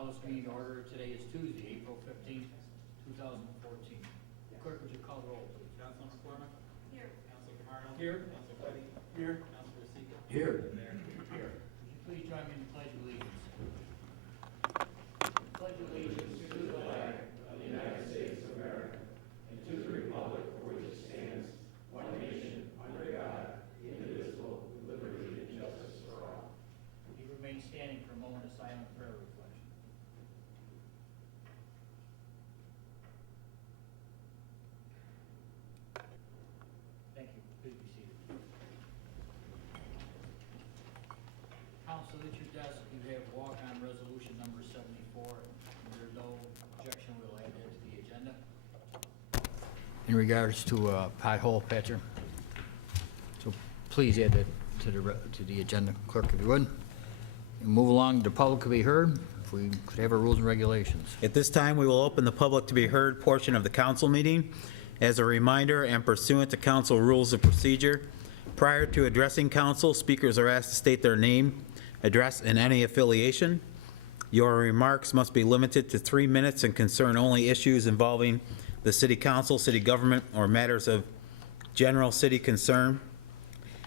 call this meeting to order. Today is Tuesday, April 15th, 2014. Clerk, would you call the roll, please? Councilor McCormick? Here. Councilor Camardo? Here. Councilor Cuddy? Here. Councilor Seega? Here. Mayor? Here. Would you please join me in the Pledge of Allegiance? Pledge allegiance to the flag of the United States of America and to the republic for which it stands, one nation, under God, indivisible, with liberty and justice for all. You remain standing for a moment of silent prayer reflection. Thank you. Please be seated. Council, at your desk, you have walk-on resolution number 74. If there's no objection, we'll add that to the agenda. In regards to pothole patcher. So please add that to the agenda, clerk, if you would. And move along, the public will be heard. If we could have our rules and regulations. At this time, we will open the public to be heard portion of the council meeting. As a reminder and pursuant to council rules of procedure, prior to addressing council, speakers are asked to state their name, address, and any affiliation. Your remarks must be limited to 3 minutes and concern only issues involving the city council, city government, or matters of general city concern.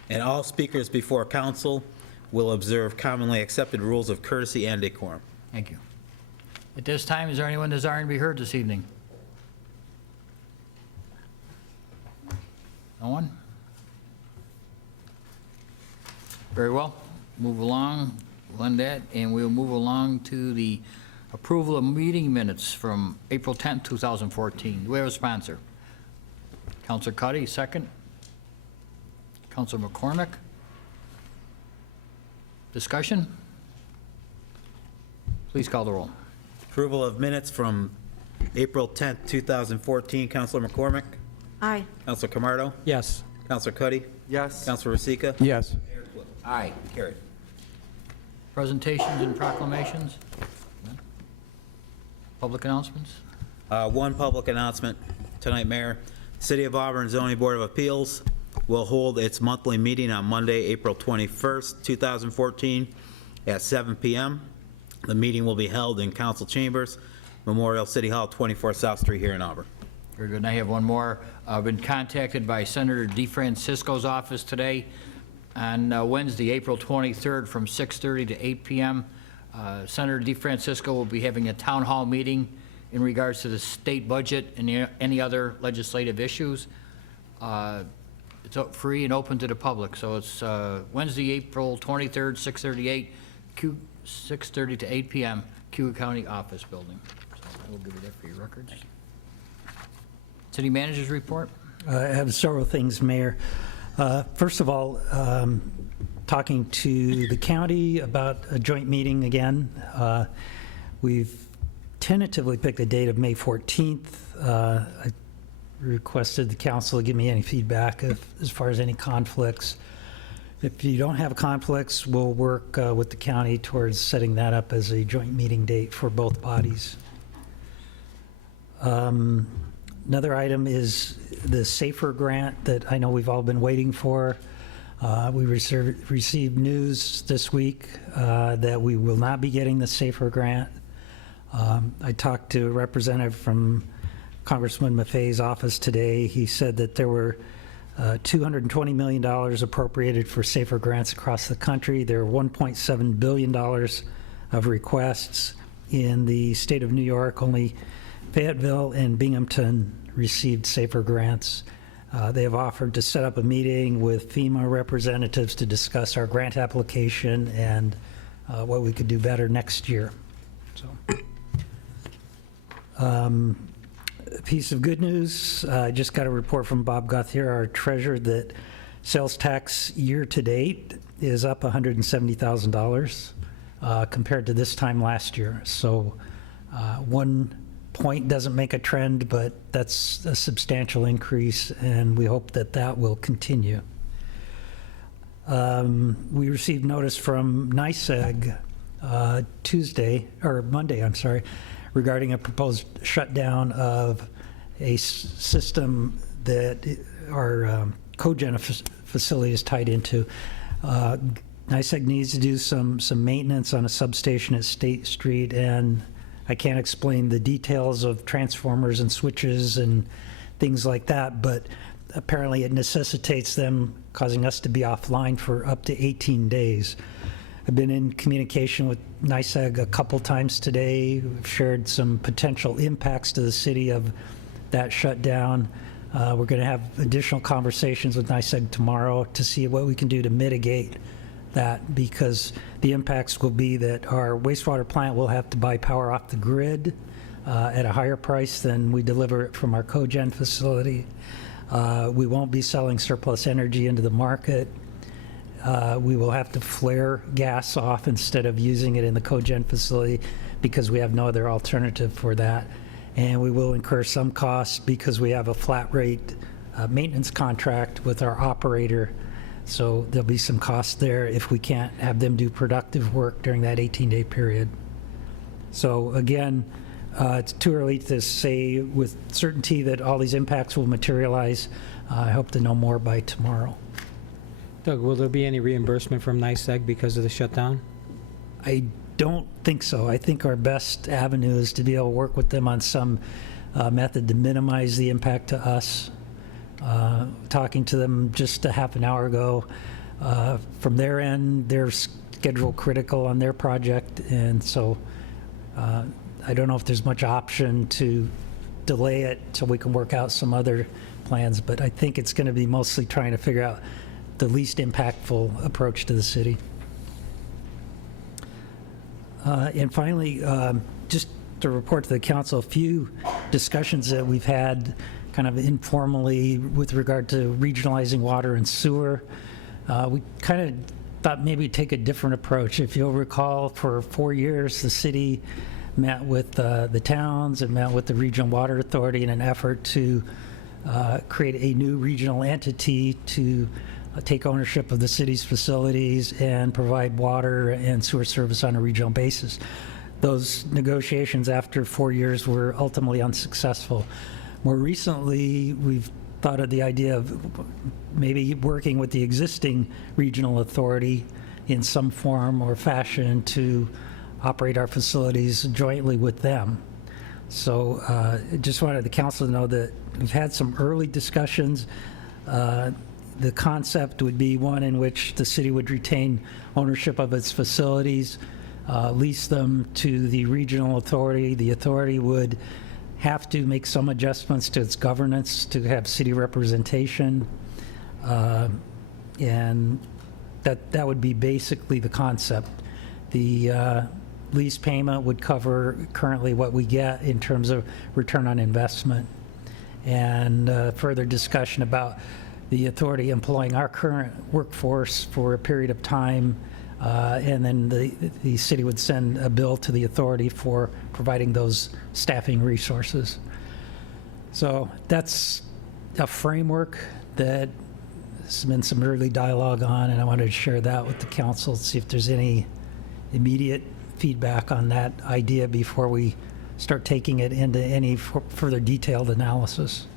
And all speakers before council will observe commonly accepted rules of courtesy and decorum. Thank you. At this time, is there anyone desiring to be heard this evening? No one? Very well. Move along, we'll end that, and we'll move along to the approval of meeting minutes from April 10th, 2014. Do we have a sponsor? Councilor Cuddy, second. Councilor McCormick. Discussion? Please call the roll. Approval of minutes from April 10th, 2014. Councilor McCormick? Aye. Councilor Camardo? Yes. Councilor Cuddy? Yes. Councilor Rosica? Yes. Aye, carried. Presentations and proclamations? None? Public announcements? One public announcement tonight, Mayor. City of Auburn Zoning Board of Appeals will hold its monthly meeting on Monday, April 21st, 2014 at 7 p.m. The meeting will be held in council chambers, Memorial City Hall, 24 South Street here in Auburn. Very good. And I have one more. I've been contacted by Senator DeFrancisco's office today on Wednesday, April 23rd from 6:30 to 8 p.m. Senator DeFrancisco will be having a town hall meeting in regards to the state budget and any other legislative issues. It's free and open to the public. So it's Wednesday, April 23rd, 6:30 to 8 p.m., Cuyahoga County Office Building. So we'll give you that for your records. City Manager's report. I have several things, Mayor. First of all, talking to the county about a joint meeting again. We've tentatively picked a date of May 14th. I requested the council to give me any feedback as far as any conflicts. If you don't have conflicts, we'll work with the county towards setting that up as a joint meeting date for both bodies. Another item is the SAFER grant that I know we've all been waiting for. We received news this week that we will not be getting the SAFER grant. I talked to a representative from Congressman Maffei's office today. He said that there were $220 million appropriated for SAFER grants across the country. There are $1.7 billion of requests. In the state of New York, only Fayetteville and Binghamton received SAFER grants. They have offered to set up a meeting with FEMA representatives to discuss our grant application and what we could do better next year. So, a piece of good news, I just got a report from Bob Guthier, our treasurer, that sales tax year to date is up $170,000 compared to this time last year. So 1 point doesn't make a trend, but that's a substantial increase, and we hope that that will continue. We received notice from NYSEG Monday, regarding a proposed shutdown of a system that our cogen facility is tied into. NICEAG needs to do some maintenance on a substation at State Street, and I can't explain the details of transformers and switches and things like that, but apparently it necessitates them causing us to be offline for up to 18 days. I've been in communication with NICEAG a couple times today. We've shared some potential impacts to the city of that shutdown. We're going to have additional conversations with NICEAG tomorrow to see what we can do to mitigate that, because the impacts will be that our wastewater plant will have to buy power off the grid at a higher price than we deliver it from our cogen facility. We won't be selling surplus energy into the market. We will have to flare gas off instead of using it in the cogen facility because we have no other alternative for that. And we will incur some costs because we have a flat rate maintenance contract with our operator. So there'll be some costs there if we can't have them do productive work during that 18-day period. So again, it's too early to say with certainty that all these impacts will materialize. I hope to know more by tomorrow. Doug, will there be any reimbursement from NICEAG because of the shutdown? I don't think so. I think our best avenue is to be able to work with them on some method to minimize the impact to us. Talking to them just a half an hour ago, from their end, they're schedule critical on their project, and so I don't know if there's much option to delay it so we can work out some other plans, but I think it's going to be mostly trying to figure out the least impactful approach to the city. And finally, just to report to the council, a few discussions that we've had kind of informally with regard to regionalizing water and sewer. We kind of thought maybe we'd take a different approach. If you'll recall, for 4 years, the city met with the towns and met with the Regional Water Authority in an effort to create a new regional entity to take ownership of the city's facilities and provide water and sewer service on a regional basis. Those negotiations after 4 years were ultimately unsuccessful. More recently, we've thought of the idea of maybe working with the existing regional authority in some form or fashion to operate our facilities jointly with them. So just wanted the council to know that we've had some early discussions. The concept would be one in which the city would retain ownership of its facilities, lease them to the regional authority. The authority would have to make some adjustments to its governance to have city representation, and that would be basically the concept. The lease payment would cover currently what we get in terms of return on investment, and further discussion about the authority employing our current workforce for a period of time, and then the city would send a bill to the authority for providing those staffing resources. So that's a framework that there's been some early dialogue on, and I wanted to share that with the council, see if there's any immediate feedback on that idea before we start taking it into any further detailed analysis.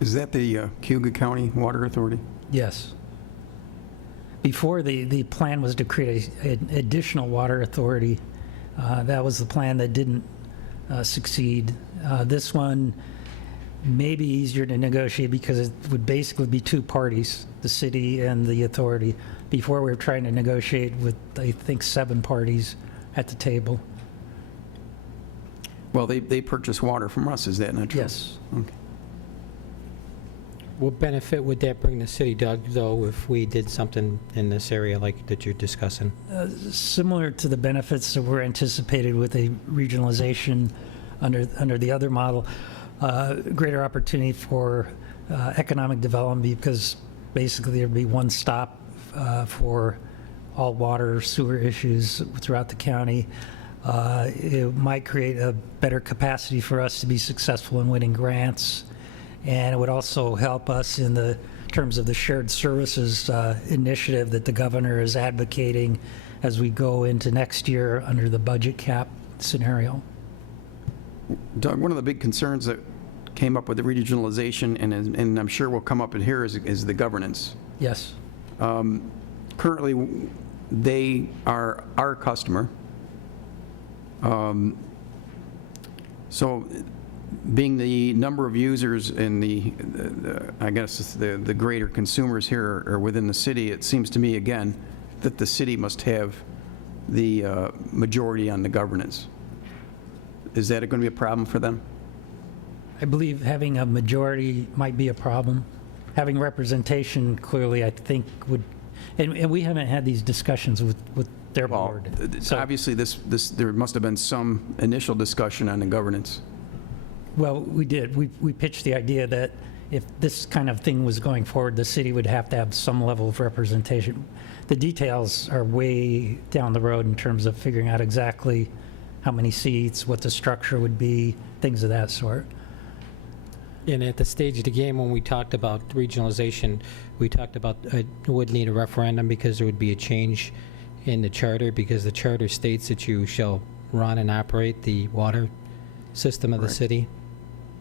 Is that the Cayuga County Water Authority? Yes. Before, the plan was to create an additional water authority. That was the plan that didn't succeed. This one may be easier to negotiate because it would basically be two parties, the city and the authority. Before, we were trying to negotiate with, I think, 7 parties at the table. Well, they purchase water from us, is that not true? Yes. Okay. What benefit would that bring the city, Doug, though, if we did something in this area like that you're discussing? Similar to the benefits that were anticipated with a regionalization under the other model, greater opportunity for economic development, because basically there'd be one stop for all water, sewer issues throughout the county. It might create a better capacity for us to be successful in winning grants, and it would also help us in the terms of the shared services initiative that the governor is advocating as we go into next year under the budget cap scenario. Doug, one of the big concerns that came up with the regionalization, and I'm sure will come up in here, is the governance. Yes. Currently, they are our customer. So being the number of users and I guess the greater consumers here are within the city, it seems to me, again, that the city must have the majority on the governance. Is that going to be a problem for them? I believe having a majority might be a problem. Having representation clearly, I think, would, and we haven't had these discussions with their Well, board. So, obviously, there must have been some initial discussion on the governance. well, we did. We pitched the idea that if this kind of thing was going forward, the city would have to have some level of representation. The details are way down the road in terms of figuring out exactly how many seats, what the structure would be, things of that sort. And at the stage of the game, when we talked about regionalization, we talked about it would need a referendum because there would be a change in the charter, because the charter states that you shall run and operate the water system of the city.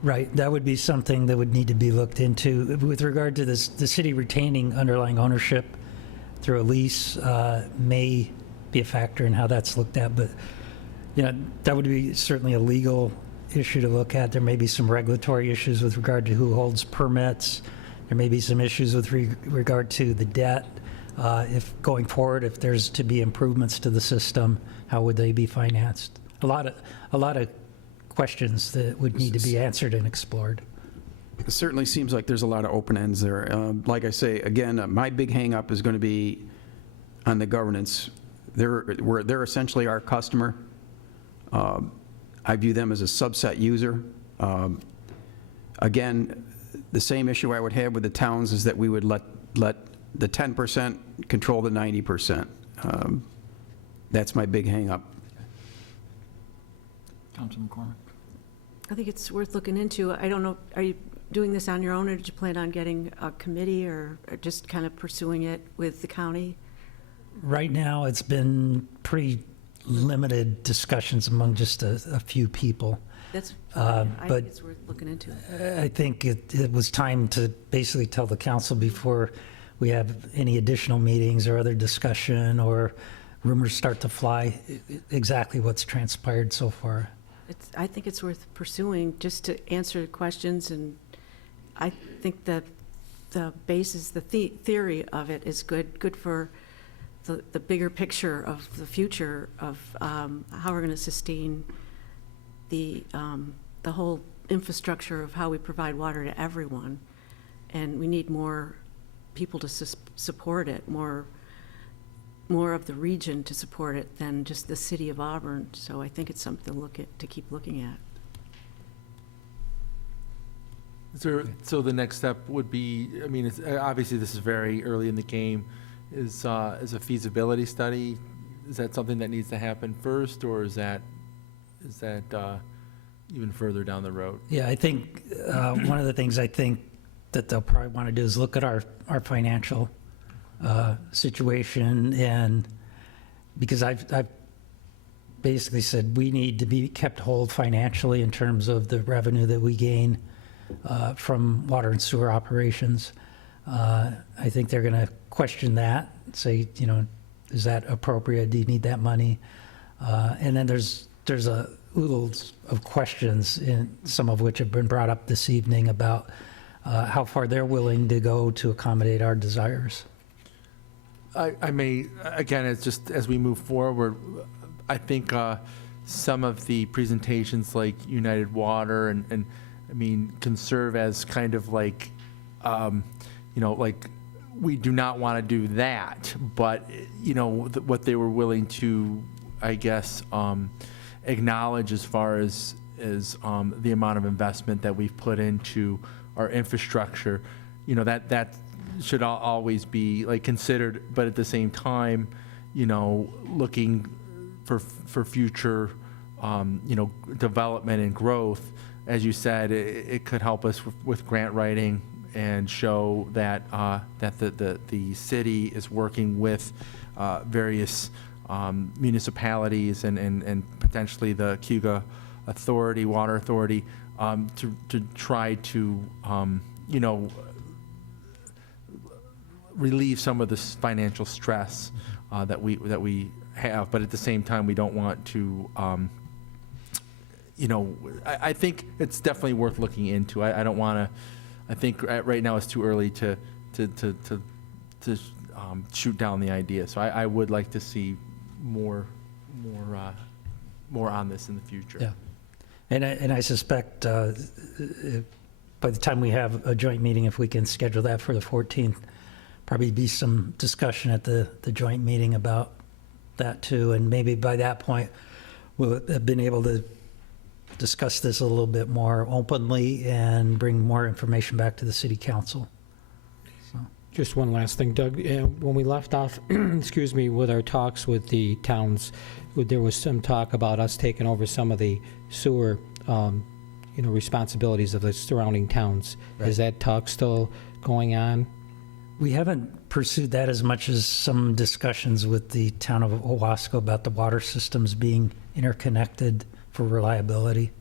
Right, that would be something that would need to be looked into. With regard to this, the city retaining underlying ownership through a lease may be a factor in how that's looked at, but, you know, that would be certainly a legal issue to look at. There may be some regulatory issues with regard to who holds permits. There may be some issues with regard to the debt. If going forward, if there's to be improvements to the system, how would they be financed? A lot of questions that would need to be answered and explored. It certainly seems like there's a lot of open ends there. Like I say, again, my big hang-up is going to be on the governance. They're essentially our customer. I view them as a subset user. Again, the same issue I would have with the towns is that we would let the 10% control the 90%. That's my big hang-up. Councilman McCormick? I think it's worth looking into. I don't know, are you doing this on your own, or did you plan on getting a committee, or just kind of pursuing it with the county? Right now, it's been pretty limited discussions among just a few people. That's, Uh, I but- think it's worth looking into. I think it was time to basically tell the council before we have any additional meetings or other discussion or rumors start to fly, exactly what's transpired so far. I think it's worth pursuing, just to answer questions, and I think that the basis, the theory of it is good for the bigger picture of the future of how we're going to sustain the whole infrastructure of how we provide water to everyone. And we need more people to support it, more of the region to support it than just the city of Auburn. So I think it's something to keep looking at. So the next step would be, I mean, it's, obviously this is very early in the game, is a feasibility study. Is that something that needs to happen first, or is that even further down the road? Yeah, I think one of the things I think that they'll probably want to do is look at our financial situation, and because I've basically said we need to be kept whole financially in terms of the revenue that we gain from water and sewer operations. I think they're going to question that, say, you know, is that appropriate? Do you need that money? And then there's a oodles of questions, in some of which have been brought up this evening, about how far they're willing to go to accommodate our desires. I may, again, it's just as we move forward, I think some of the presentations like United Water and I mean, can serve as kind of like, like we do not want to do that, but, what they were willing to, I guess, acknowledge as far as the amount of investment that we've put into our infrastructure, that should always be like considered, but at the same time, looking for future, development and growth. As you said, it could help us with grant writing and show that that the city is working with various municipalities and potentially the Cuga Authority, Water Authority, to try to relieve some of this financial stress that we have, but at the same time, we don't want to, I think it's definitely worth looking into. I don't want to, I think right now it's too early to shoot down the idea. So I would like to see more on this in the future. Yeah. And I suspect by the time we have a joint meeting, if we can schedule that for the 14th, probably be some discussion at the joint meeting about that too. And maybe by that point, we'll have been able to discuss this a little bit more openly and bring more information back to the city council. Just one last thing, Doug. When we left off, excuse me, with our talks with the towns, there was some talk about us taking over some of the sewer, responsibilities of the surrounding towns. Right. Is that talk still going on? We haven't pursued that as much as some discussions with the town of Owasco about the water systems being interconnected for reliability.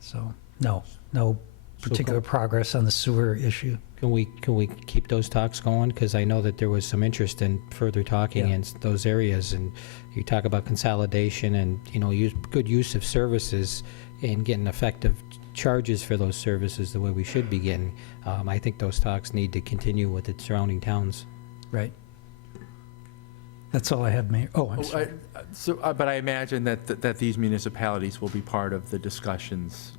So, no particular progress on the sewer issue. Can we keep those talks going? Because I know that there was some interest in further talking Yeah. in those areas, and you talk about consolidation and, good use of services and getting effective charges for those services the way we should be getting. I think those talks need to continue with the surrounding towns. Right. That's all I have, Mayor. Oh, I'm sorry. But I imagine that these municipalities will be part of the discussions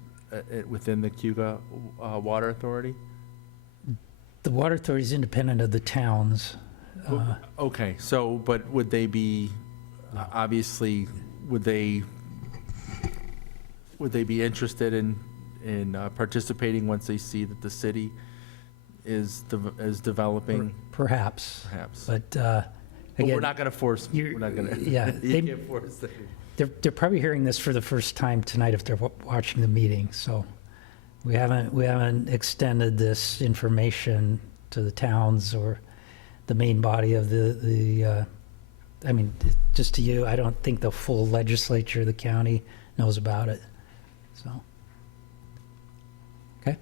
within the Cuga Water Authority? The water authority is independent of the towns. Okay, so, but would they be, obviously, would they be interested in participating once they see that the city is developing? Perhaps. Perhaps. But But again, we're not going to force, you're- we're not going to. yeah, You they- can't force them. they're probably hearing this for the first time tonight if they're watching the meeting. So we haven't extended this information to the towns or the main body of just to you. I don't think the full legislature of the county knows about it. So, okay,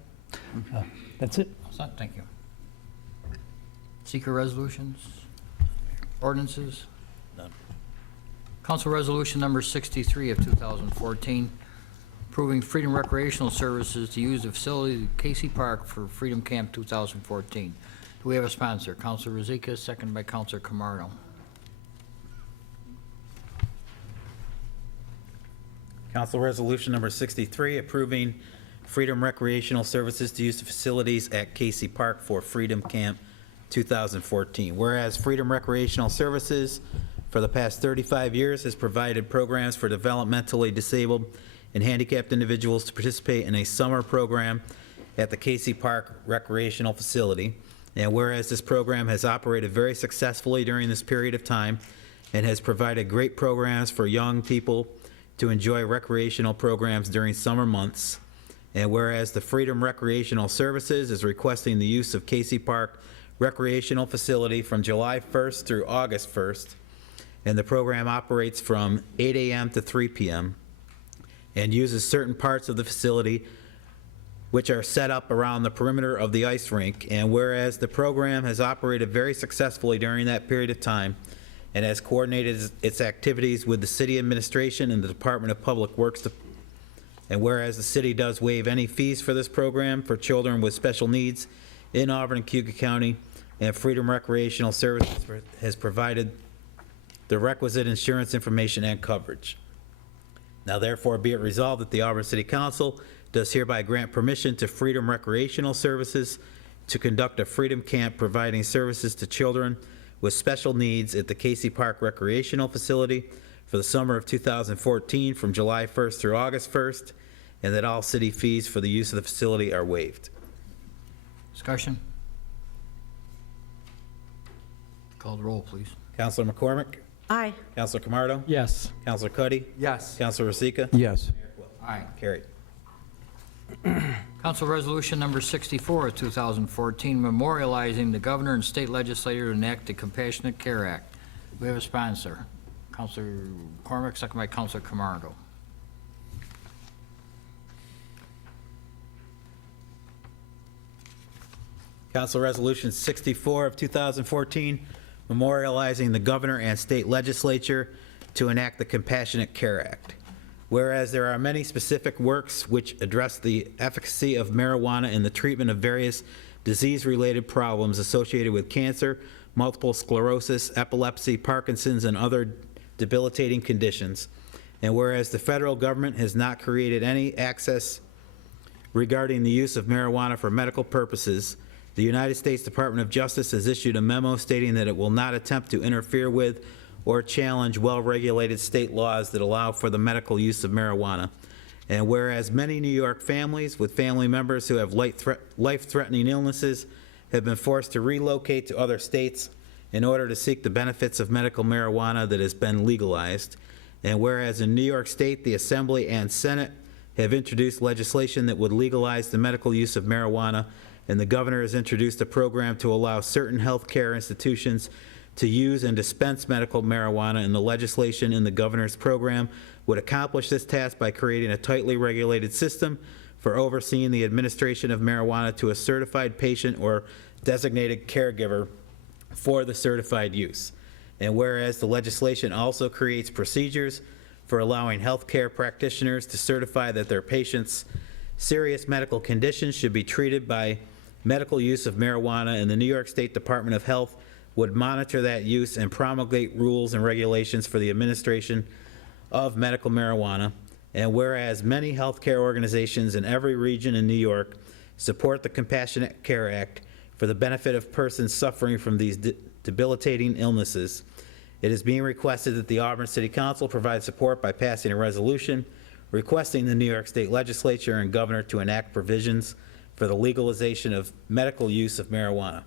that's it. Thank you. Seeker resolutions? Ordinances? None. Council Resolution Number 63 of 2014, approving Freedom Recreational Services to use the facility at Casey Park for Freedom Camp 2014. Do we have a sponsor? Councilor Rozika, second by Councilor Camardo. Council Resolution Number 63, approving Freedom Recreational Services to use the facilities at Casey Park for Freedom Camp 2014. Whereas Freedom Recreational Services for the past 35 years has provided programs for developmentally disabled and handicapped individuals to participate in a summer program at the Casey Park Recreational Facility. And whereas this program has operated very successfully during this period of time and has provided great programs for young people to enjoy recreational programs during summer months. And whereas the Freedom Recreational Services is requesting the use of Casey Park Recreational Facility from July 1st through August 1st, and the program operates from 8 a.m. to 3 p.m. and uses certain parts of the facility which are set up around the perimeter of the ice rink. And whereas the program has operated very successfully during that period of time and has coordinated its activities with the city administration and the Department of Public Works, and whereas the city does waive any fees for this program for children with special needs in Auburn and Cuyahoga County, and Freedom Recreational Services has provided the requisite insurance information and coverage. Now therefore be it resolved that the Auburn City Council does hereby grant permission to Freedom Recreational Services to conduct a Freedom Camp providing services to children with special needs at the Casey Park Recreational Facility for the summer of 2014 from July 1st through August 1st, and that all city fees for the use of the facility are waived. Discussion? Call the roll, please. Counselor McCormick? Aye. Counselor Camardo? Yes. Counselor Cuddy? Yes. Counselor Rozika? Yes. Aye. Carried. Council Resolution Number 64 of 2014, memorializing the governor and state legislature to enact the Compassionate Care Act. We have a sponsor. Councilor McCormick, second by Councilor Camardo. Council Resolution 64 of 2014, memorializing the governor and state legislature to enact the Compassionate Care Act. Whereas there are many specific works which address the efficacy of marijuana in the treatment of various disease-related problems associated with cancer, multiple sclerosis, epilepsy, Parkinson's, and other debilitating conditions. And whereas the federal government has not created any access regarding the use of marijuana for medical purposes, the United States Department of Justice has issued a memo stating that it will not attempt to interfere with or challenge well-regulated state laws that allow for the medical use of marijuana. And whereas many New York families with family members who have life-threatening illnesses have been forced to relocate to other states in order to seek the benefits of medical marijuana that has been legalized. And whereas in New York State, the Assembly and Senate have introduced legislation that would legalize the medical use of marijuana, and the governor has introduced a program to allow certain healthcare institutions to use and dispense medical marijuana, and the legislation in the governor's program would accomplish this task by creating a tightly regulated system for overseeing the administration of marijuana to a certified patient or designated caregiver for the certified use. And whereas the legislation also creates procedures for allowing healthcare practitioners to certify that their patients' serious medical conditions should be treated by medical use of marijuana, and the New York State Department of Health would monitor that use and promulgate rules and regulations for the administration of medical marijuana. And whereas many healthcare organizations in every region in New York support the Compassionate Care Act for the benefit of persons suffering from these debilitating illnesses, it is being requested that the Auburn City Council provide support by passing a resolution requesting the New York State Legislature and Governor to enact provisions for the legalization of medical use of marijuana.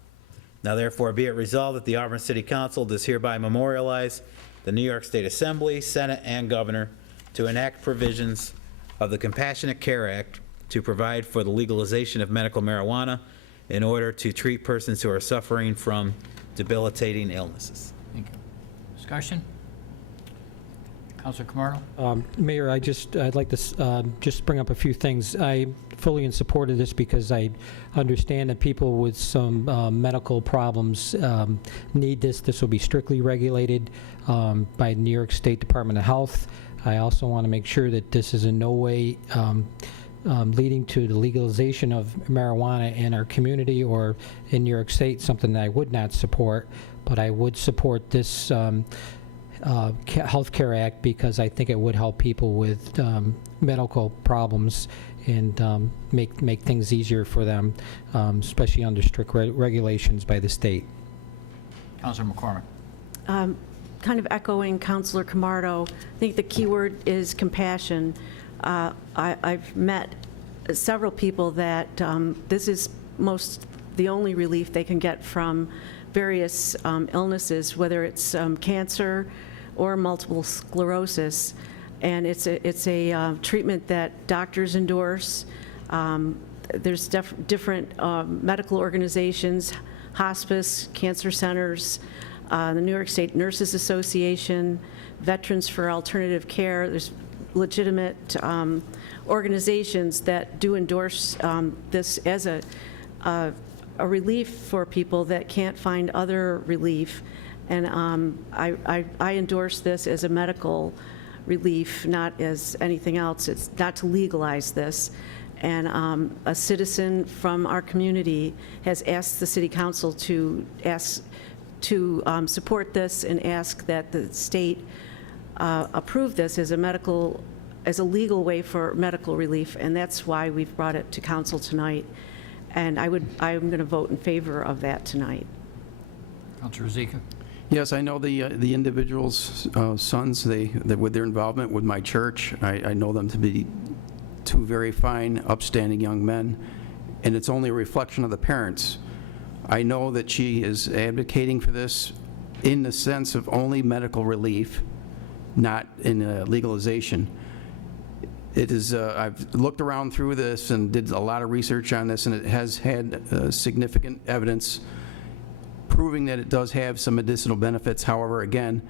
Now therefore be it resolved that the Auburn City Council does hereby memorialize the New York State Assembly, Senate, and Governor to enact provisions of the Compassionate Care Act to provide for the legalization of medical marijuana in order to treat persons who are suffering from debilitating illnesses. Thank you. Discussion? Councilor Camardo? Mayor, I'd like to just bring up a few things. I fully in support of this because I understand that people with some medical problems need this. This will be strictly regulated by the New York State Department of Health. I also want to make sure that this is in no way leading to the legalization of marijuana in our community or in New York State, something that I would not support, but I would support this Health Care Act because I think it would help people with medical problems and make things easier for them, especially under strict regulations by the state. Councilor McCormick? Kind of echoing Councilor Camardo, I think the key word is compassion. I've met several people that this is the only relief they can get from various illnesses, whether it's cancer or multiple sclerosis, and it's a treatment that doctors endorse. There's different medical organizations, hospice, cancer centers, the New York State Nurses Association, Veterans for Alternative Care. There's legitimate organizations that do endorse this as a relief for people that can't find other relief. And I endorse this as a medical relief, not as anything else. It's not to legalize this. And a citizen from our community has asked the City Council to support this and ask that the state approve this as a legal way for medical relief, and that's why we've brought it to council tonight. And I'm going to vote in favor of that tonight. Councilor Zika? Yes, I know the individual's sons, with their involvement with my church. I know them to be two very fine, upstanding young men, and it's only a reflection of the parents. I know that she is advocating for this in the sense of only medical relief, not in legalization. It is, I've looked around through this and did a lot of research on this, and it has had significant evidence proving that it does have some medicinal benefits. However, again,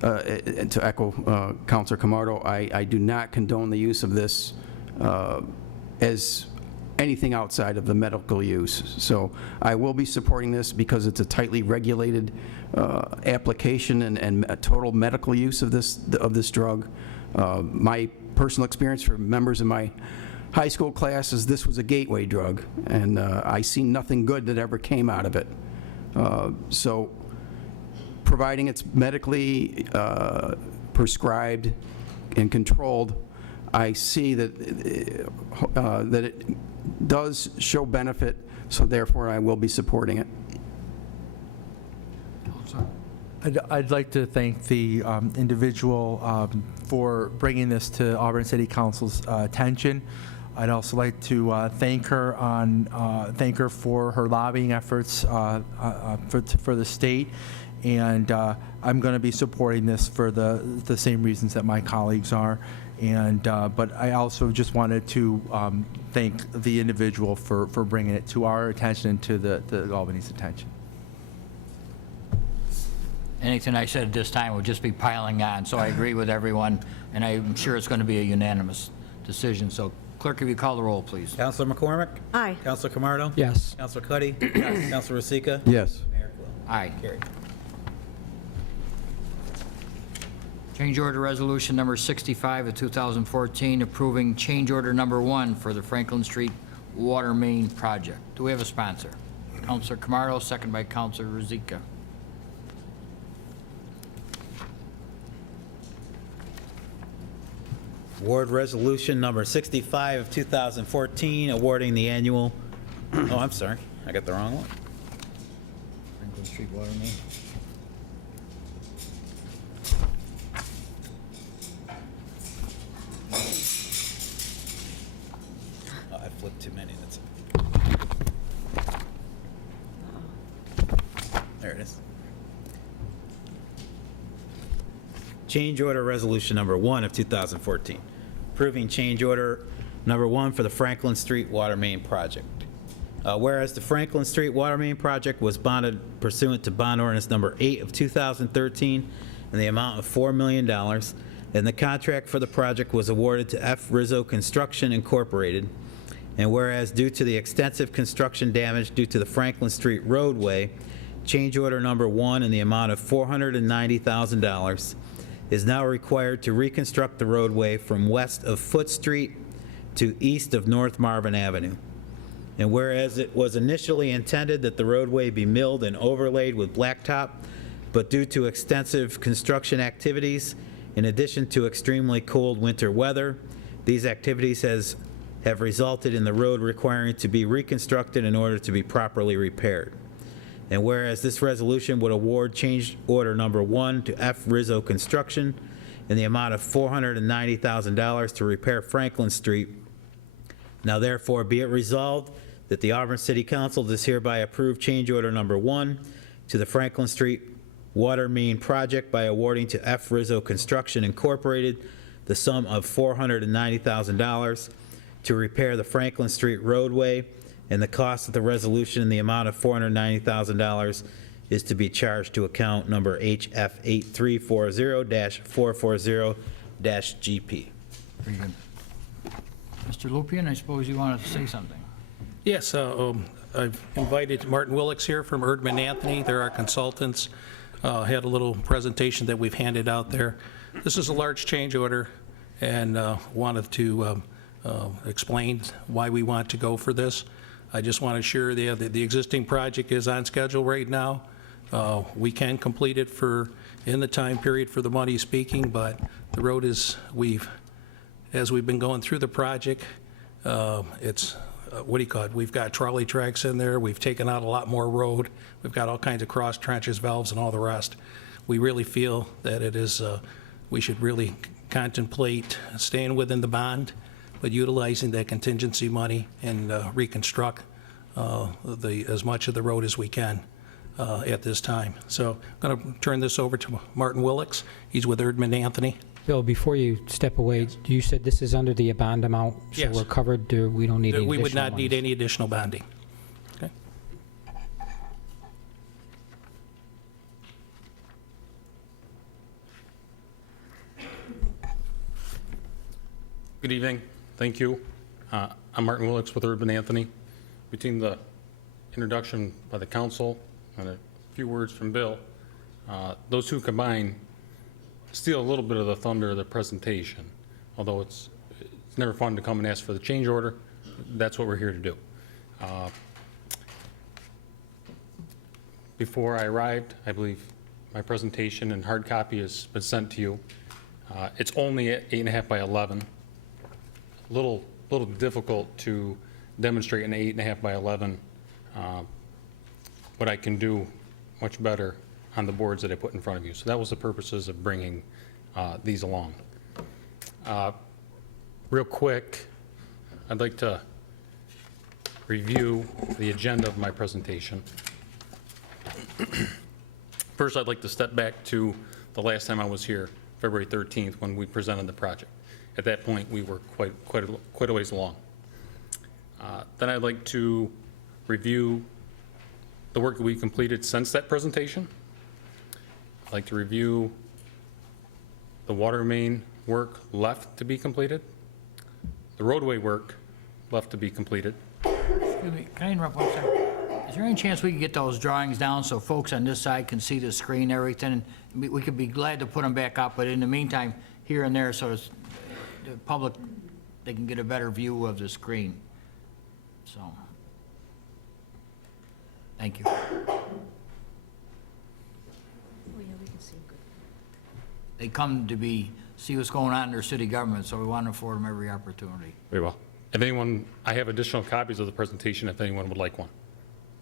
to echo Councilor Camardo, I do not condone the use of this as anything outside of the medical use. So I will be supporting this because it's a tightly regulated application and a total medical use of this drug. My personal experience for members of my high school class is this was a gateway drug, and I see nothing good that ever came out of it. So providing it's medically prescribed and controlled, I see that it does show benefit, so therefore I will be supporting it. I'd like to thank the individual for bringing this to Auburn City Council's attention. I'd also like to thank her for her lobbying efforts for the state, and I'm going to be supporting this for the same reasons that my colleagues are. And but I also just wanted to thank the individual for bringing it to our attention and to the Albany's attention. Anything I said at this time would just be piling on, so I agree with everyone, and I'm sure it's going to be a unanimous decision. So clerk, if you call the roll, please. Counselor McCormick? Aye. Counselor Camardo? Yes. Counselor Cuddy? Yes. Counselor Rosica? Yes. Mayor Quill? Aye. Carried. Change order resolution number 65 of 2014, approving change order number 1 for the Franklin Street Water Main Project. Do we have a sponsor? Counselor Camardo, second by Counselor Rosica. Award resolution number 65 of 2014, awarding the annual, oh, I'm sorry, I got the wrong one. Franklin Street Water Main. Oh, I flipped too many, that's. There it is. Change order resolution number 1 of 2014, approving change order number 1 for the Franklin Street Water Main Project. Whereas the Franklin Street Water Main Project was bonded pursuant to bond ordinance number 8 of 2013 in the amount of $4 million, and the contract for the project was awarded to F. Rizzo Construction Incorporated. And whereas due to the extensive construction damage due to the Franklin Street roadway, change order number 1 in the amount of $490,000 is now required to reconstruct the roadway from west of Foot Street to east of North Marvin Avenue. And whereas it was initially intended that the roadway be milled and overlaid with blacktop, but due to extensive construction activities, in addition to extremely cold winter weather, these activities have resulted in the road requiring to be reconstructed in order to be properly repaired. And whereas this resolution would award change order number 1 to F. Rizzo Construction in the amount of $490,000 to repair Franklin Street, now therefore be it resolved that the Auburn City Council does hereby approve change order number 1 to the Franklin Street Water Main Project by awarding to F. Rizzo Construction Incorporated the sum of $490,000 to repair the Franklin Street roadway, and the cost of the resolution in the amount of $490,000 is to be charged to account number HF8340-440-GP. Very good. Mr. Lupian, I suppose you wanted to say something. Yes, I've invited Martin Willix here from Erdman Anthony. They're our consultants. Had a little presentation that we've handed out there. This is a large change order, and wanted to explain why we want to go for this. I just want to assure you that the existing project is on schedule right now. We can complete it in the time period for the money speaking, but the road is, as we've been going through the project, it's, what do you call it? We've got trolley tracks in there. We've taken out a lot more road. We've got all kinds of cross trenches, valves, and all the rest. We really feel that it is, we should really contemplate staying within the bond, but utilizing that contingency money and reconstruct as much of the road as we can at this time. So I'm going to turn this over to Martin Willix. He's with Erdman Anthony. Bill, before you step away, you said this is under the bond amount? Yes. So we're covered, we don't need any additional We would not need monies. any additional bonding. Okay. Good evening. Thank you. I'm Martin Willix with Urban Anthony. Between the introduction by the council and a few words from Bill, those two combined steal a little bit of the thunder of the presentation. Although it's never fun to come and ask for the change order, that's what we're here to do. Before I arrived, I believe my presentation and hard copy has been sent to you. It's only at 8.5 by 11. Little difficult to demonstrate an 8.5 by 11, but I can do much better on the boards that I put in front of you. So that was the purposes of bringing these along. Real quick, I'd like to review the agenda of my presentation. First, I'd like to step back to the last time I was here, February 13th, when we presented the project. At that point, we were quite a ways along. Then I'd like to review the work that we completed since that presentation. I'd like to review the water main work left to be completed, the roadway work left to be completed. Excuse me, can I interrupt 1 second? Is there any chance we could get those drawings down so folks on this side can see the screen and everything? We could be glad to put them back up, but in the meantime, here and there, so the public, they can get a better view of the screen. So, thank you. Oh, yeah, we can see 'em good. They come to see what's going on in their city government, so we want to afford them every opportunity. Very well. If anyone, I have additional copies of the presentation if anyone would like one.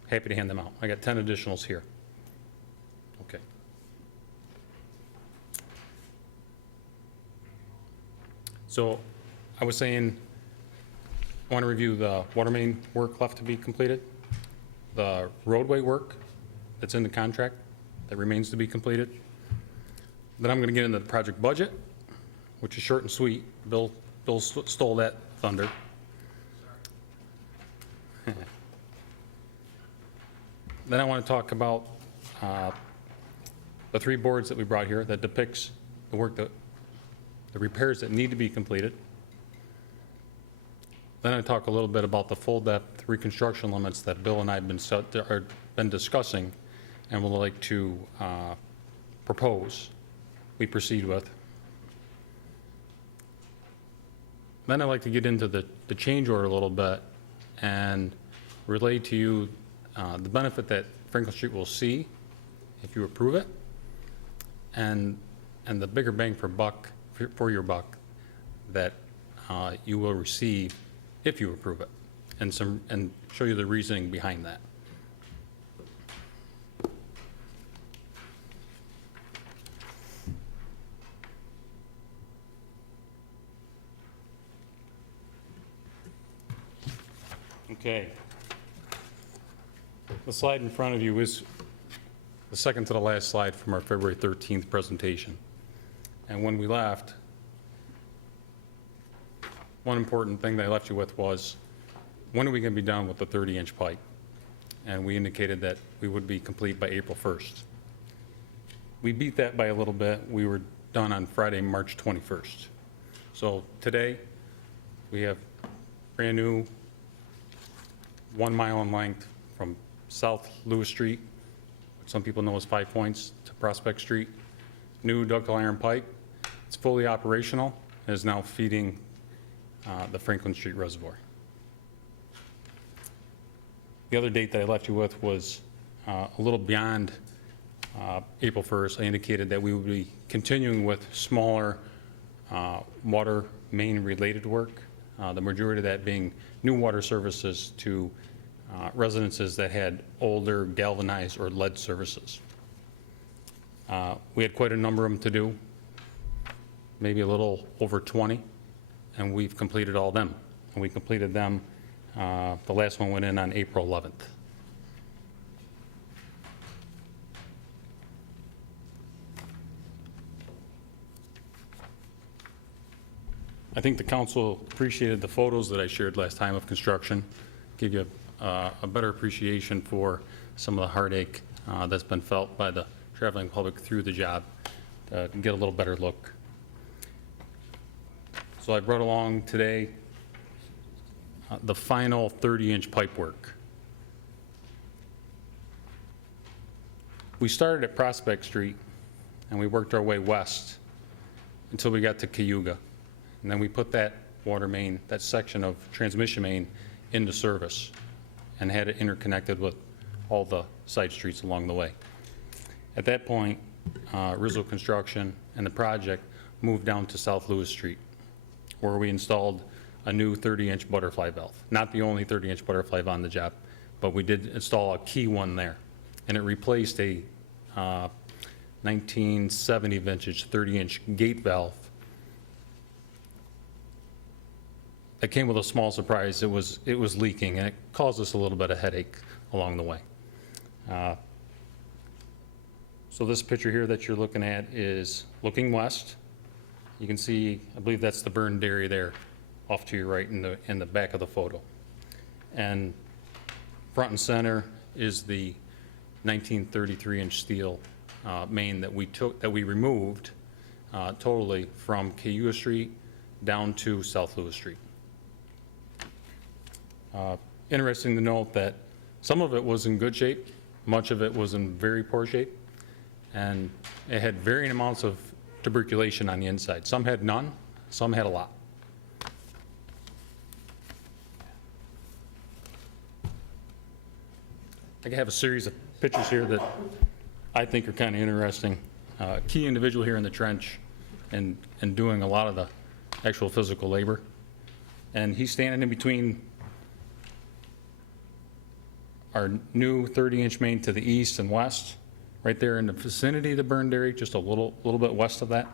Happy to hand them out. I got 10 additionals here. Okay. So I was saying, I want to review the water main work left to be completed, the roadway work that's in the contract that remains to be completed. Then I'm going to get into the project budget, which is short and sweet. Bill stole that thunder. Then I want to talk about the 3 boards that we brought here that depicts the work the repairs that need to be completed. Then I talk a little bit about the full depth reconstruction limits that Bill and I have been discussing and would like to propose we proceed with. Then I'd like to get into the change order a little bit and relay to you the benefit that Franklin Street will see if you approve it, and the bigger bang for your buck that you will receive if you approve it, and show you the reasoning behind that. Okay. The slide in front of you is the second to the last slide from our February 13th presentation. And when we left, one important thing that I left you with was, when are we going to be done with the 30-inch pipe? And we indicated that we would be complete by April 1st. We beat that by a little bit. We were done on Friday, March 21st. So today, we have brand new 1 mile in length from South Lewis Street, which some people know as 5 Points, to Prospect Street. New ductile iron pipe. It's fully operational and is now feeding the Franklin Street Reservoir. The other date that I left you with was a little beyond April 1st. I indicated that we would be continuing with smaller water main related work, the majority of that being new water services to residences that had older galvanized or lead services. We had quite a number of them to do, maybe a little over 20, and we've completed all of them. And we completed them, the last one went in on April 11th. I think the council appreciated the photos that I shared last time of construction, give you a better appreciation for some of the heartache that's been felt by the traveling public through the job, to get a little better look. So I brought along today the final 30-inch pipe work. We started at Prospect Street, and we worked our way west until we got to Cayuga. And then we put that water main, that section of transmission main, into service and had it interconnected with all the side streets along the way. At that point, Rizzo Construction and the project moved down to South Lewis Street, where we installed a new 30-inch butterfly valve. Not the only 30-inch butterfly valve on the job, but we did install a key one there. And it replaced a 1970 vintage 30-inch gate valve that came with a small surprise. It was leaking, and it caused us a little bit of headache along the way. So this picture here that you're looking at is looking west. You can see, I believe that's the burned area there, off to your right in the back of the photo. And front and center is the 1933-inch steel main that we removed totally from Cayuga Street down to South Lewis Street. Interesting to note that some of it was in good shape, much of it was in very poor shape, and it had varying amounts of tuberculation on the inside. Some had none, some had a lot. I have a series of pictures here that I think are kind of interesting. Key individual here in the trench and doing a lot of the actual physical labor. And he's standing in between our new 30-inch main to the east and west, right there in the vicinity of the burned area, just a little bit west of that.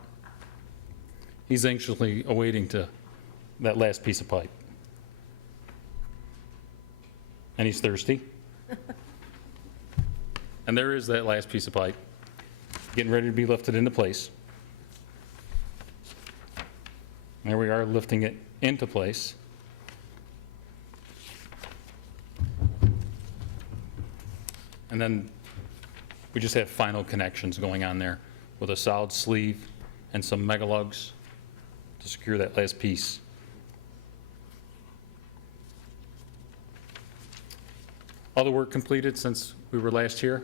He's anxiously awaiting that last piece of pipe. And he's thirsty. And there is that last piece of pipe, getting ready to be lifted into place. There we are, lifting it into place. And then we just have final connections going on there with a solid sleeve and some mega lugs to secure that last piece. Other work completed since we were last here.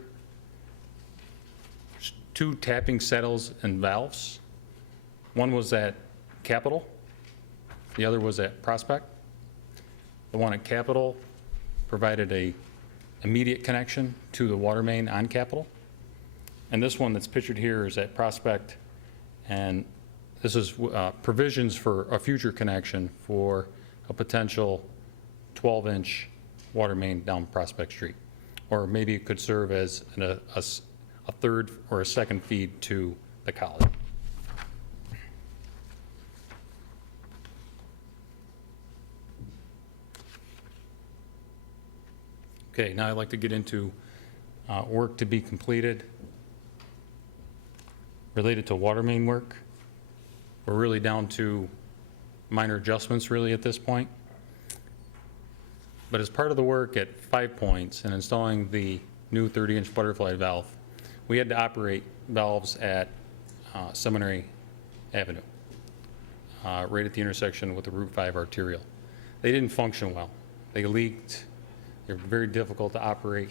There's 2 tapping settles and valves. One was at Capitol, the other was at Prospect. The one at Capitol provided a immediate connection to the water main on Capitol. And this one that's pictured here is at Prospect, and this is provisions for a future connection for a potential 12-inch water main down Prospect Street. Or maybe it could serve as a third or a second feed to the college. Okay, now I'd like to get into work to be completed related to water main work. We're really down to minor adjustments really at this point. But as part of the work at 5 Points and installing the new 30-inch butterfly valve, we had to operate valves at Seminary Avenue, right at the intersection with the Route 5 arterial. They didn't function well. They leaked. They're very difficult to operate.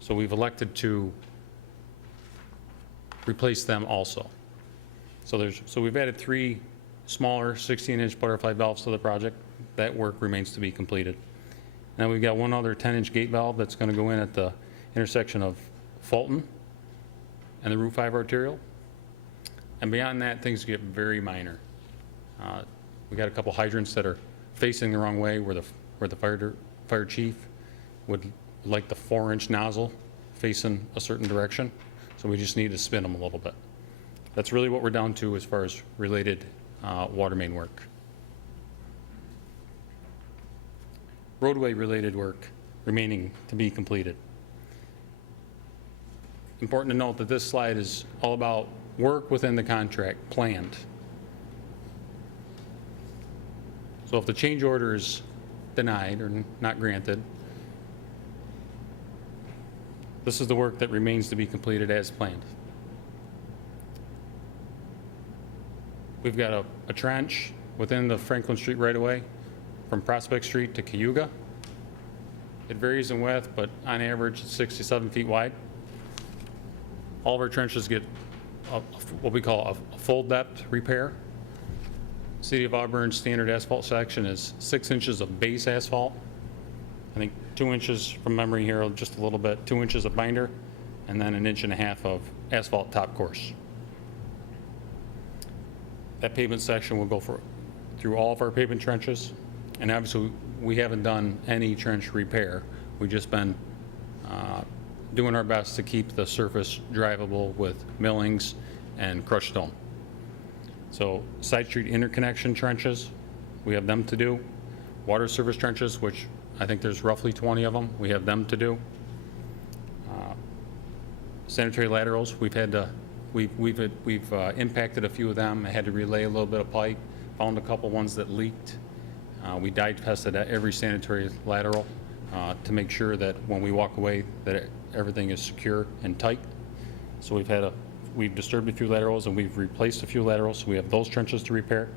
So we've elected to replace them also. So we've added 3 smaller 16-inch butterfly valves to the project. That work remains to be completed. Now we've got one other 10-inch gate valve that's going to go in at the intersection of Fulton and the Route 5 arterial. And beyond that, things get very minor. We got a couple hydrants that are facing the wrong way where the fire chief would like the 4-inch nozzle facing a certain direction. So we just need to spin them a little bit. That's really what we're down to as far as related water main work. Roadway related work remaining to be completed. Important to note that this slide is all about work within the contract planned. So if the change order is denied or not granted, this is the work that remains to be completed as planned. We've got a trench within the Franklin Street right-of-way from Prospect Street to Cayuga. It varies in width, but on average, it's 67 feet wide. All of our trenches get what we call a full depth repair. City of Auburn standard asphalt section is 6 inches of base asphalt. I think 2 inches from memory here, just a little bit, 2 inches of binder, and then 1.5 inches of asphalt top course. That pavement section will go through all of our pavement trenches. And obviously, we haven't done any trench repair. We've just been doing our best to keep the surface drivable with millings and crushed stone. So side street interconnection trenches, we have them to do. Water service trenches, which I think there's roughly 20 of them, we have them to do. Sanitary laterals, we've impacted a few of them. I had to relay a little bit of pipe, found a couple ones that leaked. We dye tested at every sanitary lateral to make sure that when we walk away that everything is secure and tight. So we've disturbed a few laterals and we've replaced a few laterals, so we have those trenches to repair.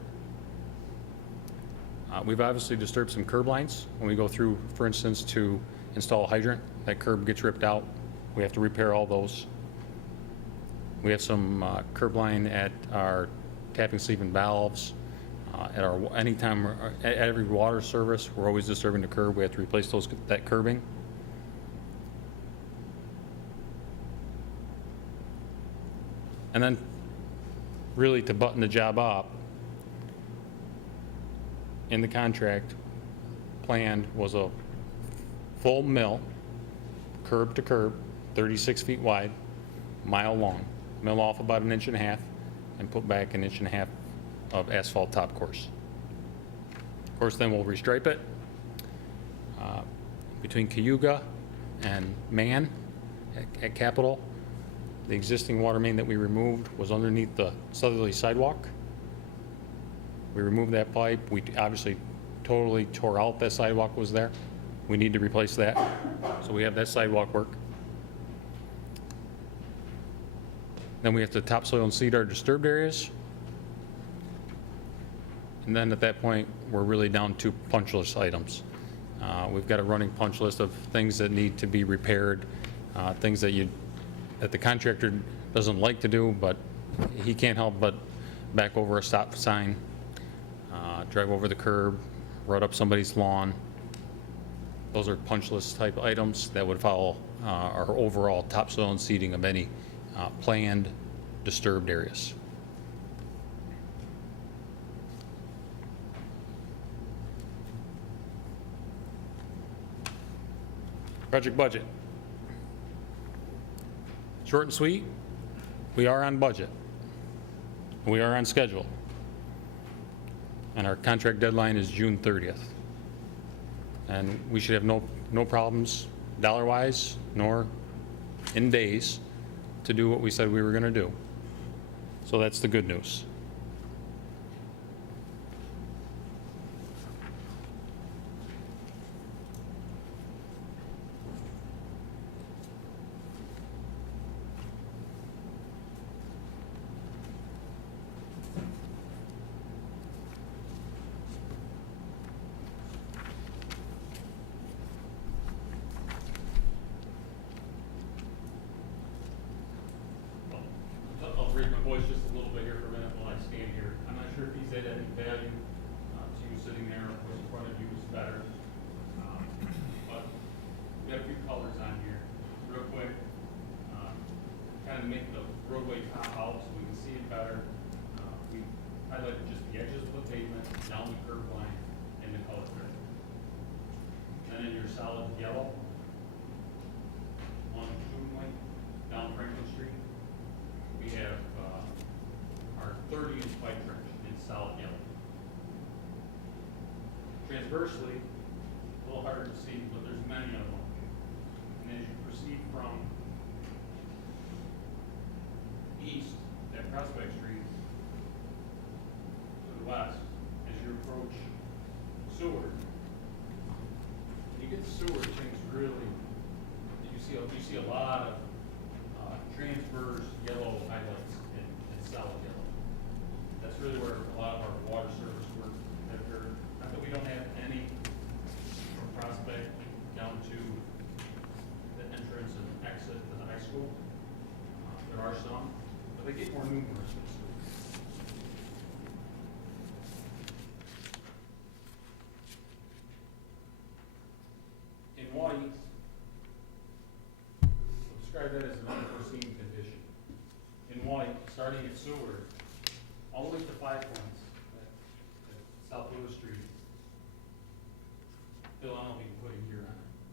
We've obviously disturbed some curb lines. When we go through, for instance, to install a hydrant, that curb gets ripped out. We have to repair all those. We have some curb line at our tapping sleeve and valves. At every water service, we're always disturbing the curb. We have to replace that curbing. And then, really to button the job up, in the contract, planned was a full mill, curb to curb, 36 feet wide, mile long. Mill off about 1.5 inches and put back 1.5 inches of asphalt top course. Of course, then we'll restripe it. Between Cayuga and Man at Capitol, the existing water main that we removed was underneath the southerly sidewalk. We removed that pipe. We obviously totally tore out that sidewalk was there. We need to replace that. So we have that sidewalk work. Then we have to topsoil and seed our disturbed areas. And then at that point, we're really down to punch list items. We've got a running punch list of things that need to be repaired, things that the contractor doesn't like to do, but he can't help but back over a stop sign, drive over the curb, rut up somebody's lawn. Those are punch list type items that would follow our overall topsoil and seeding of any planned disturbed areas. Project budget. Short and sweet, we are on budget. We are on schedule. And our contract deadline is June 30th. And we should have no problems dollar-wise nor in days to do what we said we were going to do. So that's the good news. I'll raise my voice just a little bit here for a minute while I stand here. I'm not sure if he's at any value to you sitting there, of course in front of you is better. But we got a few colors on here, real quick. Kind of make the roadway top out so we can see it better. We highlighted just the edges of the pavement, down the curb line, and the color grid. And then your solid yellow on Shoemake, down Franklin Street. We have our 30-inch pipe trench in solid yellow. Transversely, a little harder to see, but there's many of them. And as you proceed from east at Prospect Street to the west, as you approach Seward, when you get to Seward, things really, you see a lot of transverse yellow highlights in solid yellow. That's really where a lot of our water service work has occurred. Not that we don't have any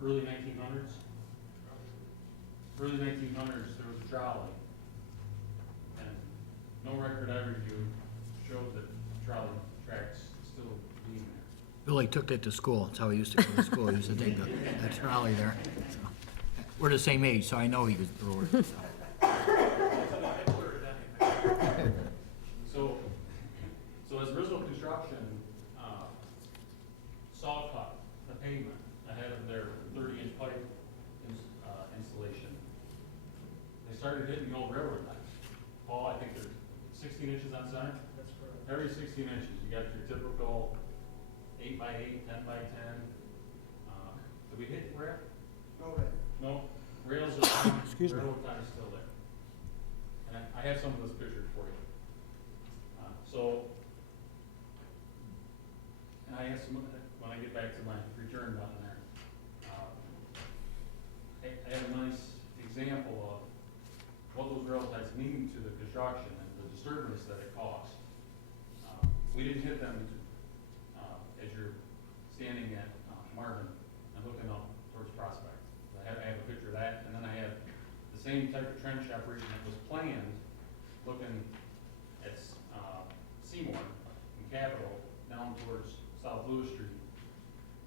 early 1900s. Early 1900s, there was a trolley. And no record I reviewed showed that trolley tracks still being there. Billy took that to school. That's how he used to go to school. He used to take the trolley there. So, we're the same age, so I know he was the So as Rizzo Construction saw cut the pavement ahead of their 30-inch pipe installation, they started hitting the old railroad lines. Paul, I think they're 16 inches on center? That's correct. Every 16 inches, you got your typical 8 by 8, 10 by 10. Did we hit rail? No, rails are down, railroad tie is still there. And I have some of those pictures for you. And I asked them, when I get back to my return button there, I have a nice example of what those rail ties mean to the construction and the disturbance that it caused. We didn't hit them as you're standing at Marvin and looking up towards Prospect. I have a picture of that, and then I have the same type of trench operation that was planned looking at Seymour and Capitol down towards South Lewis Street,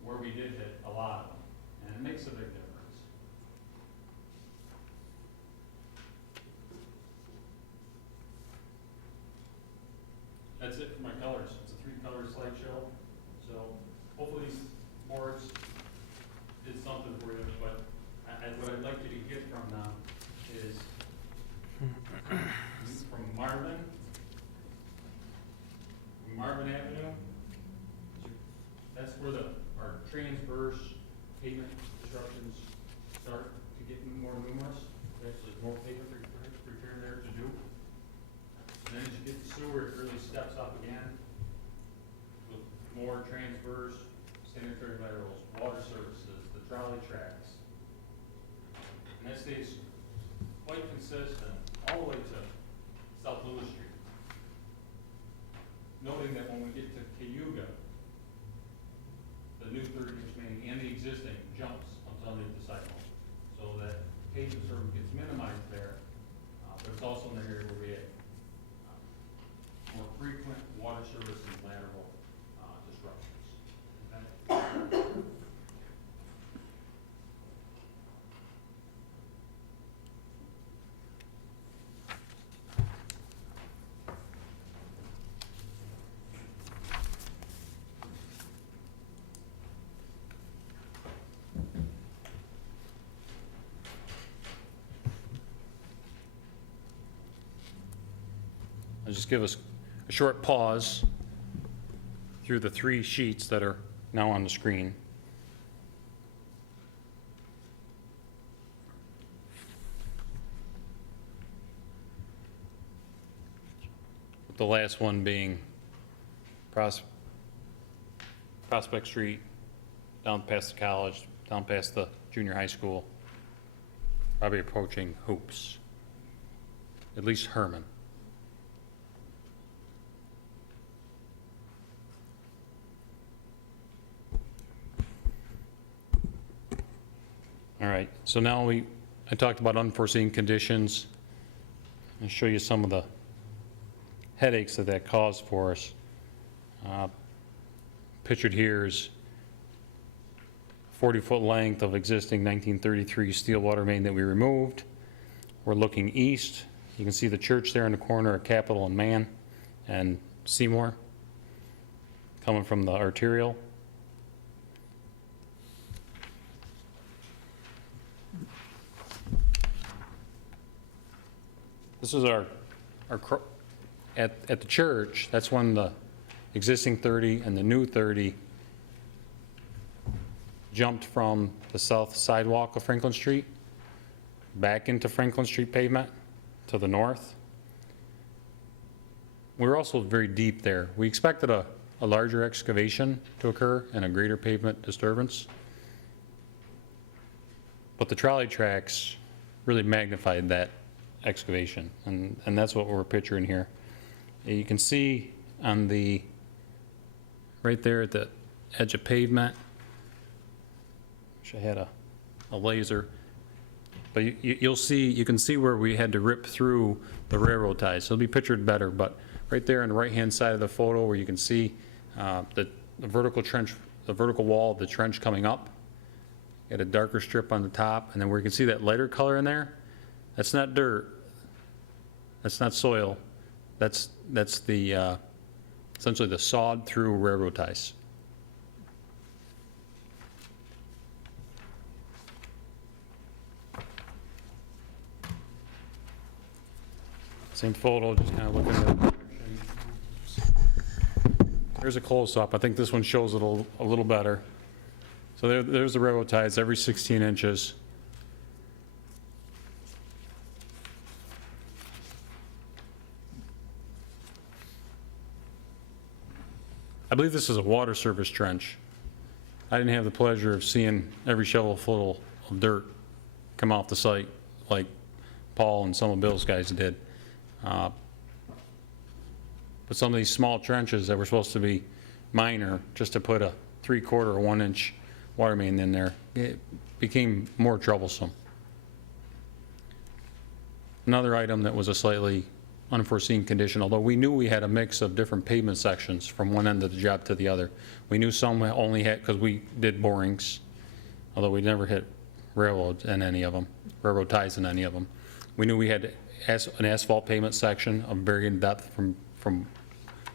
where we did hit a lot of them, and it makes a big difference. That's it for my colors. It's a 3-color slideshow, so hopefully these boards did something for you, but what I'd like you to get from them is from Marvin Avenue, that's where our transverse pavement constructions start to get more numerous. There's more pavement repair there to do. And then as you get the sewer, it really steps up again with more transverse, sanitary laterals, water services, the trolley tracks. And that stays quite consistent all the way to South Lewis Street. Noting that when we get to Cayuga, the new 30-inch main and the existing jumps underneath the cycle, so that pavement disturbance gets minimized there, but it's also in the area where we have more frequent water service and lateral disruptions. Okay? I'll just give us a short pause through the 3 sheets that are now on the screen. The last one being Prospect Street, down past the college, down past the junior high school, probably approaching Hoops, at least Herman. All right, so now I talked about unforeseen conditions. I'll show you some of the headaches that caused for us. Pictured here is 40-foot length of existing 1933 steel water main that we removed. We're looking east. You can see the church there in the corner of Capitol and Mann and Seymour coming from the arterial. This is our at the church. That's when the existing 30 and the new 30 jumped from the south sidewalk of Franklin Street back into Franklin Street pavement to the north. We're also very deep there. We expected a larger excavation to occur and a greater pavement disturbance, but the trolley tracks really magnified that excavation, and that's what we're picturing here. You can see on the right there at the edge of pavement, wish I had a a laser. But you'll see, you can see where we had to rip through the railroad ties. It'll be pictured better, but right there on the right-hand side of the photo where you can see the vertical trench, the vertical wall of the trench coming up, got a darker strip on the top, and then where you can see that lighter color in there, that's not dirt, that's not soil, that's the, essentially the sawed-through railroad ties. Same photo, just kind of looking at it. Here's a close-up. I think this one shows it a little better. So there's the railroad ties every 16 inches. I believe this is a water service trench. I didn't have the pleasure of seeing every shovelful of dirt come off the site like Paul and some of Bill's guys did. But some of these small trenches that were supposed to be minor, just to put a 3/4 or 1 inch water main in there, it became more troublesome. Another item that was a slightly unforeseen condition, although we knew we had a mix of different pavement sections from one end of the job to the other. We knew some only had, because we did borings, although we never hit railroads in any of them, railroad ties in any of them. We knew we had an asphalt pavement section of varying depth from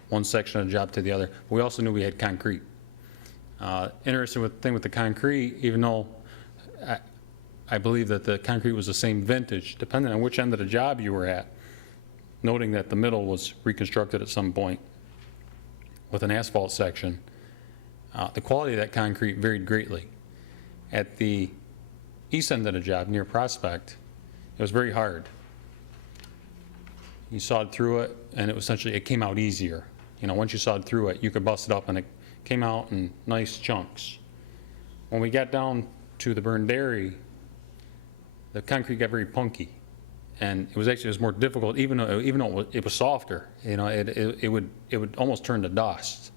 one section of the job to the other. We also knew we had concrete. Interesting thing with the concrete, even though I believe that the concrete was the same vintage, depending on which end of the job you were at, noting that the middle was reconstructed at some point with an asphalt section, the quality of that concrete varied greatly. At the east end of the job, near Prospect, it was very hard. You sawed through it, and it came out easier. You know, once you sawed through it, you could bust it up, and it came out in nice chunks. When we got down to the burned dairy, the concrete got very punky, and it was more difficult, even though it was softer. You know, it would almost turn to dust.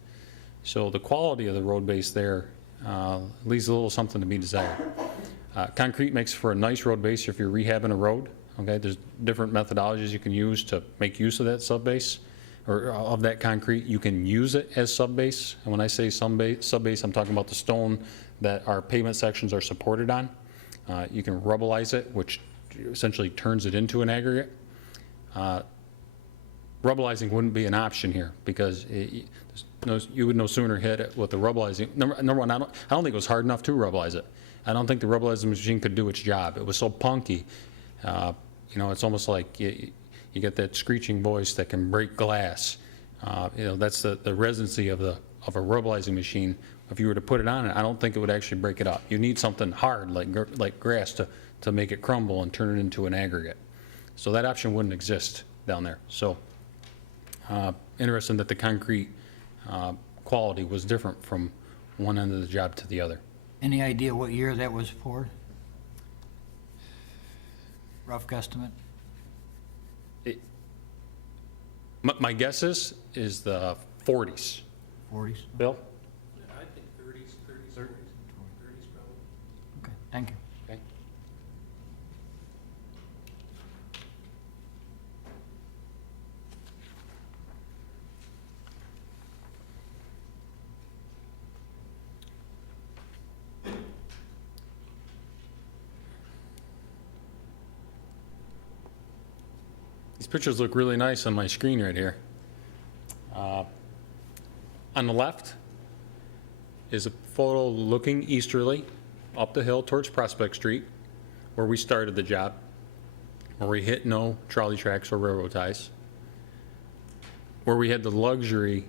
So the quality of the road base there leaves a little something to be desired. Concrete makes for a nice road base if you're rehabbing a road. Okay, there's different methodologies you can use to make use of that subbase, or of that concrete. You can use it as subbase, and when I say subbase, I'm talking about the stone that our pavement sections are supported on. You can rubbleize it, which essentially turns it into an aggregate. Rubbleizing wouldn't be an option here, because you would no sooner hit it with the rubbleizing. Number one, I don't think it was hard enough to rubbleize it. I don't think the rubbleizing machine could do its job. It was so punky. You know, it's almost like you get that screeching voice that can break glass. You know, that's the residency of a rubbleizing machine. If you were to put it on it, I don't think it would actually break it up. You need something hard like grass to make it crumble and turn it into an aggregate. So that option wouldn't exist down there. So interesting that the concrete quality was different from one end of the job to the other. Any idea what year that was for? Rough guesstimate? My guess is the 40s. 40s? Bill? I think 30s, 40s, 30s probably. Okay, thank you. Okay. These pictures look really nice on my screen right here. On the left is a photo looking easterly up the hill towards Prospect Street, where we started the job, where we hit no trolley tracks or railroad ties, where we had the luxury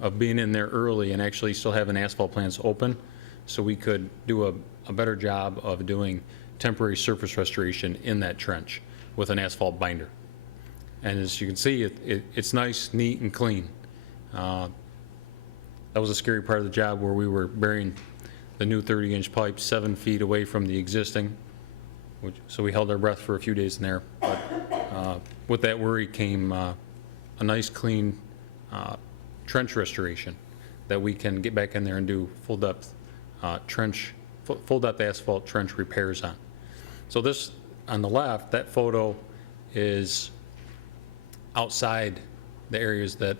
of being in there early and actually still having asphalt plants open, so we could do a better job of doing temporary surface restoration in that trench with an asphalt binder. And as you can see, it's nice, neat, and clean. That was a scary part of the job, where we were burying the new 30-inch pipe 7 feet away from the existing, so we held our breath for a few days in there. But with that worry came a nice, clean trench restoration that we can get back in there and do full-depth trench full depth asphalt trench repairs on. So this, on the left, that photo is outside the areas that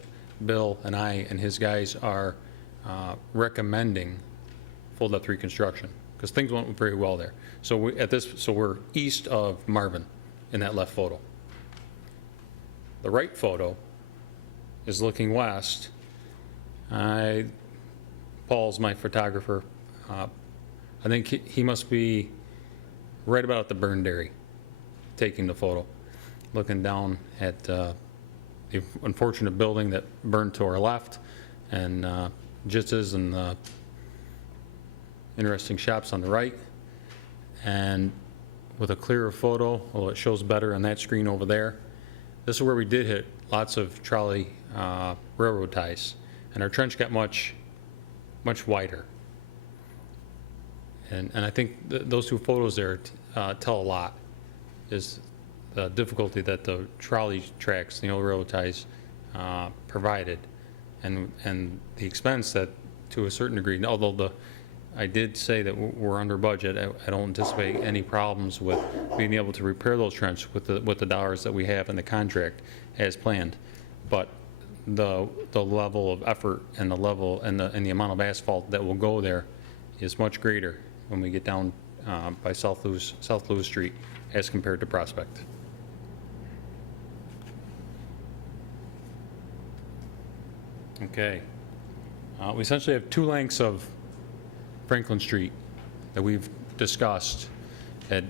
Bill and I and his guys are recommending full depth reconstruction, because things went very well there. So we're east of Marvin in that left photo. The right photo is looking west. Paul's my photographer. I think he must be right about at the burn dairy, taking the photo, looking down at the unfortunate building that burned to our left, and Jitz's and the interesting shops on the right. And with a clearer photo, well, it shows better on that screen over there. This is where we did hit lots of trolley railroad ties, and our trench got much wider. And I think those two photos there tell a lot, is the difficulty that the trolley tracks, the old railroad ties, provided, and the expense that, to a certain degree, although I did say that we're under budget, I don't anticipate any problems with being able to repair those trenches with the dollars that we have in the contract as planned. But the level of effort and the level and the amount of asphalt that will go there is much greater when we get down by South Lewis Street as compared to Prospect. Okay. We essentially have two lengths of Franklin Street that we've discussed at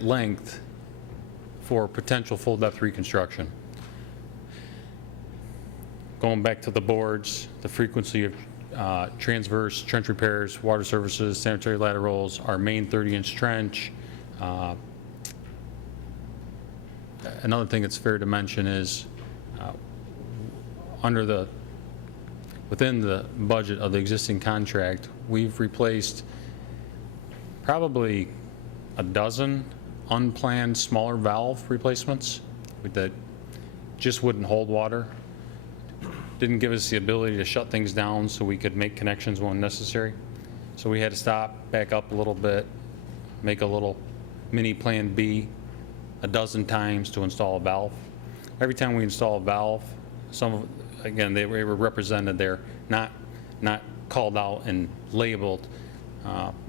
length for potential full depth reconstruction. Going back to the boards, the frequency of transverse trench repairs, water services, sanitary laterals, our main 30-inch trench. Another thing that's fair to mention is within the budget of the existing contract, we've replaced probably a dozen unplanned smaller valve replacements that just wouldn't hold water. Didn't give us the ability to shut things down so we could make connections when necessary. So we had to stop, back up a little bit, make a little mini plan B a dozen times to install a valve. Every time we install a valve, again, they were represented there, not called out and labeled.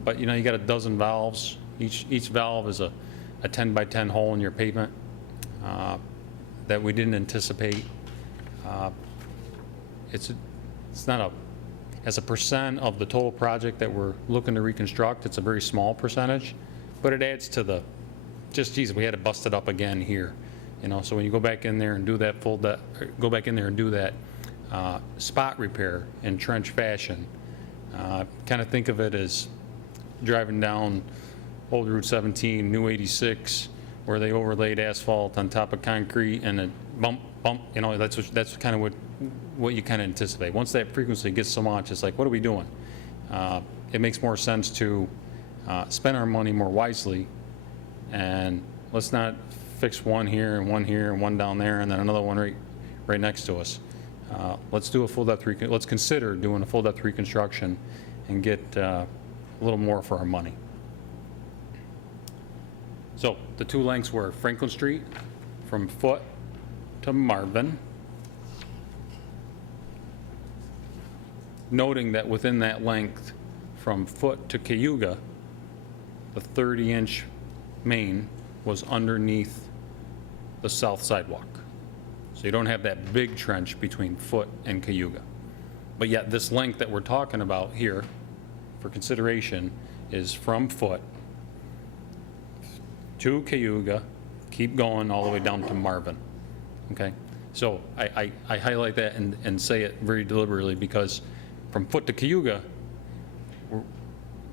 But you got a dozen valves. Each valve is a 10 by 10 hole in your pavement that we didn't anticipate. It's not as a percent of the total project that we're looking to reconstruct, it's a very small percentage, but it adds to geez, we had to bust it up again here. So when you go back in there and do that spot repair in trench fashion, kind of think of it as driving down Old Route 17, New 86, where they overlaid asphalt on top of concrete and a bump, that's kind of what you kind of anticipate. Once that frequency gets so much, it's like, what are we doing? It makes more sense to spend our money more wisely, and let's not fix one here and one down there and then another one right next to us. Let's do a full depth let's consider doing a full depth reconstruction and get a little more for our money. So the two lengths were Franklin Street from Foote to Marvin, noting that within that length from Foote to Cayuga, the 30-inch main was underneath the south sidewalk. So you don't have that big trench between Foote and Cayuga. But yet this length that we're talking about here for consideration is from Foote to Cayuga, keep going all the way down to Marvin. Okay? So I highlight that and say it very deliberately because from Foote to Cayuga,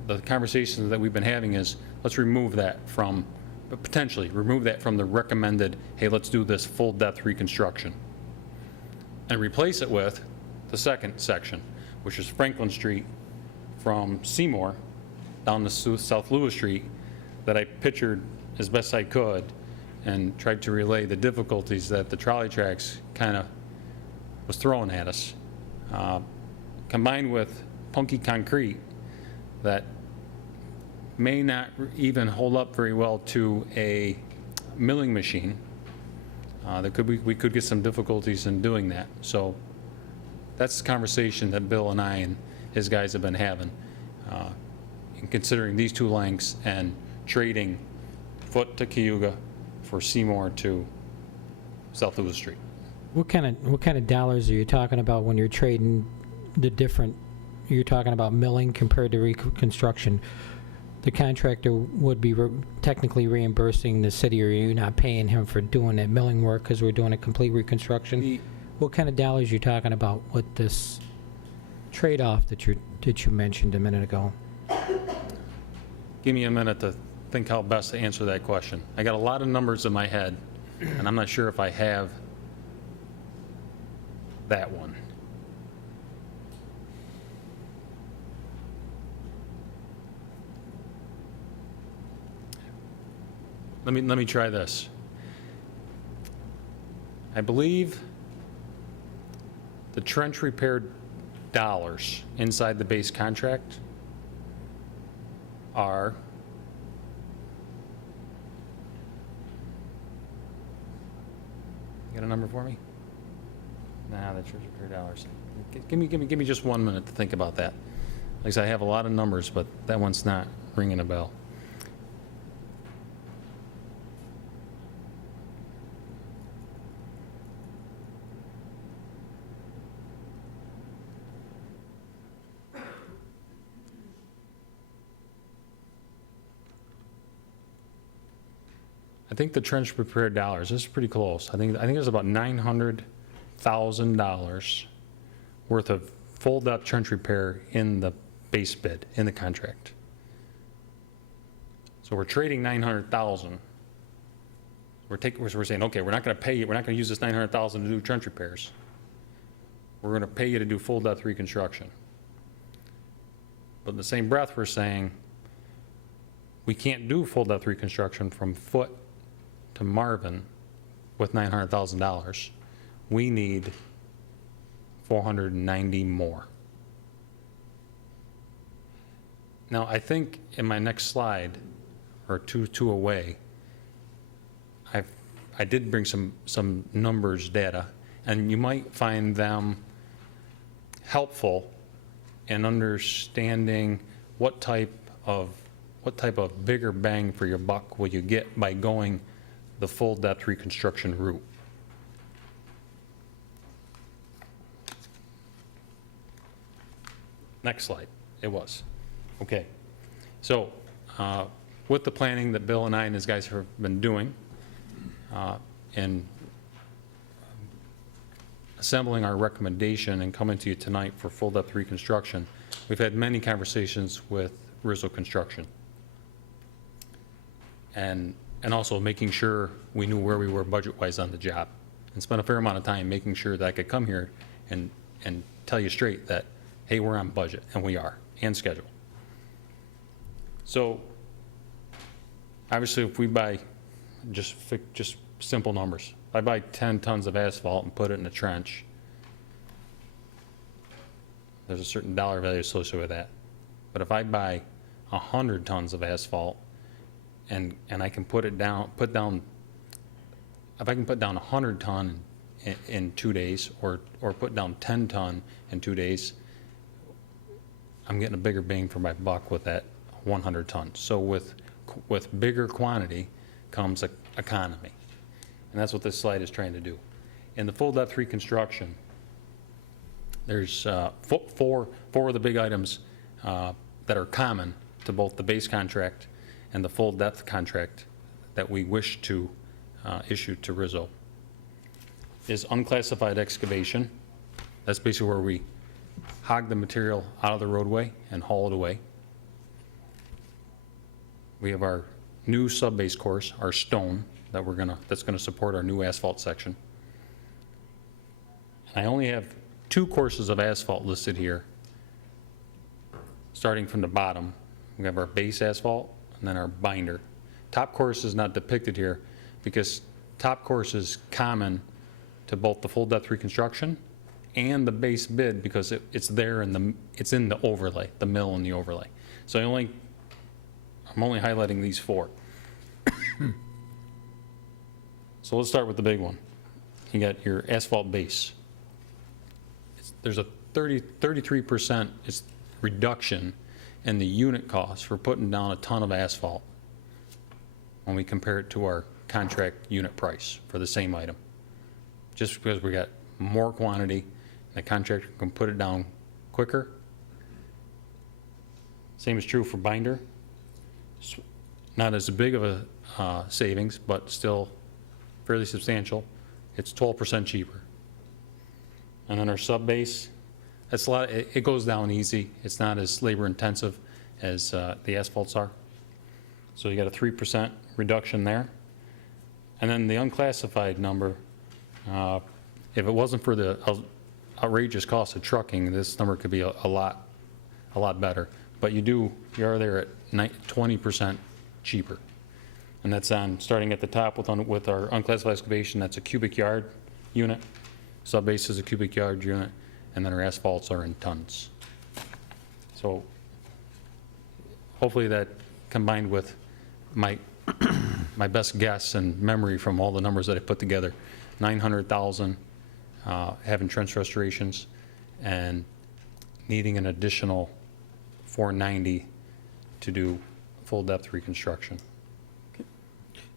the conversations that we've been having is let's remove that from, potentially remove that from the recommended, hey, let's do this full depth reconstruction, and replace it with the second section, which is Franklin Street from Seymour down to South Lewis Street, that I pictured as best I could and tried to relay the difficulties that the trolley tracks kind of was throwing at us. Combined with punky concrete that may not even hold up very well to a milling machine. We could get some difficulties in doing that. So that's the conversation that Bill and I and his guys have been having, in considering these two lengths and trading Foot to Cayuga for Seymour to South Lewis Street. What kind of dollars are you talking about when you're trading the different, you're talking about milling compared to reconstruction? The contractor would be technically reimbursing the city, or you're not paying him for doing that milling work because we're doing a complete reconstruction? What kind of dollars are you talking about with this trade-off that you mentioned a minute ago? Give me a minute to think how best to answer that question. I got a lot of numbers in my head, and I'm not sure if I have that one. Let me try this. I believe the trench repair dollars inside the base contract are you got a number for me? Nah, the trench repair dollars. Give me just 1 minute to think about that. Like I said, I have a lot of numbers, but that one's not ringing a bell. I think the trench repair dollars, this is pretty close. I think there's about $900,000 worth of full depth trench repair in the base bid, in the contract. So we're trading 900,000. We're saying, okay, we're not going to pay you, we're not going to use this 900,000 to do trench repairs. We're going to pay you to do full depth reconstruction. But in the same breath, we're saying we can't do full depth reconstruction from Foot to Marvin with $900,000. We need 490 more. Now, I think in my next slide, or two away, I did bring some numbers, data, and you might find them helpful in understanding what type of bigger bang for your buck will you get by going the full depth reconstruction route. Next slide. It was. Okay. So with the planning that Bill and I and his guys have been doing and assembling our recommendation and coming to you tonight for full depth reconstruction, we've had many conversations with Rizzo Construction. And also making sure we knew where we were budget-wise on the job, and spent a fair amount of time making sure that I could come here and tell you straight that, hey, we're on budget, and we are, and schedule. So obviously, if we buy just simple numbers, if I buy 10 tons of asphalt and put it in a trench, there's a certain dollar value associated with that. But if I buy 100 tons of asphalt and I can put down, if I can put down 100 ton in 2 days, or put down 10 ton in 2 days, I'm getting a bigger bang for my buck with that 100 tons. So with bigger quantity comes economy. And that's what this slide is trying to do. In the full depth reconstruction, there's four of the big items that are common to both the base contract and the full depth contract that we wish to issue to Rizzo. Is unclassified excavation. That's basically where we hog the material out of the roadway and haul it away. We have our new sub-base course, our stone, that's gonna support our new asphalt section. I only have 2 courses of asphalt listed here, starting from the bottom. We have our base asphalt and then our binder. Top course is not depicted here because top course is common to both the full depth reconstruction and the base bid, because it's there it's in the overlay, the mill and the overlay. So I'm only highlighting these 4. So let's start with the big one. You got your asphalt base. There's a 33% reduction in the unit cost for putting down a ton of asphalt when we compare it to our contract unit price for the same item. Just because we got more quantity, the contractor can put it down quicker. Same is true for binder. Not as big of a savings, but still fairly substantial. It's 12% cheaper. And then our sub base, that's a lot. It goes down easy. It's not as labor intensive as the asphalts are. So you got a 3% reduction there. And then the unclassified number, if it wasn't for the outrageous cost of trucking, this number could be a lot better. But you are there at 20% cheaper. And that's on, starting at the top with our unclassified excavation, that's a cubic yard unit. Sub-base is a cubic yard unit, and then our asphalts are in tons. So hopefully that, combined with my best guess and memory from all the numbers that I put together, 900,000 having trench restorations and needing an additional 490 to do full depth reconstruction.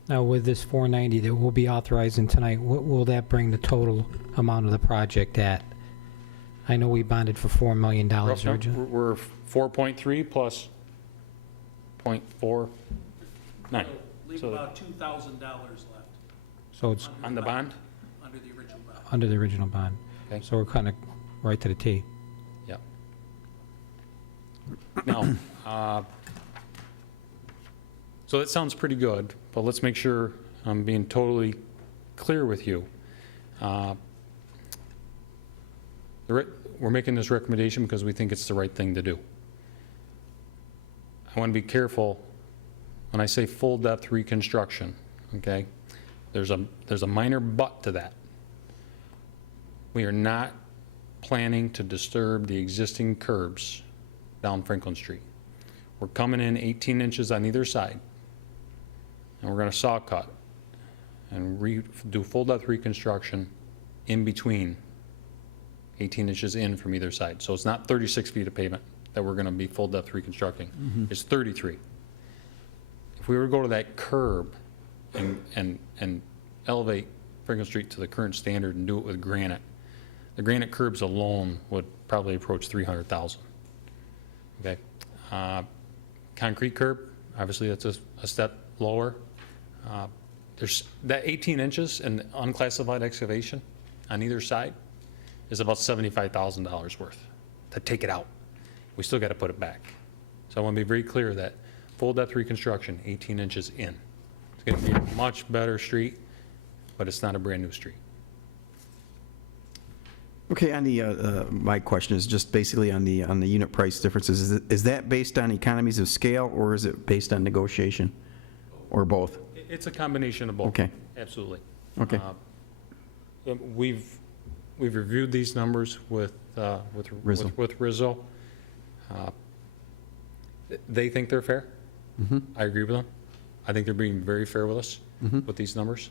Now, with this 490 that we'll be authorizing tonight, what will that bring the total amount of the project at? I know we bonded for $4 million Rough number, originally. we're 4.3 plus 0.49. Leave So- about $2,000 left So it's On the bond? under the original bond. under the original bond. Okay. So we're kind of right to the T. Yeah. Now, so that sounds pretty good, but let's make sure I'm being totally clear with you. We're making this recommendation because we think it's the right thing to do. I want to be careful when I say full depth reconstruction, okay? There's a minor but to that. We are not planning to disturb the existing curbs down Franklin Street. We're coming in 18 inches on either side, and we're going to saw cut and do full depth reconstruction in between 18 inches in from either side. So it's not 36 feet of pavement that we're going to be full depth reconstructing. It's 33. If we were to go to that curb and elevate Franklin Street to the current standard and do it with granite, the granite curbs alone would probably approach 300,000. Okay. Concrete curb, obviously that's a step lower. There's that 18 inches in unclassified excavation on either side is about $75,000 worth to take it out. We still got to put it back. So I want to be very clear that full depth reconstruction, 18 inches in. It's going to be a much better street, but it's not a brand new street. Okay, on the, my question is just basically on the unit price differences. Is that based on economies of scale, or is it based on negotiation, or both? It's a combination of both. Okay. Absolutely. Okay. We've reviewed these numbers with Rizzo. with Rizzo. They think they're fair. I agree with them. I think they're being very fair with us with these numbers.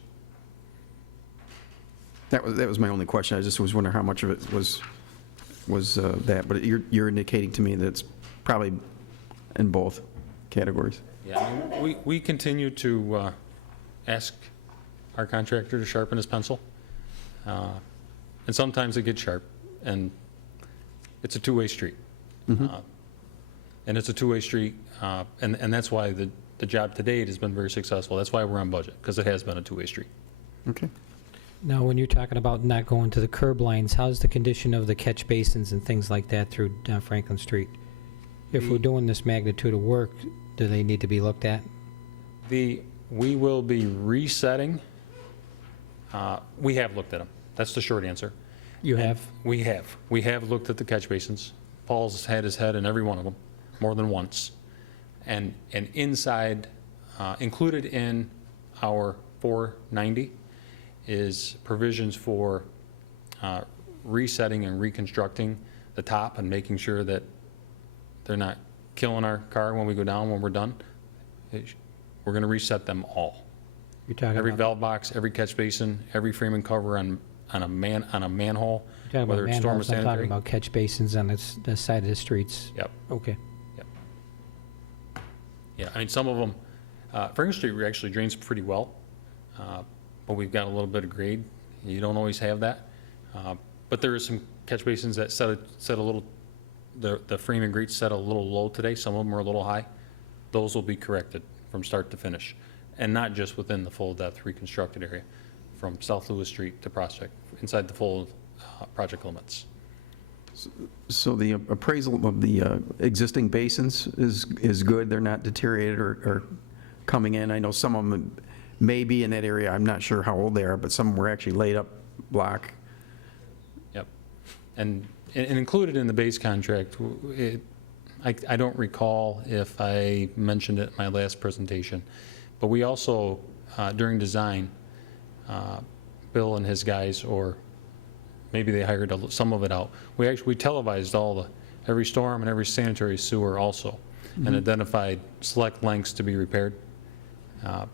That was my only question. I just was wondering how much of it was that, but you're indicating to me that it's probably in both categories. Yeah, I mean, we continue to ask our contractor to sharpen his pencil. And sometimes it gets sharp, and it's a two-way street. And it's a two-way street, and that's why the job to date has been very successful. That's why we're on budget, because it has been a two-way street. Okay. Now, when you're talking about not going to the curb lines, how's the condition of the catch basins and things like that through Franklin Street? If we're doing this magnitude of work, do they need to be looked at? We will be resetting. We have looked at them. That's the short answer. You have? We have. We have looked at the catch basins. Paul's had his head in every one of them, more than once. And inside, included in our 490 is provisions for resetting and reconstructing the top and making sure that they're not killing our car when we go down, when we're done, we're going to reset them all. You're talking Every about, valve box, every catch basin, every frame and cover on a manhole, you're talking whether about it's storm or manholes, I'm talking sanitary. about catch basins on the side of the streets. Yep. Okay. Yeah, I mean, some of them, Franklin Street actually drains pretty well, but we've got a little bit of grade. You don't always have that. But there is some catch basins that set a little, the frame and grate set a little low today. Some of them are a little high. Those will be corrected from start to finish, and not just within the full depth reconstructed area, from South Lewis Street to Prospect, inside the full project limits. So the appraisal of the existing basins is good? They're not deteriorated or coming in? I know some of them may be in that area. I'm not sure how old they are, but some were actually laid up block. Yep. And included in the base contract, I don't recall if I mentioned it in my last presentation, but we also, during design, Bill and his guys, or maybe they hired some of it out, we televised every storm and every sanitary sewer also, and identified select lengths to be repaired. So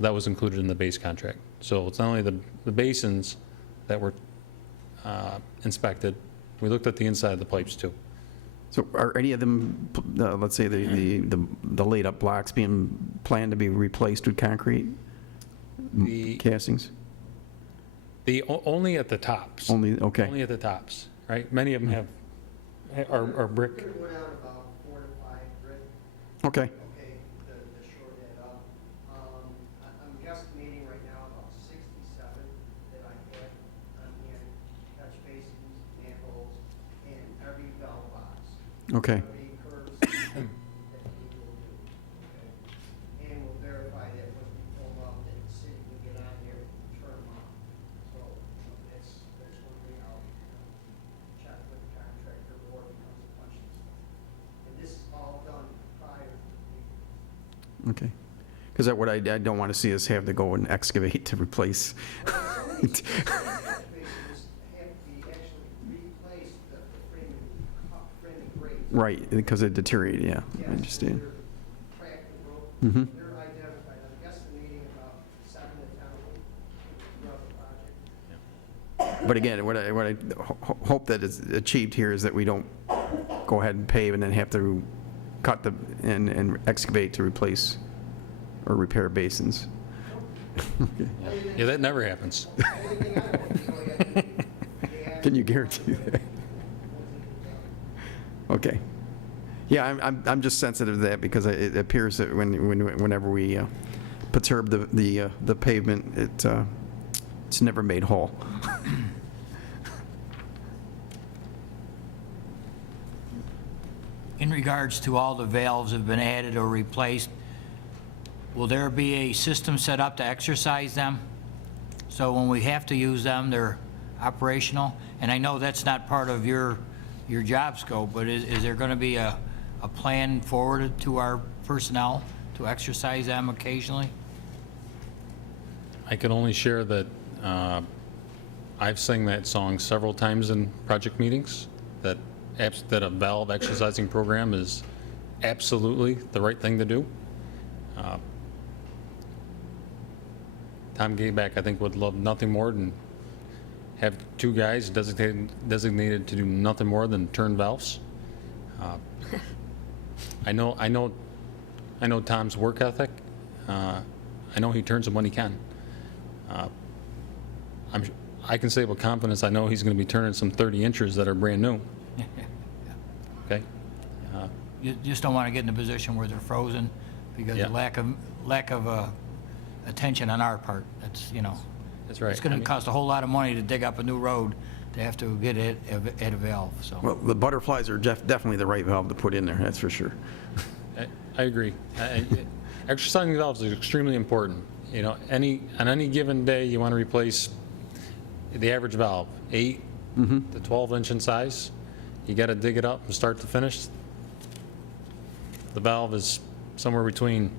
that was included in the base contract. So it's not only the basins that were inspected, we looked at the inside of the pipes too. So are any of them, let's say the laid up blocks being planned to be replaced with concrete castings? Only at the tops. Only, okay. Only at the tops, right? Many of them are brick. Could put out about 4 to 5 brick, Okay. okay, to shore that up. I'm guesstimating right now about 67 that I have on hand, catch basins, manholes, and every valve box. Okay. Every curb seam that we will do, okay? And we'll verify that when we pull them up, that the city can get on here and turn them on. So, that's one thing I'll check with the contractor or becomes a punch list. And this is all done prior to the Okay. Because what I don't want to see is have to go and excavate to replace. Have to be actually replace the frame and grate. Right, because it deteriorated, yeah, I Yes, understand. they're cracked and broken. Mhm. They're identified. I'm guesstimating about 7 to 10 of them throughout the project. But again, what I hope that is achieved here is that we don't go ahead and pave and then have to cut and excavate to replace or repair basins. Yeah, that never happens. Can you guarantee that? Okay. Yeah, I'm just sensitive to that because it appears that whenever we perturb the pavement, it's never made whole. In regards to all the valves have been added or replaced, will there be a system set up to exercise them? So when we have to use them, they're operational? And I know that's not part of your job scope, but is there going to be a plan forwarded to our personnel to exercise them occasionally? I can only share that I've sang that song several times in project meetings, that a valve exercising program is absolutely the right thing to do. Tom Gayback, I think, would love nothing more than have 2 guys designated to do nothing more than turn valves. I know Tom's work ethic. I know he turns them when he can. I can say with confidence, I know he's going to be turning some 30 inches that are brand new. Okay? You just don't want to get in a position where they're frozen because Yeah. of lack of attention on our part. That's, That's right. it's going I to mean, cost a whole lot of money to dig up a new road to have to get it at a valve, so. Well, the butterflies are definitely the right valve to put in there, that's for sure. I agree. Exercising valves is extremely important. On any given day, you want to replace the average valve, 8 to 12 inch in size. You got to dig it up from start to finish. The valve is somewhere between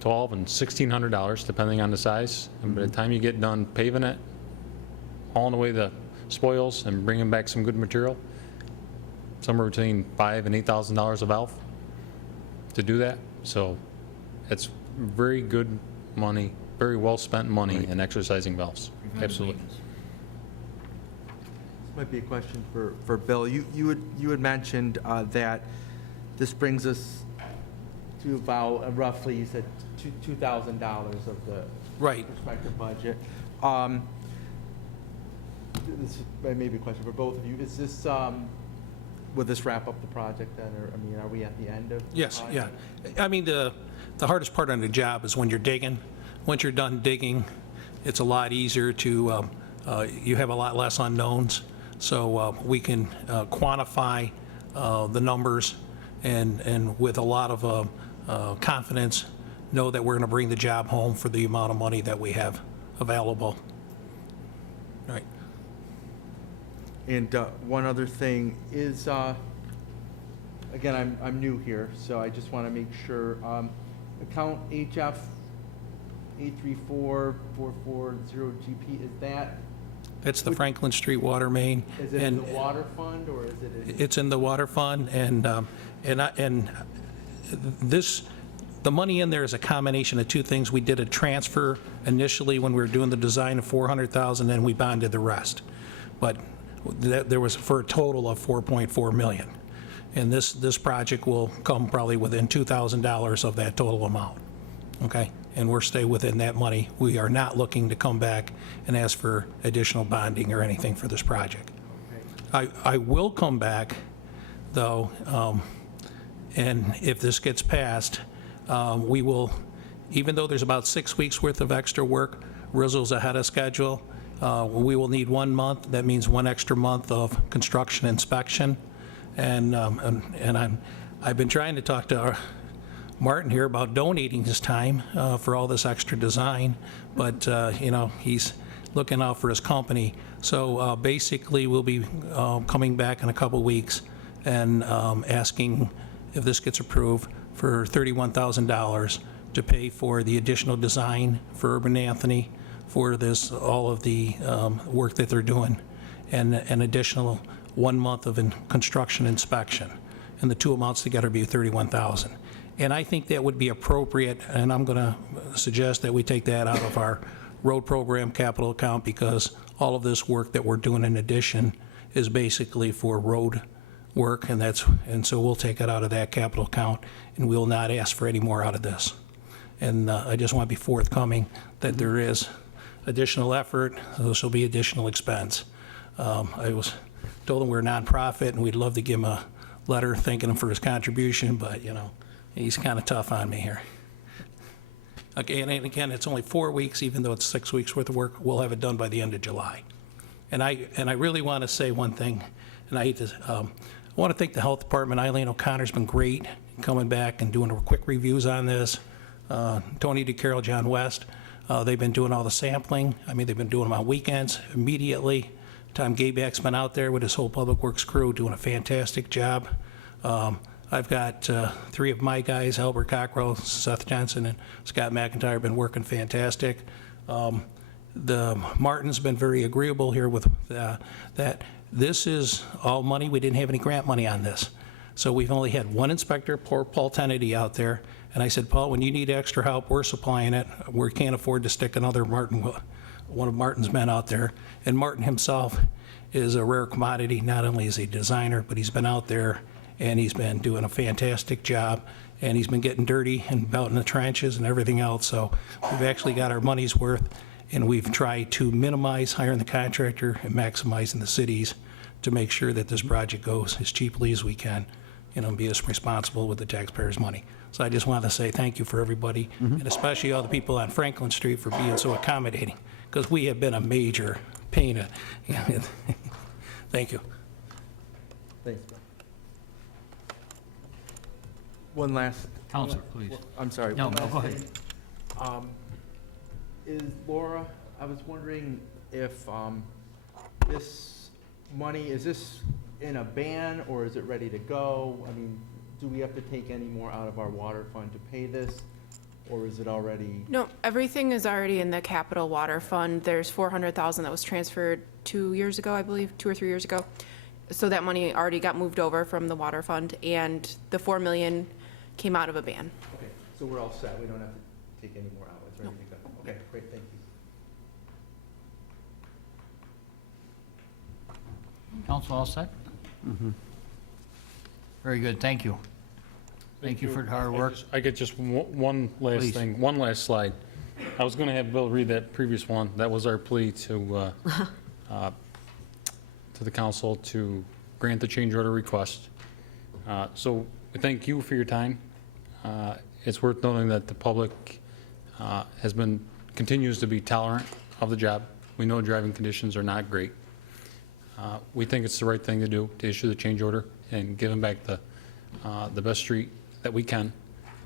$1,200 and $1,600, depending on the size. And by the time you get done paving it, hauling away the spoils and bringing back some good material, somewhere between $5,000 and $8,000 a valve to do that. So it's very good money, very well-spent money in exercising valves. Absolutely. This might be a question for Bill. You had mentioned that this brings us to about roughly, you said $2,000 of the Right. prospective budget. This may be a question for both of you. Is this, would this wrap up the project then, or, I mean, are we at the end of? the Yes, yeah. project? I mean, the hardest part on the job is when you're digging. Once you're done digging, it's a lot easier to, you have a lot less unknowns. So we can quantify the numbers and with a lot of confidence, know that we're going to bring the job home for the amount of money that we have available. Right. And one other thing is, again, I'm new here, so I just want to make sure, account HF 834440GP, is that, It's the Franklin Street water main. is it in and the water fund, or is it in? It's in the water fund, and this, the money in there is a combination of two things. We did a transfer initially when we were doing the design of 400,000, and we bonded the rest. But there was for a total of 4.4 million. And this project will come probably within $2,000 of that total amount, okay? And we'll stay within that money. We are not looking to come back and ask for additional bonding or anything for this project. I will come back, though, and if this gets passed, we will, even though there's about 6 weeks' worth of extra work, Rizzo's ahead of schedule, we will need 1 month. That means 1 extra month of construction inspection. And I've been trying to talk to Martin here about donating his time for all this extra design, but, you know, he's looking out for his company. So basically, we'll be coming back in a couple weeks and asking if this gets approved for $31,000 to pay for the additional design for Urban Anthony for this, all of the work that they're doing, and an additional 1 month of construction inspection. And the two amounts together be $31,000. And I think that would be appropriate, and I'm going to suggest that we take that out of our road program capital account, because all of this work that we're doing in addition is basically for road work, and so we'll take it out of that capital account, and we'll not ask for any more out of this. And I just want to be forthcoming that there is additional effort, this will be additional expense. I was told him we're a nonprofit, and we'd love to give him a letter thanking him for his contribution, but, you know, he's kind of tough on me here. Okay, and again, it's only 4 weeks, even though it's 6 weeks worth of work. We'll have it done by the end of July. And I really want to say one thing, and I hate to, I want to thank the health department. Eileen O'Connor's been great coming back and doing quick reviews on this. Tony DeCarroll, John West, they've been doing all the sampling. I mean, they've been doing them on weekends immediately. Tom Gabeck's been out there with his whole public works crew doing a fantastic job. I've got 3 of my guys, Albert Cockrell, Seth Johnson, and Scott McIntyre, have been working fantastic. The Martin's been very agreeable here with that. This is all money. We didn't have any grant money on this. So we've only had one inspector, poor Paul Tennedy, out there. And I said, Paul, when you need extra help, we're supplying it. We can't afford to stick another one of Martin's men out there. And Martin himself is a rare commodity. Not only is he a designer, but he's been out there and he's been doing a fantastic job. And he's been getting dirty and out in the trenches and everything else. So we've actually got our money's worth, and we've tried to minimize hiring the contractor and maximizing the cities to make sure that this project goes as cheaply as we can, you know, and be as responsible with the taxpayers' money. So I just want to say thank you for everybody, and especially all the people on Franklin Street for being so accommodating, because we have been a major pain. Thank you. Thanks, Bill. One last. Counselor, please. I'm sorry. No, one no, last go ahead. thing. Is Laura, I was wondering if this money, is this in a ban or is it ready to go? I mean, do we have to take any more out of our water fund to pay this, or is it already? No, everything is already in the capital water fund. There's $400,000 that was transferred 2 years ago, I believe, 2 or 3 years ago. So that money already got moved over from the water fund, and the 4 million came out of a ban. Okay, so we're all set. We don't have to take any more outlets or anything. Okay, great, thank you. Council all set? Very good, thank you. Thank you for the hard work. I get just one last Please. thing, one last slide. I was going to have Bill read that previous one. That was our plea to the council to grant the change order request. So we thank you for your time. It's worth noting that the public continues to be tolerant of the job. We know driving conditions are not great. We think it's the right thing to do, to issue the change order and give them back the best street that we can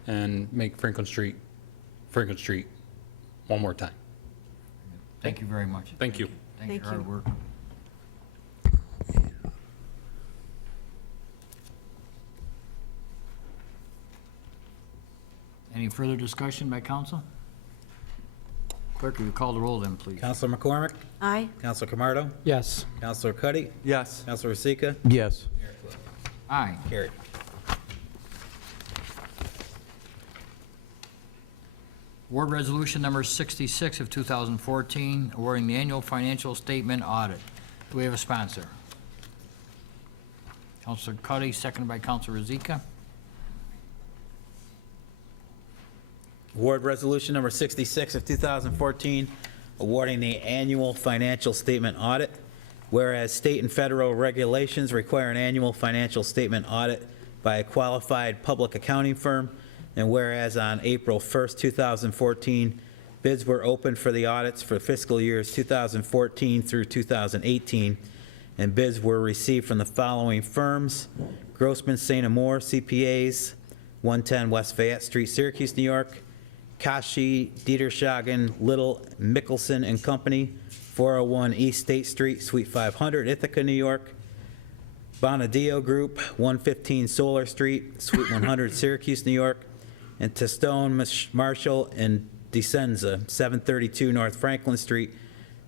and make Franklin Street one more time. Thank you very much. Thank you. Thanks Thank for your hard you. work. Any further discussion by council? Clerk, will you call the roll then, please? Counselor McCormick? Aye. Counselor Camardo? Yes. Counselor Cuddy? Yes. Counselor Rosika? Yes. Aye. Carried. Board Resolution Number 66 of 2014, awarding the annual financial statement audit. Do we have a sponsor? Counselor Cuddy, seconded by Counselor Rozika. Award Resolution Number 66 of 2014, awarding the annual financial statement audit. Whereas state and federal regulations require an annual financial statement audit by a qualified public accounting firm, and whereas on April 1st, 2014, bids were opened for the audits for fiscal years 2014 through 2018, and bids were received from the following firms: Grossman St. Amour CPAs, 110 West Fayette Street, Syracuse, New York; Kashi, Dietershagen, Little, Mickelson and Company, 401 East State Street, Suite 500, Ithaca, New York; Bonadio Group, 115 Solar Street, Suite 100, Syracuse, New York; and Testone, Marshall, and Desenza, 732 North Franklin Street,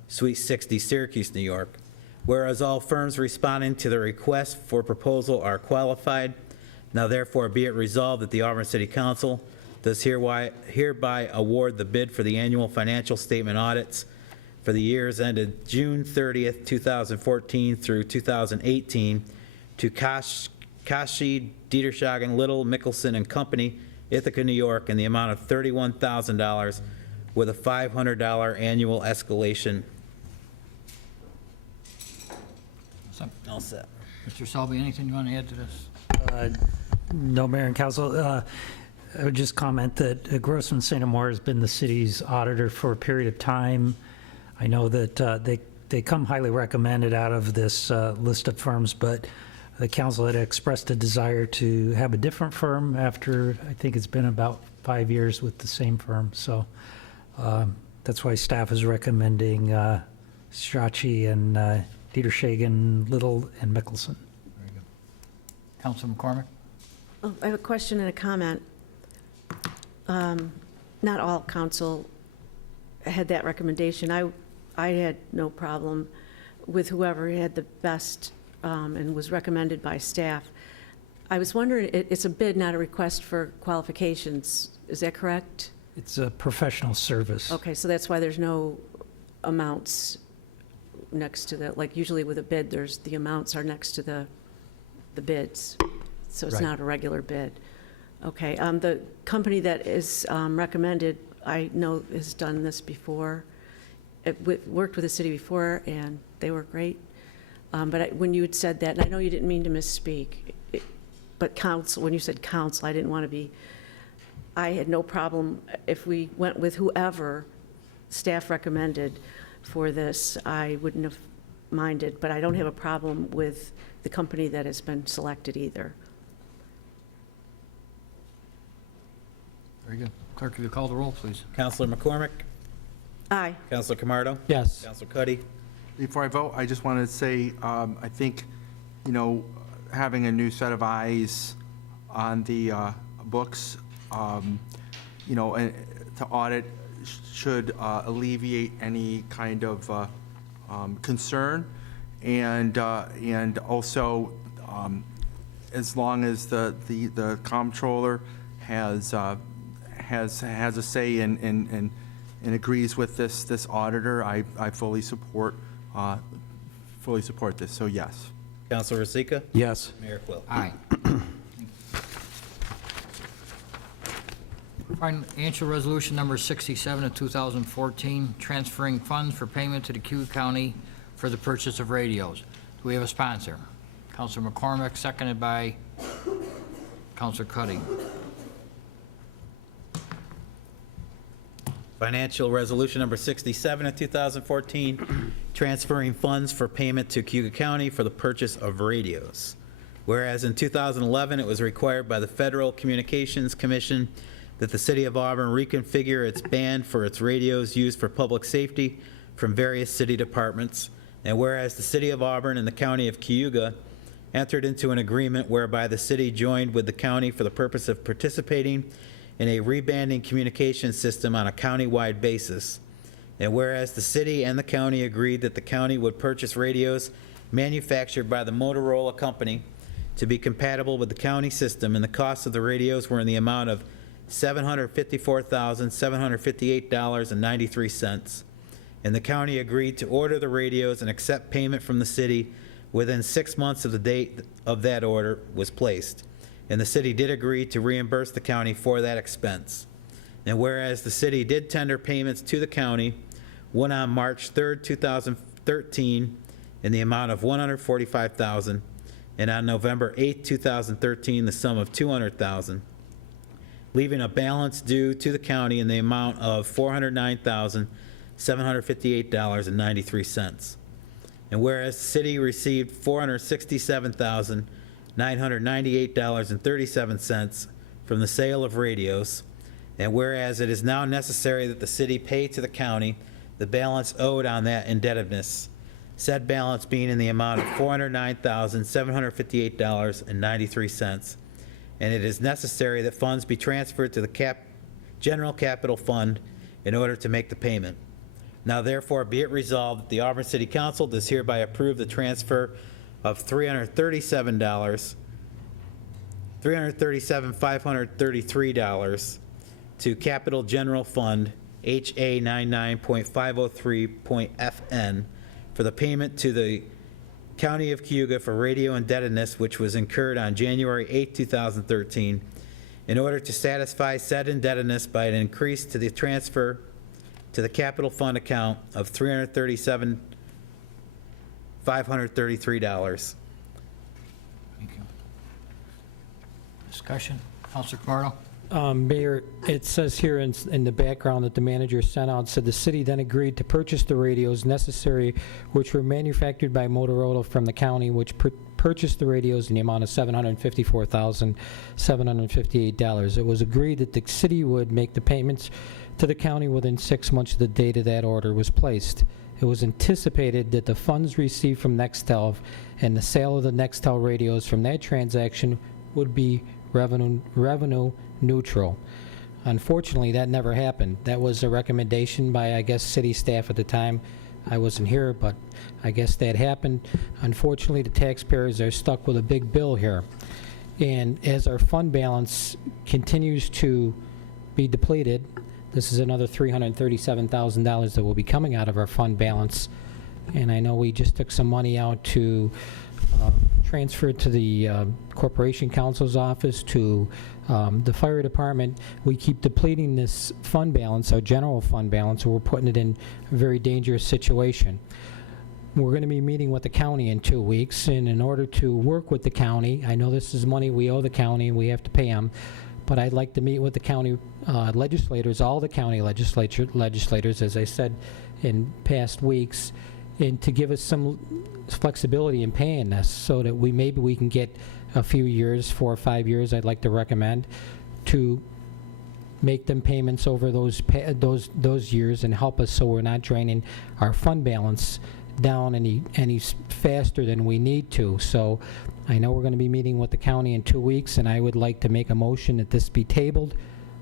Suite 60, Syracuse, New York. Whereas all firms responding to the request for proposal are qualified, now therefore be it resolved that the Auburn City Council does hereby award the bid for the annual financial statement audits for the years ended June 30th, 2014 through 2018 to Kashi, Dietershagen, Little, Mickelson and Company, Ithaca, New York, in the amount of $31,000 with a $500 annual escalation. All set. Mr. Selby, anything you want to add to this? No, Mayor and Council. I would just comment that Grossman St. Amour has been the city's auditor for a period of time. I know that they come highly recommended out of this list of firms, but the council had expressed a desire to have a different firm after, I think it's been about 5 years with the same firm. So that's why staff is recommending Strachey and Dietershagen, Little, and Mickelson. Very good. Counselor McCormick? Oh, I have a question and a comment. Not all council had that recommendation. I had no problem with whoever had the best and was recommended by staff. I was wondering, it's a bid, not a request for qualifications. Is that correct? It's a professional service. Okay, so that's why there's no amounts next to the, like usually with a bid, the amounts are next to the bids. So it's Right. not a regular bid. Okay, the company that is recommended, I know has done this before. Worked with the city before, and they were great. But when you had said that, and I know you didn't mean to misspeak, but council, when you said council, I didn't want to be, I had no problem if we went with whoever staff recommended for this, I wouldn't have minded, but I don't have a problem with the company that has been selected either. Very good. Clerk, will you call the roll, please? Counselor McCormick? Aye. Counselor Camardo? Yes. Counselor Cuddy? Before I vote, I just wanted to say, I think, having a new set of eyes on the books, and to audit should alleviate any kind of concern. And also, as long as the comptroller has a say and agrees with this auditor, I fully support this, so yes. Counselor Rosika? Yes. Mayor Quill? Aye. Financial Resolution Number 67 of 2014, transferring funds for payment to the Cuyahoga County for the purchase of radios. Do we have a sponsor? Counselor McCormick, seconded by Counselor Cuddy. Financial Resolution Number 67 of 2014, transferring funds for payment to Cuyahoga County for the purchase of radios. Whereas in 2011, it was required by the Federal Communications Commission that the City of Auburn reconfigure its band for its radios used for public safety from various city departments. And whereas the City of Auburn and the County of Cuyahoga entered into an agreement whereby the city joined with the county for the purpose of participating in a rebanding communication system on a county-wide basis. And whereas the city and the county agreed that the county would purchase radios manufactured by the Motorola Company to be compatible with the county system, and the cost of the radios were in the amount of $754,758.93. And the county agreed to order the radios and accept payment from the city within 6 months of the date of that order was placed. And the city did agree to reimburse the county for that expense. And whereas the city did tender payments to the county, one on March 3rd, 2013, in the amount of $145,000, and on November 8th, 2013, the sum of $200,000, leaving a balance due to the county in the amount of $409,758.93. And whereas the city received $467,998.37 from the sale of radios, and whereas it is now necessary that the city pay to the county the balance owed on that indebtedness, said balance being in the amount of $409,758.93, and it is necessary that funds be transferred to the general capital fund in order to make the payment. Now therefore be it resolved that the Auburn City Council does hereby approve the transfer of $337,533 to Capital General Fund HA 99.503.FN for the payment to the County of Cuyahoga for radio indebtedness which was incurred on January 8, 2013, in order to satisfy said indebtedness by an increase to the transfer to the capital fund account of $337,533. Thank you. Discussion? Counselor Camardo? Mayor, it says here in the background that the manager sent out, said the city then agreed to purchase the radios necessary, which were manufactured by Motorola from the county, which purchased the radios in the amount of $754,758. It was agreed that the city would make the payments to the county within 6 months of the date of that order was placed. It was anticipated that the funds received from Nextel and the sale of the Nextel radios from that transaction would be revenue neutral. Unfortunately, that never happened. That was a recommendation by, I guess, city staff at the time. I wasn't here, but I guess that happened. Unfortunately, the taxpayers are stuck with a big bill here. And as our fund balance continues to be depleted, this is another $337,000 that will be coming out of our fund balance. And I know we just took some money out to transfer it to the Corporation Counsel's office, to the fire department. We keep depleting this fund balance, our general fund balance, and we're putting it in a very dangerous situation. We're going to be meeting with the county in 2 weeks, and in order to work with the county, I know this is money we owe the county and we have to pay them, but I'd like to meet with the county legislators, all the county legislators, as I said in past weeks, and to give us some flexibility in paying this so that maybe we can get a few years, 4 or 5 years, I'd like to recommend, to make them payments over those years and help us so we're not draining our fund balance down any faster than we need to. So I know we're going to be meeting with the county in 2 weeks, and I would like to make a motion that this be tabled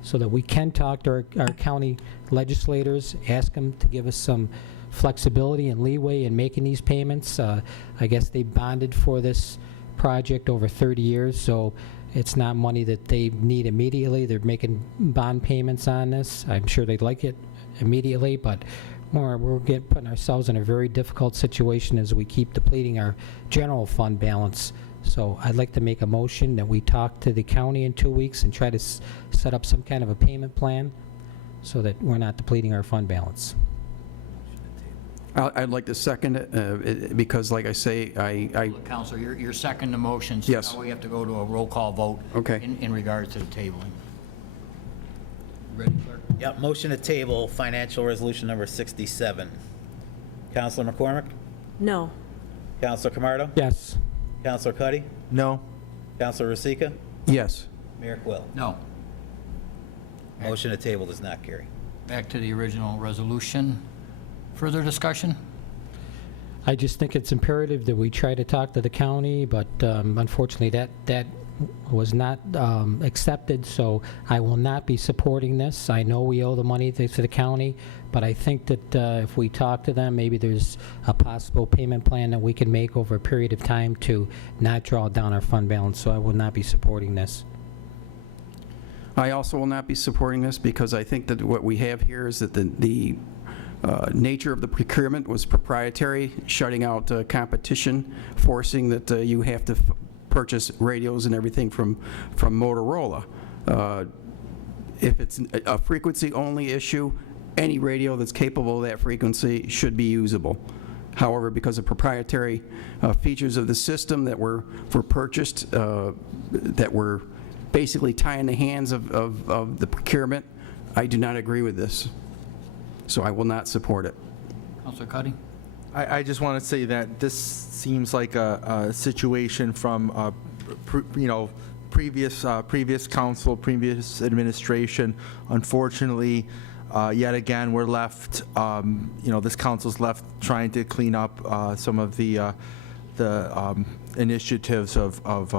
so that we can talk to our county legislators, ask them to give us some flexibility and leeway in making these payments. I guess they bonded for this project over 30 years, so it's not money that they need immediately. They're making bond payments on this. I'm sure they'd like it immediately, but we're putting ourselves in a very difficult situation as we keep depleting our general fund balance. So I'd like to make a motion that we talk to the county in 2 weeks and try to set up some kind of a payment plan so that we're not depleting our fund balance. I'd like to second it, because like I say, I Counselor, you're second the motion. So Yes. now we have to go to a roll call vote. Okay. In regards to the tabling. Ready, clerk? Yep, motion to table financial resolution number 67. Counselor McCormick? No. Counselor Camardo? Yes. Counselor Cuddy? No? Counselor Rosica? yes. Mayor Quill? No. Motion to table does not carry. Back to the original resolution. Further discussion? I just think it's imperative that we try to talk to the county, but unfortunately, that was not accepted, so I will not be supporting this. I know we owe the money to the county, but I think that if we talk to them, maybe there's a possible payment plan that we can make over a period of time to not draw down our fund balance, so I will not be supporting this. I also will not be supporting this because I think that what we have here is that the nature of the procurement was proprietary, shutting out competition, forcing that you have to purchase radios and everything from Motorola. If it's a frequency-only issue, any radio that's capable of that frequency should be usable. However, because of proprietary features of the system that were purchased, that were basically tying the hands of the procurement, I do not agree with this. So I will not support it. Counselor Cuddy? I just want to say that this seems like a situation from, previous council, previous administration. Unfortunately, yet again, we're left, this council's left trying to clean up some of the initiatives of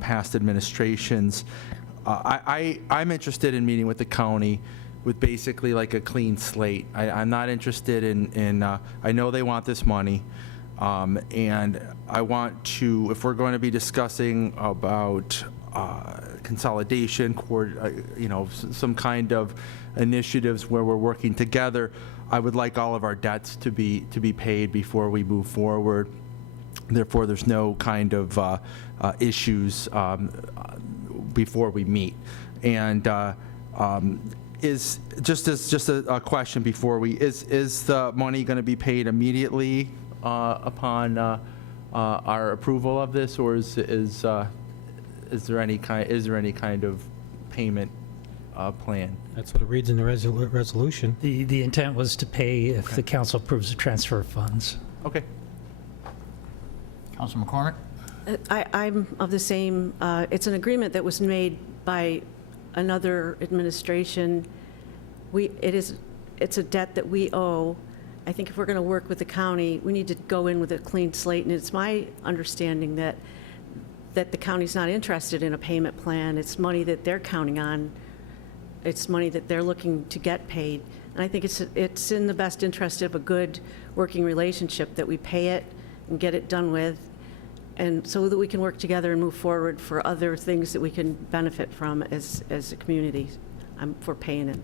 past administrations. I'm interested in meeting with the county with basically like a clean slate. I'm not interested in I know they want this money, and I want to, if we're going to be discussing about consolidation, some kind of initiatives where we're working together, I would like all of our debts to be paid before we move forward. Therefore, there's no kind of issues before we meet. And is just a question before we is the money going to be paid immediately upon our approval of this, or is there any kind of payment plan? That's what it reads in the resolution. The intent was to pay if the council approves the transfer of funds. Okay. Counselor McCormick? I'm of the same, it's an agreement that was made by another administration. It's a debt that we owe. I think if we're going to work with the county, we need to go in with a clean slate, and it's my understanding that the county's not interested in a payment plan. It's money that they're counting on. It's money that they're looking to get paid. And I think it's in the best interest of a good working relationship that we pay it and get it done with, and so that we can work together and move forward for other things that we can benefit from as a community. I'm for paying it.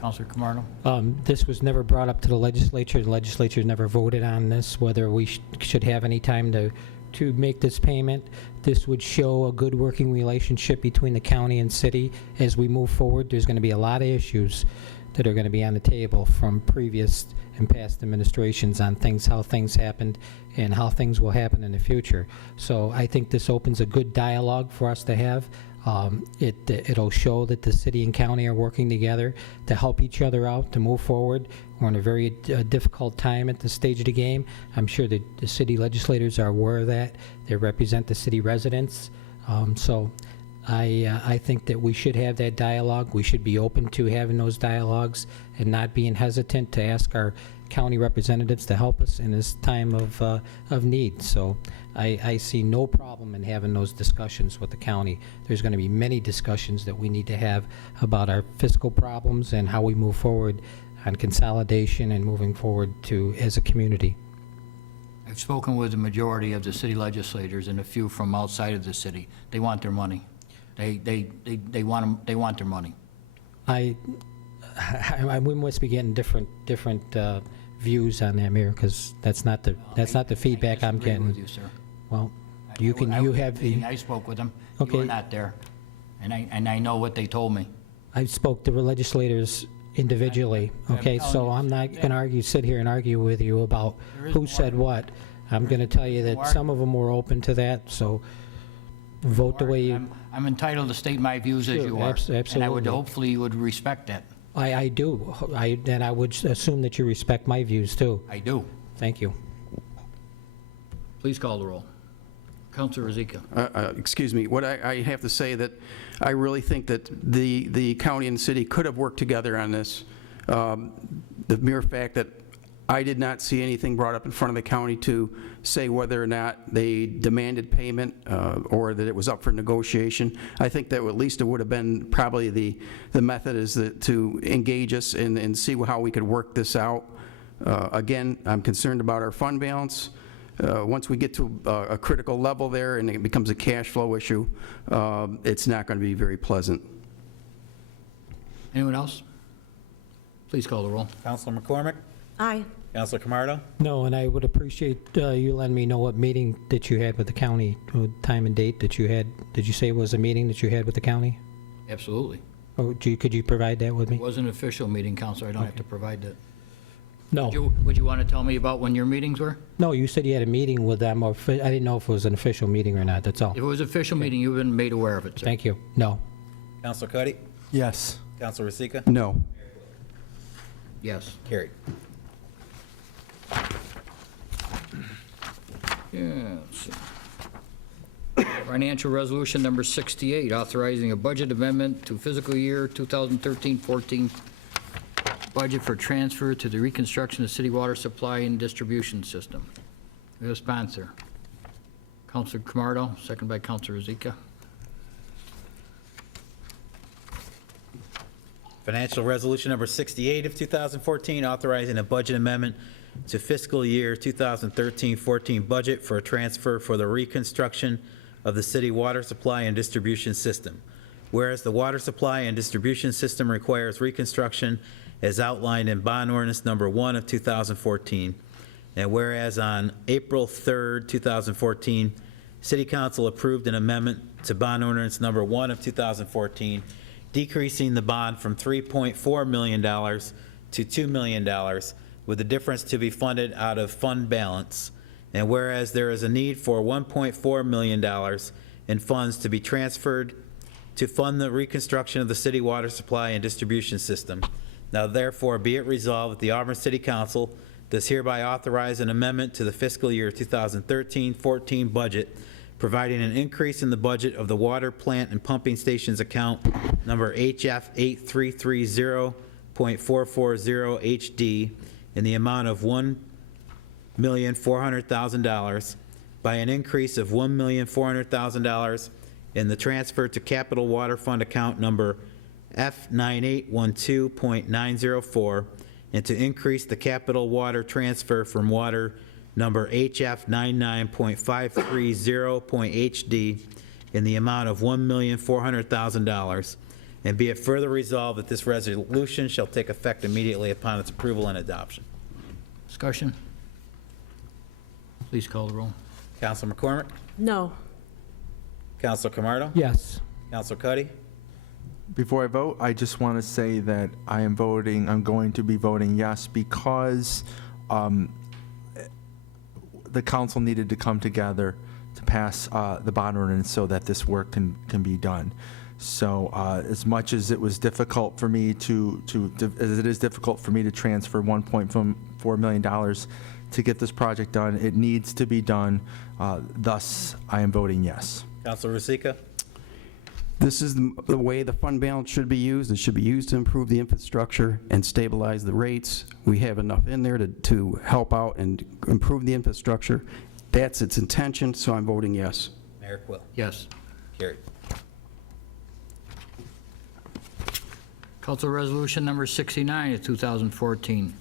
Counselor Camardo? This was never brought up to the legislature. The legislature never voted on this, whether we should have any time to make this payment. This would show a good working relationship between the county and city as we move forward. There's going to be a lot of issues that are going to be on the table from previous and past administrations on how things happened and how things will happen in the future. So I think this opens a good dialogue for us to have. It'll show that the city and county are working together to help each other out, to move forward. We're in a very difficult time at this stage of the game. I'm sure that the city legislators are aware of that. They represent the city residents. So I think that we should have that dialogue. We should be open to having those dialogues and not being hesitant to ask our county representatives to help us in this time of need. So I see no problem in having those discussions with the county. There's going to be many discussions that we need to have about our fiscal problems and how we move forward on consolidation and moving forward as a community. I've spoken with the majority of the city legislators and a few from outside of the city. They want their money. They want their money. We must be getting different views on that, Mayor, because that's not the feedback I'm I disagree getting. with you, sir. Well, I spoke with them. You Okay. were not there. And I know what they told me. I spoke to the legislators individually, okay? telling So you, I'm not going to sit here and argue with you about There is who more. said what. I'm going to tell you that more. some of them were open to that, so vote the way you, I'm entitled to state my views as Sure, you are. And I would, absolutely. hopefully you would respect that. I do. And I would assume that you respect my views, too. I do. Thank you. Please call the roll. Counselor Rozika. Excuse me, what I have to say that I really think that the county and city could have worked together on this. The mere fact that I did not see anything brought up in front of the county to say whether or not they demanded payment or that it was up for negotiation. I think that at least it would have been probably the method is to engage us and see how we could work this out. Again, I'm concerned about our fund balance. Once we get to a critical level there and it becomes a cash flow issue, it's not going to be very pleasant. Anyone else? Please call the roll. Counselor McCormick? Aye. Counselor Camardo? No, and I would appreciate you letting me know what meeting that you had with the county, time and date that you had. Did you say it was a meeting that you had with the county? Absolutely. Or could you provide that with me? It was an official meeting, Counselor. I don't have to provide that. No. Would you want to tell me about when your meetings were? No, you said you had a meeting with them, or I didn't know if it was an official meeting or not, that's all. If it was an official meeting, you've been made aware of it, sir. Thank you. No. Counselor Cuddy? Yes. Counselor Rozika? No. Yes. Carried. Yeah, let's see. Financial Resolution Number 68, authorizing a budget amendment to fiscal year 2013-14 budget for transfer to the reconstruction of city water supply and distribution system. We have a sponsor. Counselor Camardo, second by Counselor Rozika. Financial Resolution Number 68 of 2014, authorizing a budget amendment to fiscal year 2013-14 budget for a transfer for the reconstruction of the city water supply and distribution system. Whereas the water supply and distribution system requires reconstruction as outlined in Bond Ordinance Number 1 of 2014, and whereas on April 3rd, 2014, City Council approved an amendment to Bond Ordinance Number 1 of 2014, decreasing the bond from $3.4 million to $2 million, with the difference to be funded out of fund balance. And whereas there is a need for $1.4 million in funds to be transferred to fund the reconstruction of the city water supply and distribution system. Now therefore be it resolved that the Auburn City Council does hereby authorize an amendment to the fiscal year 2013-14 budget, providing an increase in the budget of the water plant and pumping stations account number HF 8330.440 HD in the amount of $1,400,000 by an increase of $1,400,000 in the transfer to Capital Water Fund account number F9812.904 and to increase the capital water transfer from water number HF 99.530.HD in the amount of $1,400,000. And be it further resolved that this resolution shall take effect immediately upon its approval and adoption. Discussion? Please call the roll. Counselor McCormick? No. Counselor Camardo? Yes. Counselor Cuddy? Before I vote, I just want to say that I'm going to be voting yes because the council needed to come together to pass the bond ordinance so that this work can be done. So as much as it was difficult for me as it is difficult for me to transfer $1.4 million to get this project done, it needs to be done. Thus, I am voting yes. Counselor Rozika? This is the way the fund balance should be used. It should be used to improve the infrastructure and stabilize the rates. We have enough in there to help out and improve the infrastructure. That's its intention, so I'm voting yes. Mayor Quill? Yes. Carried. Council Resolution Number 69 of 2014,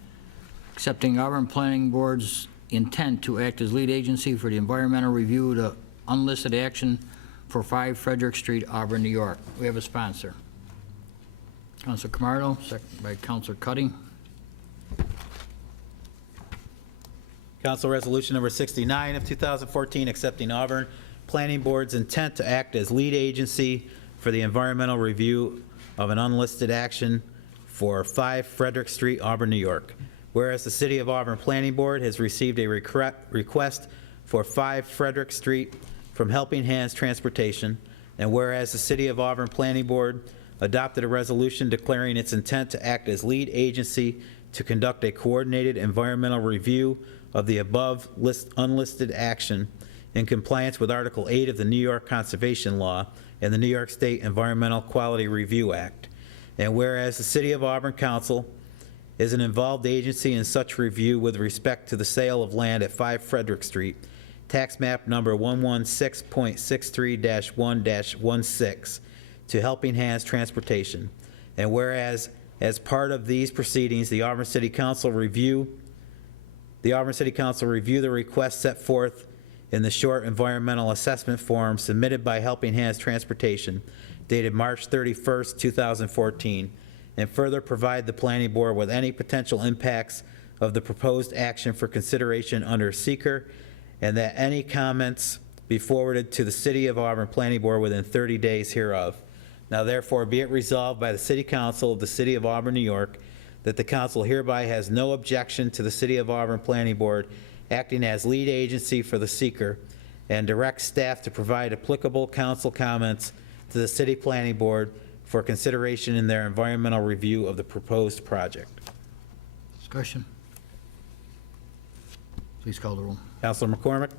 accepting Auburn Planning Board's intent to act as lead agency for the environmental review of the unlisted action for 5 Frederick Street, Auburn, New York. We have a sponsor. Councilor Camardo, second by Councilor Cuddy. Council Resolution Number 69 of 2014, accepting Auburn Planning Board's intent to act as lead agency for the environmental review of an unlisted action for 5 Frederick Street, Auburn, New York. Whereas the City of Auburn Planning Board has received a request for 5 Frederick Street from Helping Hands Transportation, and whereas the City of Auburn Planning Board adopted a resolution declaring its intent to act as lead agency to conduct a coordinated environmental review of the above unlisted action in compliance with Article 8 of the New York Conservation Law and the New York State Environmental Quality Review Act. And whereas the City of Auburn Council is an involved agency in such review with respect to the sale of land at 5 Frederick Street, tax map number 116.63-1-16, to Helping Hands Transportation. And whereas, as part of these proceedings, the Auburn City Council review the request set forth in the short environmental assessment form submitted by Helping Hands Transportation dated March 31st, 2014, and further provide the planning board with any potential impacts of the proposed action for consideration under seeker, and that any comments be forwarded to the City of Auburn Planning Board within 30 days hereof. Now therefore be it resolved by the City Council of the City of Auburn, New York, that the council hereby has no objection to the City of Auburn Planning Board acting as lead agency for the seeker, and directs staff to provide applicable council comments to the City Planning Board for consideration in their environmental review of the proposed project. Discussion. Please call the roll. Councilor McCormick?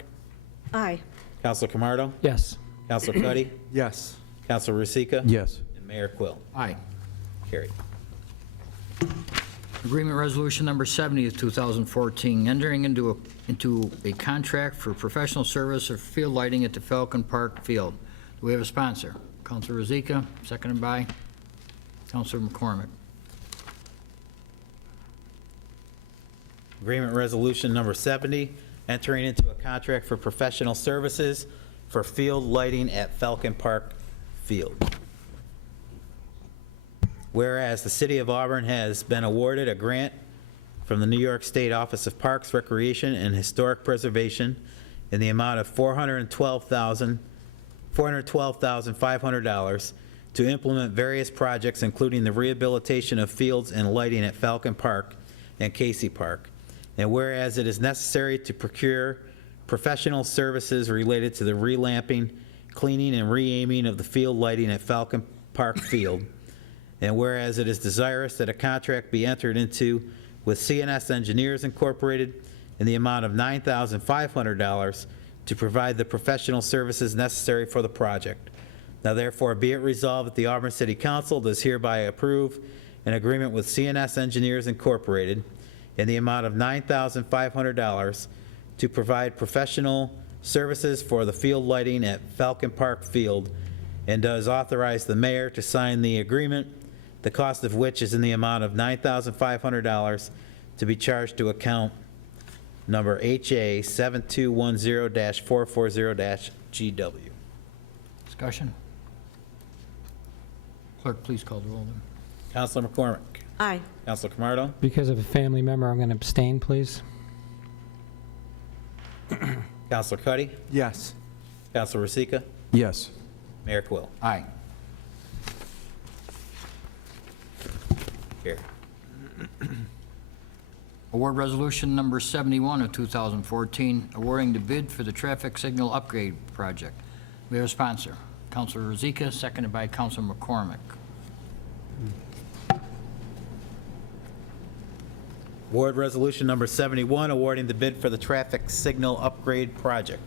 Aye. Councilor Camardo? Yes. Councilor Cuddy? Yes. Councilor Rosica? Yes. And Mayor Quill. Aye. Carried. Agreement Resolution Number 70 of 2014, entering into a contract for professional service of field lighting at the Falcon Park Field. Do we have a sponsor? Councilor Rosica, seconded by Councilor McCormick. Agreement Resolution Number 70, entering into a contract for professional services for field lighting at Falcon Park Field. Whereas the City of Auburn has been awarded a grant from the New York State Office of Parks, Recreation, and Historic Preservation in the amount of $412,500 to implement various projects, including the rehabilitation of fields and lighting at Falcon Park and Casey Park. And whereas it is necessary to procure professional services related to the relamping, cleaning, and re-aiming of the field lighting at Falcon Park Field. And whereas it is desirous that a contract be entered into with CNS Engineers Incorporated in the amount of $9,500 to provide the professional services necessary for the project. Now therefore be it resolved that the Auburn City Council does hereby approve an agreement with CNS Engineers Incorporated in the amount of $9,500 to provide professional services for the field lighting at Falcon Park Field, and does authorize the mayor to sign the agreement, the cost of which is in the amount of $9,500 to be charged to account number HA 7210-440-GW. Discussion. Clerk, please call the roll then. Councilor McCormick. Aye. Councilor Camardo. Because of a family member, I'm going to abstain, please. Councilor Cuddy. Yes. Councilor Rosica. Yes. Mayor Quill. Aye. Carried. Award Resolution Number 71 of 2014, awarding the bid for the traffic signal upgrade project. We have a sponsor. Councilor Rosica, seconded by Councilor McCormick. Award Resolution Number 71, awarding the bid for the traffic signal upgrade project.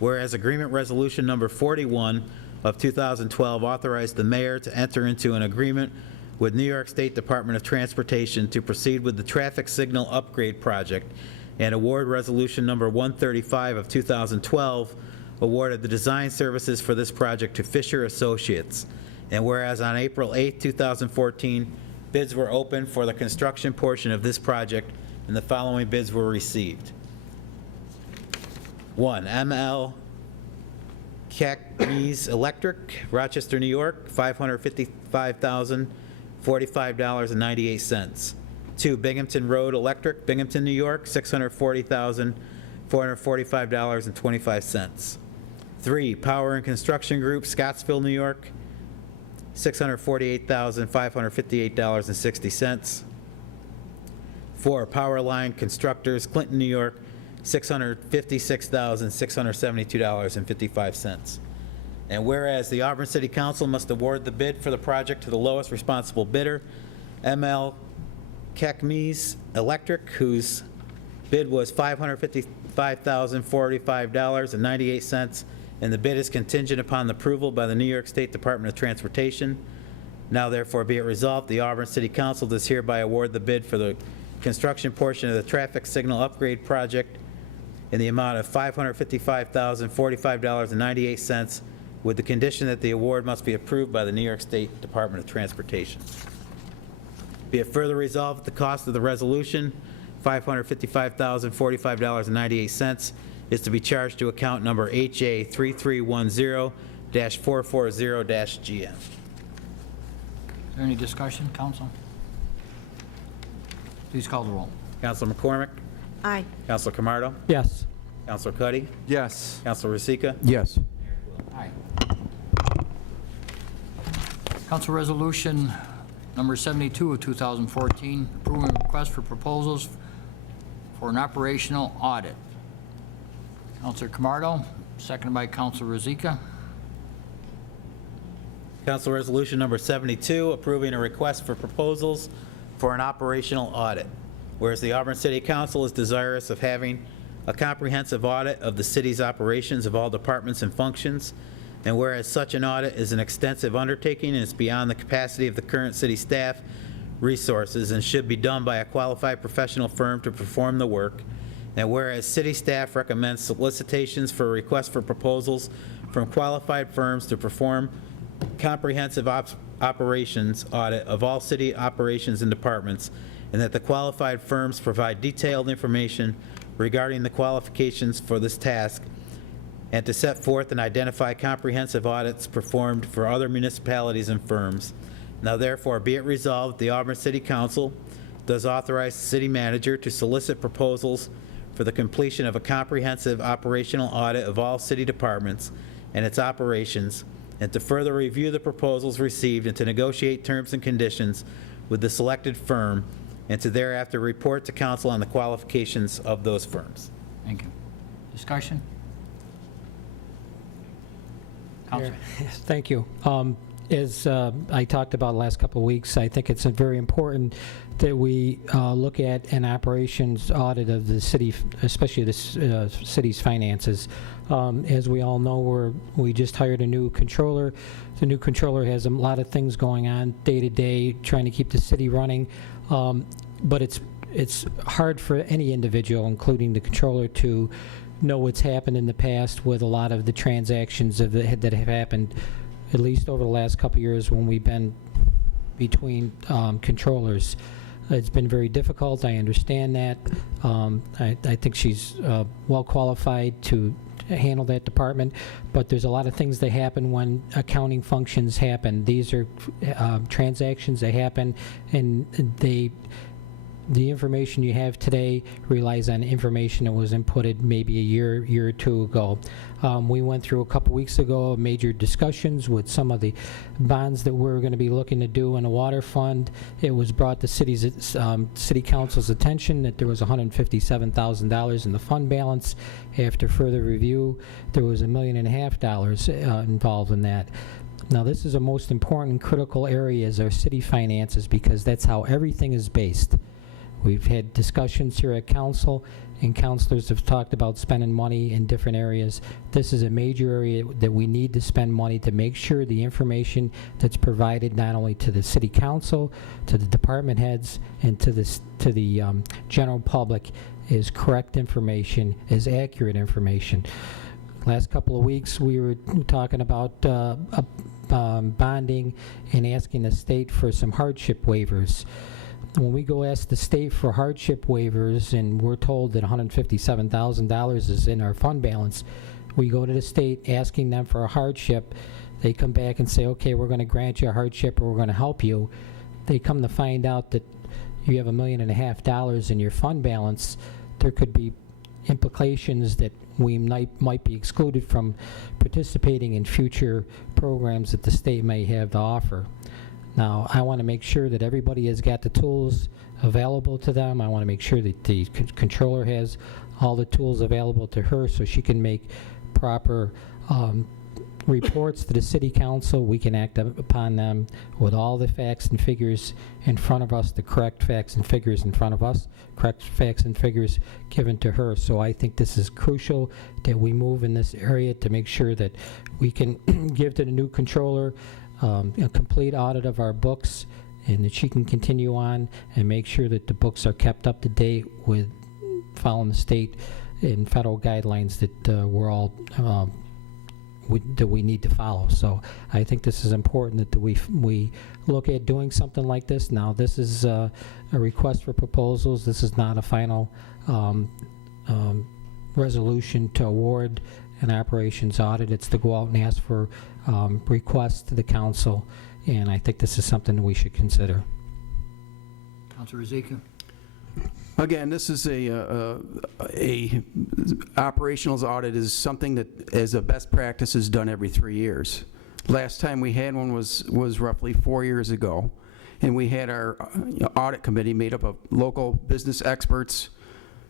Whereas Agreement Resolution Number 41 of 2012 authorized the mayor to enter into an agreement with New York State Department of Transportation to proceed with the traffic signal upgrade project, and Award Resolution Number 135 of 2012 awarded the design services for this project to Fisher Associates. And whereas on April 8, 2014, bids were opened for the construction portion of this project, and the following bids were received. 1, ML Cackneys Electric, Rochester, New York, $555,045.98. 2, Binghamton Road Electric, Binghamton, New York, $640,445.25. 3, Power and Construction Group, Scottsville, New York, $648,558.60. 4, Power Line Constructors, Clinton, New York, $656,672.55. And whereas the Auburn City Council must award the bid for the project to the lowest responsible bidder, ML Cackneys Electric, whose bid was $555,045.98, and the bid is contingent upon the approval by the New York State Department of Transportation. Now therefore be it resolved, the Auburn City Council does hereby award the bid for the construction portion of the traffic signal upgrade project in the amount of $555,045.98, with the condition that the award must be approved by the New York State Department of Transportation. Be it further resolved that the cost of the resolution, $555,045.98, is to be charged to account number HA3310-440-GM. Is there any discussion, council? Please call the roll. Counselor McCormick? Aye. Counselor Camardo? Yes. Counselor Cuddy? Yes. Counselor Rosica? Yes. Aye. Council Resolution Number 72 of 2014, approving a request for proposals for an operational audit. Counselor Camardo, seconded by Counselor Rosica. Council Resolution Number 72, approving a request for proposals for an operational audit. Whereas the Auburn City Council is desirous of having a comprehensive audit of the city's operations of all departments and functions, and whereas such an audit is an extensive undertaking and is beyond the capacity of the current city staff resources and should be done by a qualified professional firm to perform the work, and whereas city staff recommends solicitations for requests for proposals from qualified firms to perform comprehensive operations audit of all city operations and departments, and that the qualified firms provide detailed information regarding the qualifications for this task, and to set forth and identify comprehensive audits performed for other municipalities and firms. Now therefore be it resolved, the Auburn City Council does authorize the city manager to solicit proposals for the completion of a comprehensive operational audit of all city departments and its operations, and to further review the proposals received and to negotiate terms and conditions with the selected firm, and to thereafter report to council on the qualifications of those firms. Thank you. Discussion? Counselor. Thank you. As I talked about the last couple of weeks, I think it's very important that we look at an operations audit of the city, especially the city's finances. As we all know, we just hired a new controller. The new controller has a lot of things going on day to day, trying to keep the city running. But it's hard for any individual, including the controller, to know what's happened in the past with a lot of the transactions that have happened, at least over the last couple of years when we've been between controllers. It's been very difficult. I understand that. I think she's well qualified to handle that department, but there's a lot of things that happen when accounting functions happen. These are transactions that happen, and the information you have today relies on information that was inputted maybe a year or two ago. We went through a couple weeks ago major discussions with some of the bonds that we're going to be looking to do in a water fund. It was brought to city council's attention that there was $157,000 in the fund balance. After further review, there was $1.5 million involved in that. Now, this is a most important and critical area, is our city finances, because that's how everything is based. We've had discussions here at council, and councilors have talked about spending money in different areas. This is a major area that we need to spend money to make sure the information that's provided not only to the city council, to the department heads, and to the general public is correct information, is accurate information. Last couple of weeks, we were talking about bonding and asking the state for some hardship waivers. When we go ask the state for hardship waivers and we're told that $157,000 is in our fund balance, we go to the state asking them for a hardship. They come back and say, okay, we're going to grant you a hardship or we're going to help you. They come to find out that you have $1.5 million in your fund balance. There could be implications that we might be excluded from participating in future programs that the state may have to offer. Now, I want to make sure that everybody has got the tools available to them. I want to make sure that the controller has all the tools available to her so she can make proper reports to the city council. We can act upon them with all the facts and figures in front of us, the correct facts and figures in front of us, correct facts and figures given to her. So I think this is crucial that we move in this area to make sure that we can give to the new controller a complete audit of our books, and that she can continue on and make sure that the books are kept up to date with following the state and federal guidelines that we're all that we need to follow. So I think this is important that we look at doing something like this. Now, this is a request for proposals. This is not a final resolution to award an operations audit. It's to go out and ask for requests to the council, and I think this is something that we should consider. Councilor Ezeka. Again, this is a operationals audit is something that, as a best practice, is done every 3 years. Last time we had one was roughly 4 years ago, and we had our audit committee made up of local business experts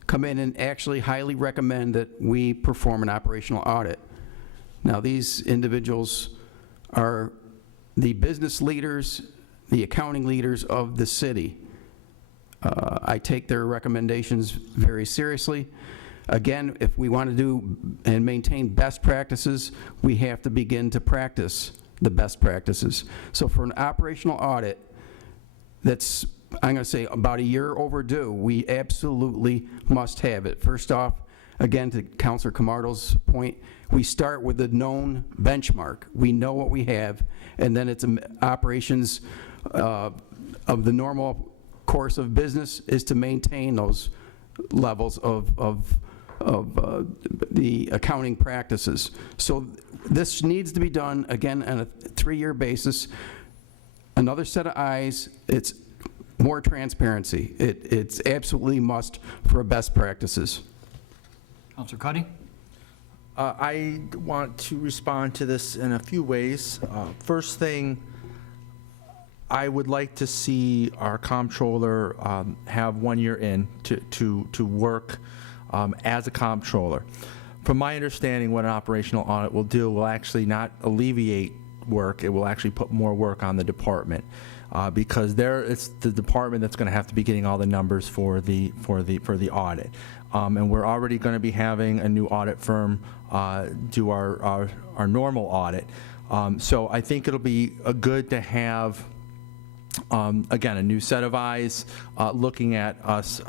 come in and actually highly recommend that we perform an operational audit. Now, these individuals are the business leaders, the accounting leaders of the city. I take their recommendations very seriously. Again, if we want to do and maintain best practices, we have to begin to practice the best practices. So for an operational audit that's, I'm going to say, about a year overdue, we absolutely must have it. First off, again, to Councilor Camardo's point, we start with the known benchmark. We know what we have, and then it's operations of the normal course of business is to maintain those levels of the accounting practices. So this needs to be done, again, on a 3-year basis. Another set of eyes. It's more transparency. It's absolutely must for best practices. Councilor Cuddy. I want to respond to this in a few ways. First thing, I would like to see our comptroller have 1 year in to work as a comptroller. From my understanding, what an operational audit will do will actually not alleviate work. It will actually put more work on the department because it's the department that's going to have to be getting all the numbers for the audit. And we're already going to be having a new audit firm do our normal audit. So I think it'll be good to have, again, a new set of eyes looking at us,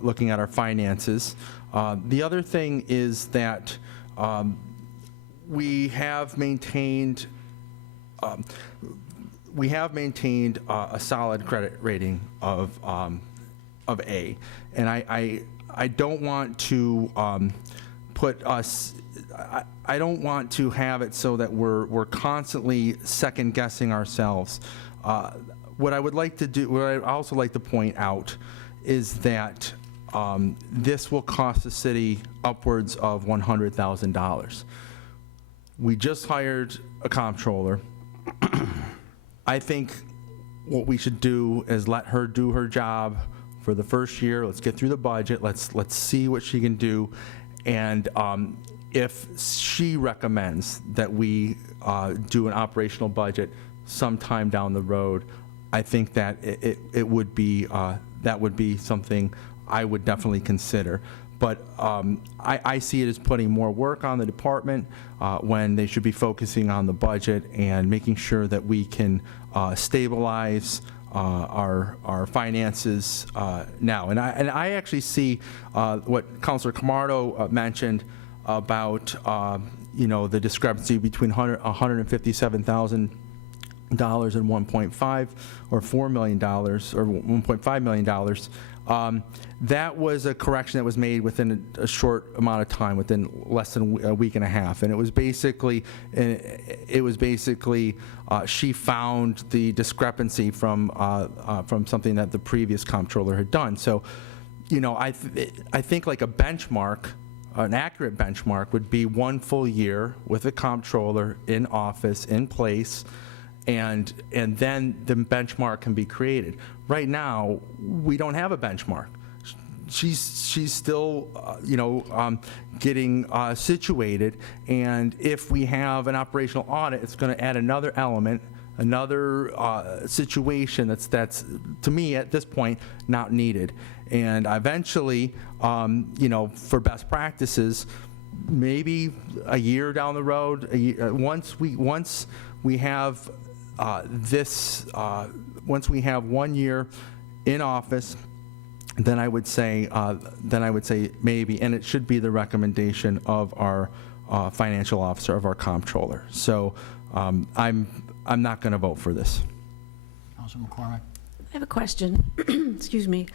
looking at our finances. The other thing is that we have maintained a solid credit rating of A, and I don't want to put us. I don't want to have it so that we're constantly second guessing ourselves. What I would like to do, what I'd also like to point out, is that this will cost the city upwards of $100,000. We just hired a comptroller. I think what we should do is let her do her job for the first year. Let's get through the budget. Let's see what she can do, and if she recommends that we do an operational budget sometime down the road, I think that it would be that would be something I would definitely consider. But I see it as putting more work on the department when they should be focusing on the budget and making sure that we can stabilize our finances now. And I actually see what Councilor Camardo mentioned about the discrepancy between $157,000 and $1.5 or $4 million or $1.5 million. That was a correction that was made within a short amount of time, within less than a week and a half, and it was basically she found the discrepancy from something that the previous comptroller had done. So, you know, I think like a benchmark. An accurate benchmark would be 1 full year with a comptroller in office, in place, and then the benchmark can be created. Right now, we don't have a benchmark. She's still, getting situated, and if we have an operational audit, it's going to add another element, another situation that's to me at this point not needed. And eventually, for best practices, maybe a year down the road, once we have once we have 1 year in office, then I would say maybe, and it should be the recommendation of our financial officer, of our comptroller. So I'm not going to vote for this. Councilman McCormick? I have a question. Excuse me.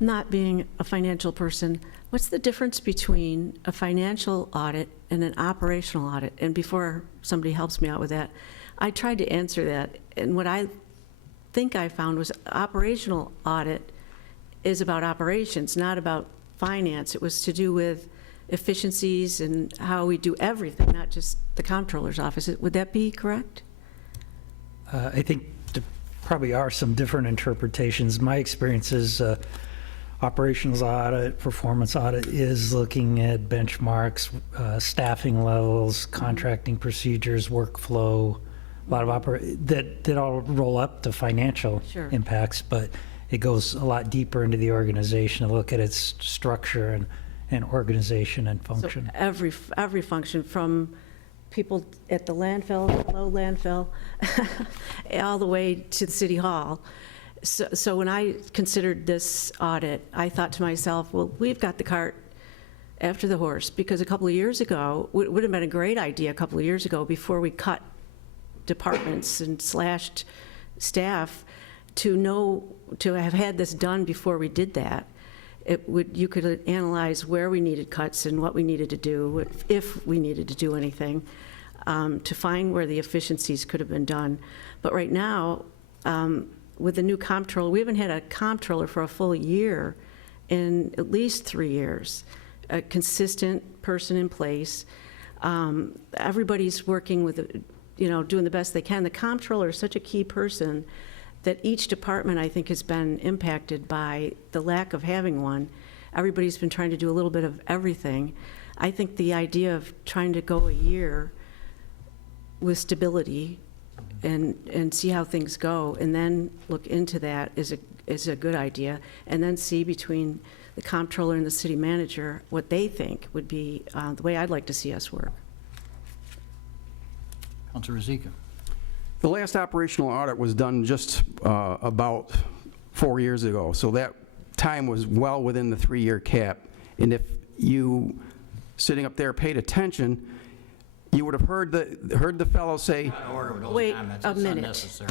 Not being a financial person, what's the difference between a financial audit and an operational audit? And before somebody helps me out with that, I tried to answer that, and what I think I found was operational audit is about operations, not about finance. It was to do with efficiencies and how we do everything, not just the comptroller's office. Would that be correct? I think there probably are some different interpretations. My experience is operations audit, performance audit is looking at benchmarks, staffing levels, contracting procedures, workflow, a lot of that all roll up to financial Sure. impacts, but it goes a lot deeper into the organization to look at its structure and organization and function. So every function, from people at the landfill, below landfill, all the way to the city hall. So when I considered this audit, I thought to myself, well, we've got the cart after the horse, because a couple of years ago, it would have been a great idea a couple of years ago, before we cut departments and slashed staff, to have had this done before we did that. You could analyze where we needed cuts and what we needed to do, if we needed to do anything, to find where the efficiencies could have been done. But right now, with the new comptroller, we haven't had a comptroller for a full year in at least 3 years, a consistent person in place. Everybody's working with, doing the best they can. The comptroller is such a key person that each department, I think, has been impacted by the lack of having one. Everybody's been trying to do a little bit of everything. I think the idea of trying to go a year with stability and see how things go, and then look into that is a good idea, and then see between the comptroller and the city manager what they think would be the way I'd like to see us work. Councilor Rozika? The last operational audit was done just about 4 years ago, so that time was well within the 3-year cap. And if you, sitting up there, paid attention, you would have heard the fellow say, Wait a minute. Unnecessary.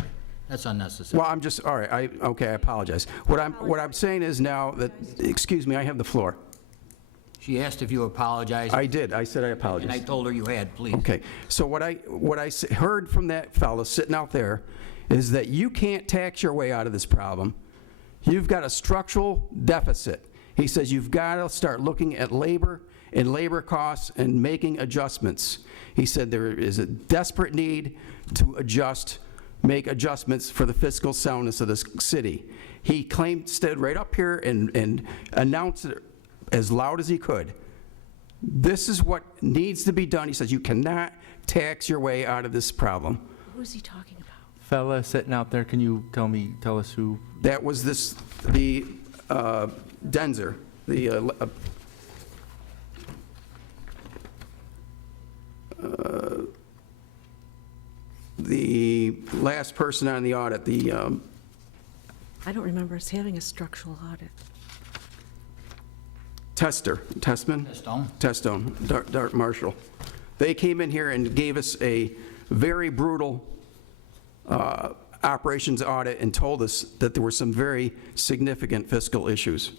That's unnecessary. well, I'm just, all right, okay, I apologize. What I'm saying is now that, excuse me, I have the floor. She asked if you apologized. I did, I said I And I apologize. told her you had, please. Okay, so what I heard from that fellow sitting out there is that you can't tax your way out of this problem. You've got a structural deficit. He says you've got to start looking at labor and labor costs and making adjustments. He said there is a desperate need to make adjustments for the fiscal soundness of this city. He stood right up here and announced it as loud as he could. This is what needs to be done. He says you cannot tax your way out of this problem. Who is he talking about? Fella sitting out there, can you tell us who? That was the Denzer, the last person on the audit, I don't remember us having a structural audit. Testman? Testone. Dart Marshall. They came in here and gave us a very brutal operations audit and told us that there were some very significant fiscal issues.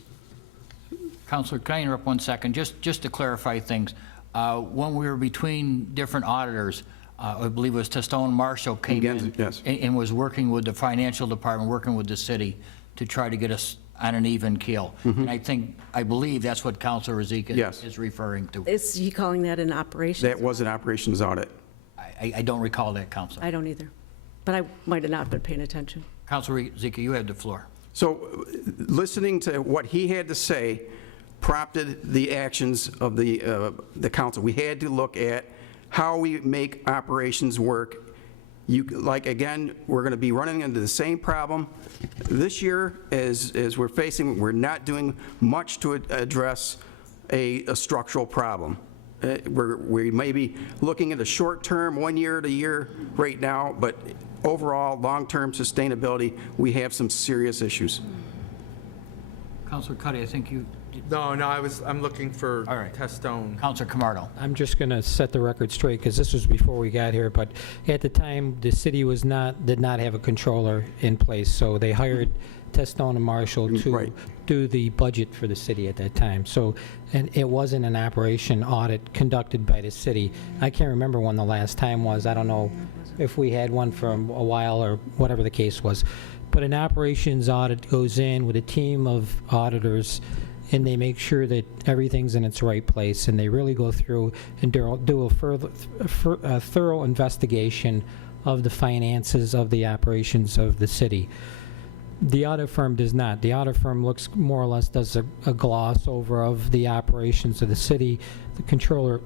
Counselor, can I interrupt 1 second? Just to clarify things. When we were between different auditors, I believe it was Testone Marshall came in Yes. and was working with the financial department, working with the city to try to get us on an even keel. And I believe that's what Counselor Ezeka Yes. is referring to. Is he calling that an operation? That was an operations audit. I don't recall that, Counselor. I don't either, but I might have not been paying attention. Counselor Ezeka, you have the floor. So listening to what he had to say prompted the actions of the council. We had to look at how we make operations work. Again, we're going to be running into the same problem this year as we're facing. We're not doing much to address a structural problem. We may be looking at the short term, 1 year to year right now, but overall, long-term sustainability, we have some serious issues. Counselor Cuddy, I think you, No, I'm looking for All right. Testone. Counselor Camardo. I'm just going to set the record straight, because this was before we got here, but at the time, the city did not have a controller in place, so they hired Testone and Marshall to Right. do the budget for the city at that time. So, and it wasn't an operation audit conducted by the city. I can't remember when the last time was. I don't know if we had one for a while or whatever the case was. But an operations audit goes in with a team of auditors, and they make sure that everything's in its right place, and they really go through and do a thorough investigation of the finances of the operations of the city. The audit firm does not. The audit firm looks more or less, does a gloss over of the operations of the city. The controller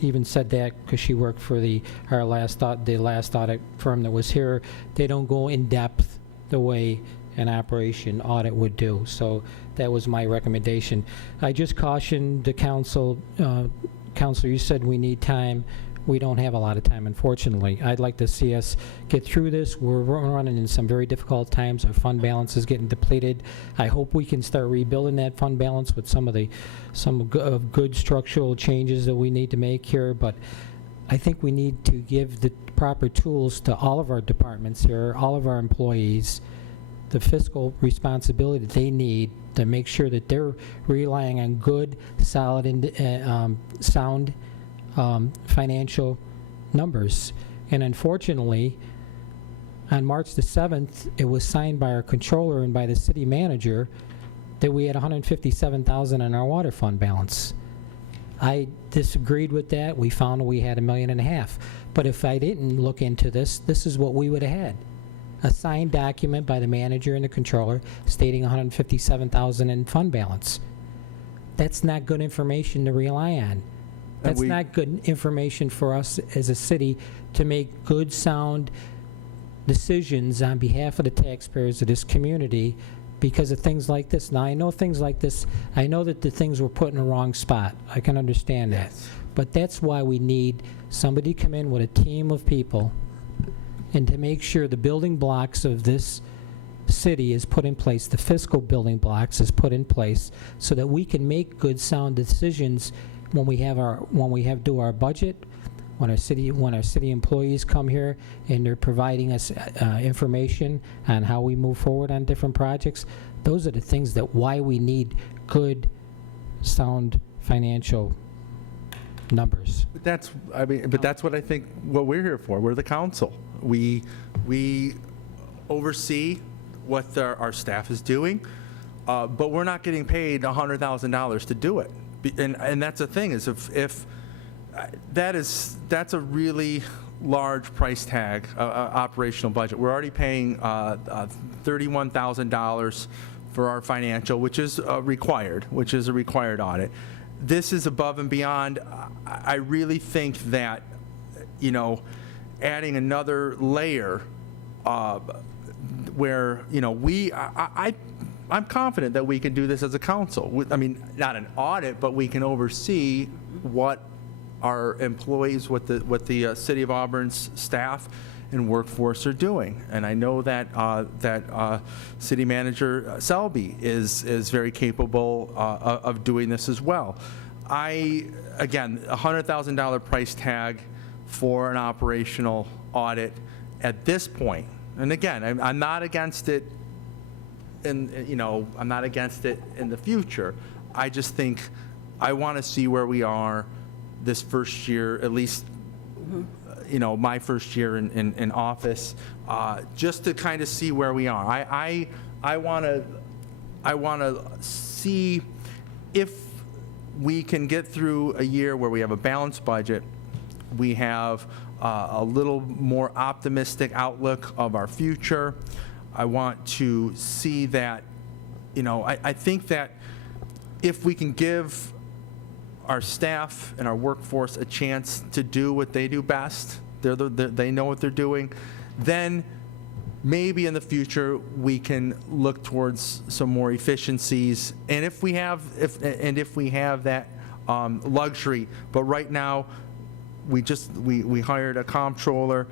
even said that because she worked for the last audit firm that was here. They don't go in depth the way an operation audit would do. So that was my recommendation. I just cautioned the council. Council, you said we need time. We don't have a lot of time, unfortunately. I'd like to see us get through this. We're running in some very difficult times. Our fund balance is getting depleted. I hope we can start rebuilding that fund balance with some good structural changes that we need to make here. But I think we need to give the proper tools to all of our departments here, all of our employees, the fiscal responsibility they need to make sure that they're relying on good, solid, and sound financial numbers. And unfortunately, on March the 7th, it was signed by our controller and by the city manager that we had $157,000 in our water fund balance. I disagreed with that. We found we had $1.5 million. But if I didn't look into this, this is what we would have had. A signed document by the manager and the controller stating $157,000 in fund balance. That's not good information to rely on. That's not good information for us as a city to make good, sound decisions on behalf of the taxpayers of this community because of things like this. Now, I know things like this, I know that the things were put in the wrong spot. I can understand that. But that's why we need somebody to come in with a team of people and to make sure the building blocks of this city is put in place, the fiscal building blocks is put in place so that we can make good, sound decisions when we do our budget, when our city employees come here and they're providing us information on how we move forward on different projects. Those are the things that why we need good, sound financial numbers. But that's what I think what we're here for. We're the council. We oversee what our staff is doing, but we're not getting paid $100,000 to do it. And that's the thing is if that's a really large price tag, operational budget. We're already paying $31,000 for our financial, which is a required audit. This is above and beyond. I really think that, adding another layer where, I'm confident that we can do this as a council. I mean, not an audit, but we can oversee what our employees, what the City of Auburn's staff and workforce are doing. And I know that City Manager Selby is very capable of doing this as well. Again, a $100,000 price tag for an operational audit at this point And again, I'm not against it, and, I'm not against it in the future. I just think I want to see where we are this first year, at least, my first year in office, just to kind of see where we are. I want to see if we can get through a year where we have a balanced budget, we have a little more optimistic outlook of our future. I want to see that, I think that if we can give our staff and our workforce a chance to do what they do best, they know what they're doing, then maybe in the future we can look towards some more efficiencies. And if we have that luxury, but right now we hired a comptroller.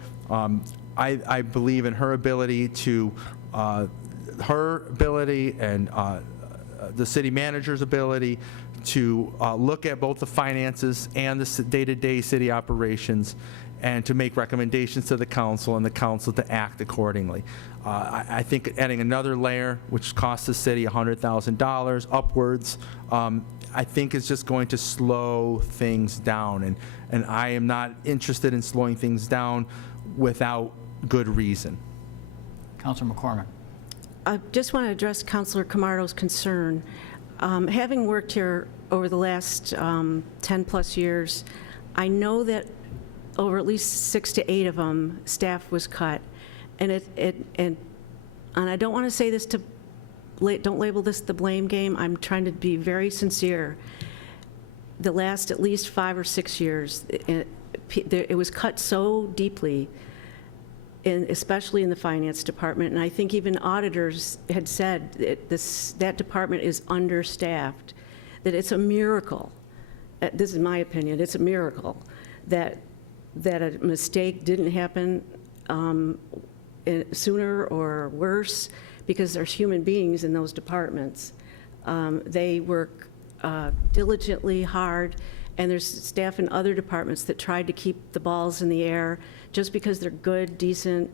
I believe in her ability and the city manager's ability to look at both the finances and the day-to-day city operations and to make recommendations to the council and the council to act accordingly. I think adding another layer, which costs the city $100,000 upwards, I think is just going to slow things down. And I am not interested in slowing things down without good reason. Councilor McCormick. I just want to address Councilor Camardo's concern. Having worked here over the last 10-plus years, I know that over at least 6 to 8 of them, staff was cut. And I don't want to say this don't label this the blame game. I'm trying to be very sincere. The last at least 5 or 6 years, it was cut so deeply, especially in the finance department, and I think even auditors had said that department is understaffed, that it's a miracle. This is my opinion. It's a miracle that a mistake didn't happen sooner or worse, because there's human beings in those departments. They work diligently hard, and there's staff in other departments that tried to keep the balls in the air just because they're good, decent,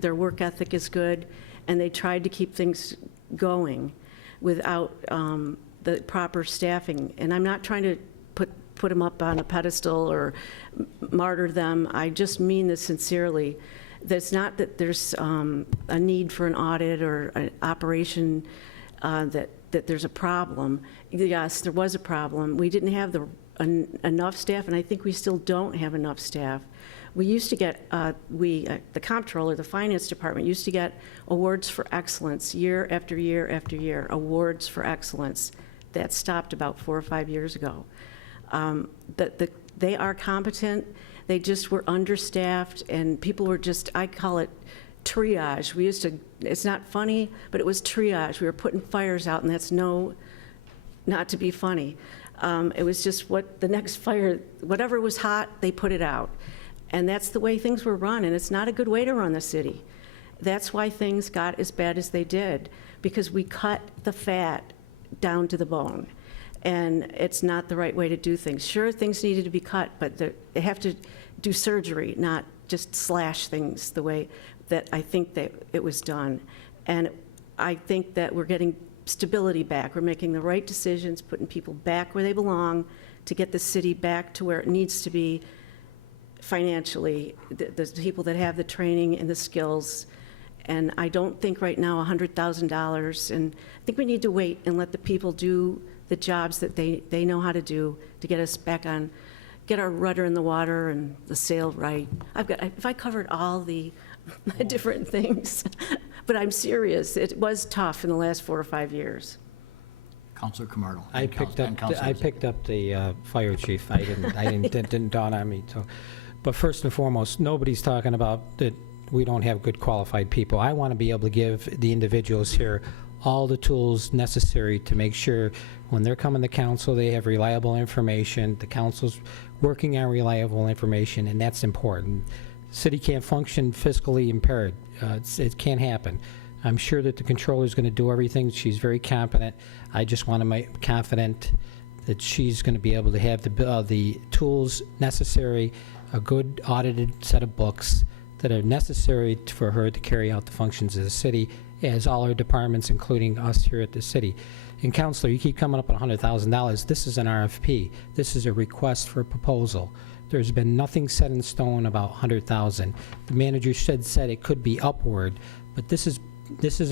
their work ethic is good, and they tried to keep things going without the proper staffing. And I'm not trying to put them up on a pedestal or martyr them. I just mean this sincerely. That's not that there's a need for an audit or an operation that there's a problem. Yes, there was a problem. We didn't have enough staff, and I think we still don't have enough staff. We used to get, the comptroller, the finance department, used to get awards for excellence year after year after year, awards for excellence. That stopped about 4 or 5 years ago. They are competent. They just were understaffed, and people were just, I call it triage. We used to, it's not funny, but it was triage. We were putting fires out, and that's not to be funny. It was just what the next fire, whatever was hot, they put it out. And that's the way things were run, and it's not a good way to run the city. That's why things got as bad as they did, because we cut the fat down to the bone. And it's not the right way to do things. Sure, things needed to be cut, but they have to do surgery, not just slash things the way that I think that it was done. And I think that we're getting stability back. We're making the right decisions, putting people back where they belong to get the city back to where it needs to be financially, the people that have the training and the skills. And I don't think right now $100,000, and I think we need to wait and let the people do the jobs that they know how to do to get us back on, get our rudder in the water and the sail right. If I covered all the different things, but I'm serious. It was tough in the last 4 or 5 years. Councilor Camardo. I picked up the fire chief. It didn't dawn on me. So, but first and foremost, nobody's talking about that we don't have good qualified people. I want to be able to give the individuals here all the tools necessary to make sure when they're coming to council, they have reliable information. The council's working on reliable information, and that's important. City can't function fiscally impaired. It can't happen. I'm sure that the controller is going to do everything. She's very competent. I just want to make confident that she's going to be able to have the tools necessary, a good audited set of books that are necessary for her to carry out the functions of the city as all our departments, including us here at the city. And Counselor, you keep coming up with $100,000. This is an RFP. This is a request for a proposal. There's been nothing set in stone about 100,000. The manager said it could be upward, but this is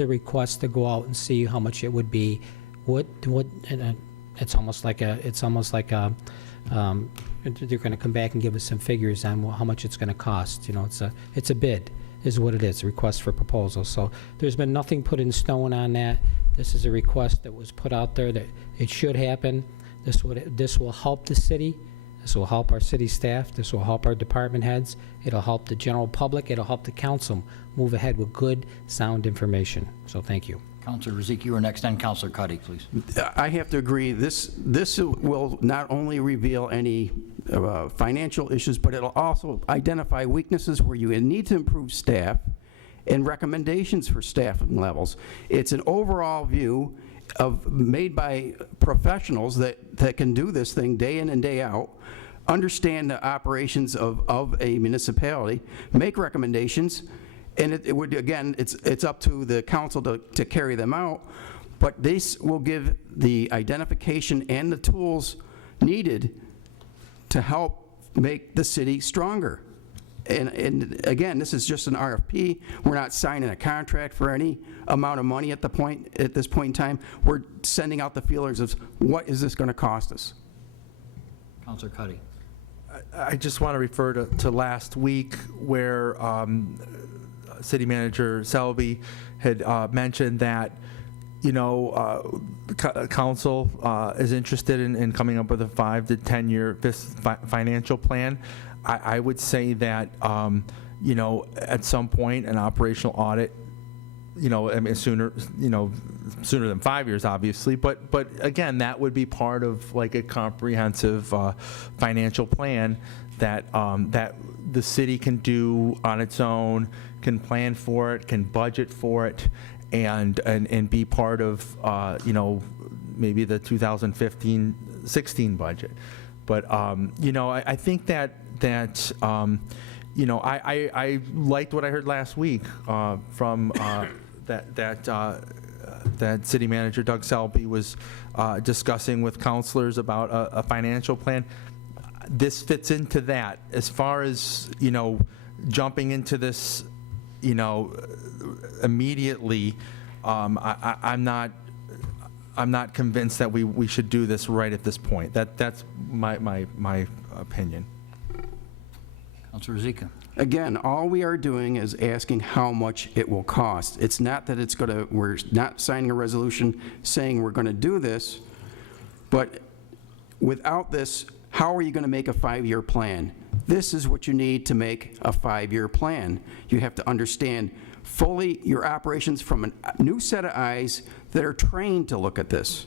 a request to go out and see how much it would be. It's almost like they're going to come back and give us some figures on how much it's going to cost. You know, it's a bid, is what it is, a request for proposal. So there's been nothing put in stone on that. This is a request that was put out there that it should happen. This will help the city. This will help our city staff. This will help our department heads. It'll help the general public. It'll help the council move ahead with good, sound information. So thank you. Counselor Riziki, you are next, then Counselor Cuddy, please. I have to agree, this will not only reveal any financial issues, but it'll also identify weaknesses where you need to improve staff and recommendations for staffing levels. It's an overall view made by professionals that can do this thing day in and day out, understand the operations of a municipality, make recommendations, and it would, again, it's up to the council to carry them out, but this will give the identification and the tools needed to help make the city stronger. And again, this is just an RFP. We're not signing a contract for any amount of money at this point in time. We're sending out the feelers of what is this going to cost us. Counselor Cuddy. I just want to refer to last week where City Manager Selby had mentioned that, you know, council is interested in coming up with a 5 to 10 year financial plan. I would say that, you know, at some point an operational audit, you know, I mean sooner than 5 years, obviously, but again, that would be part of like a comprehensive financial plan that that the city can do on its own, can plan for it, can budget for it, and be part of, you know, maybe the 2015-16 budget. But you know, I think that you know, I liked what I heard last week from that City Manager Doug Selby was discussing with councilors about a financial plan. This fits into that. As far as, you know, jumping into this, you know, immediately, I'm not convinced that we should do this right at this point. That's my opinion. Counselor Zika. Again, all we are doing is asking how much it will cost. It's not that it's going to, we're not signing a resolution saying we're going to do this, but without this, how are you going to make a 5-year plan? This is what you need to make a 5-year plan. You have to understand fully your operations from a new set of eyes that are trained to look at this.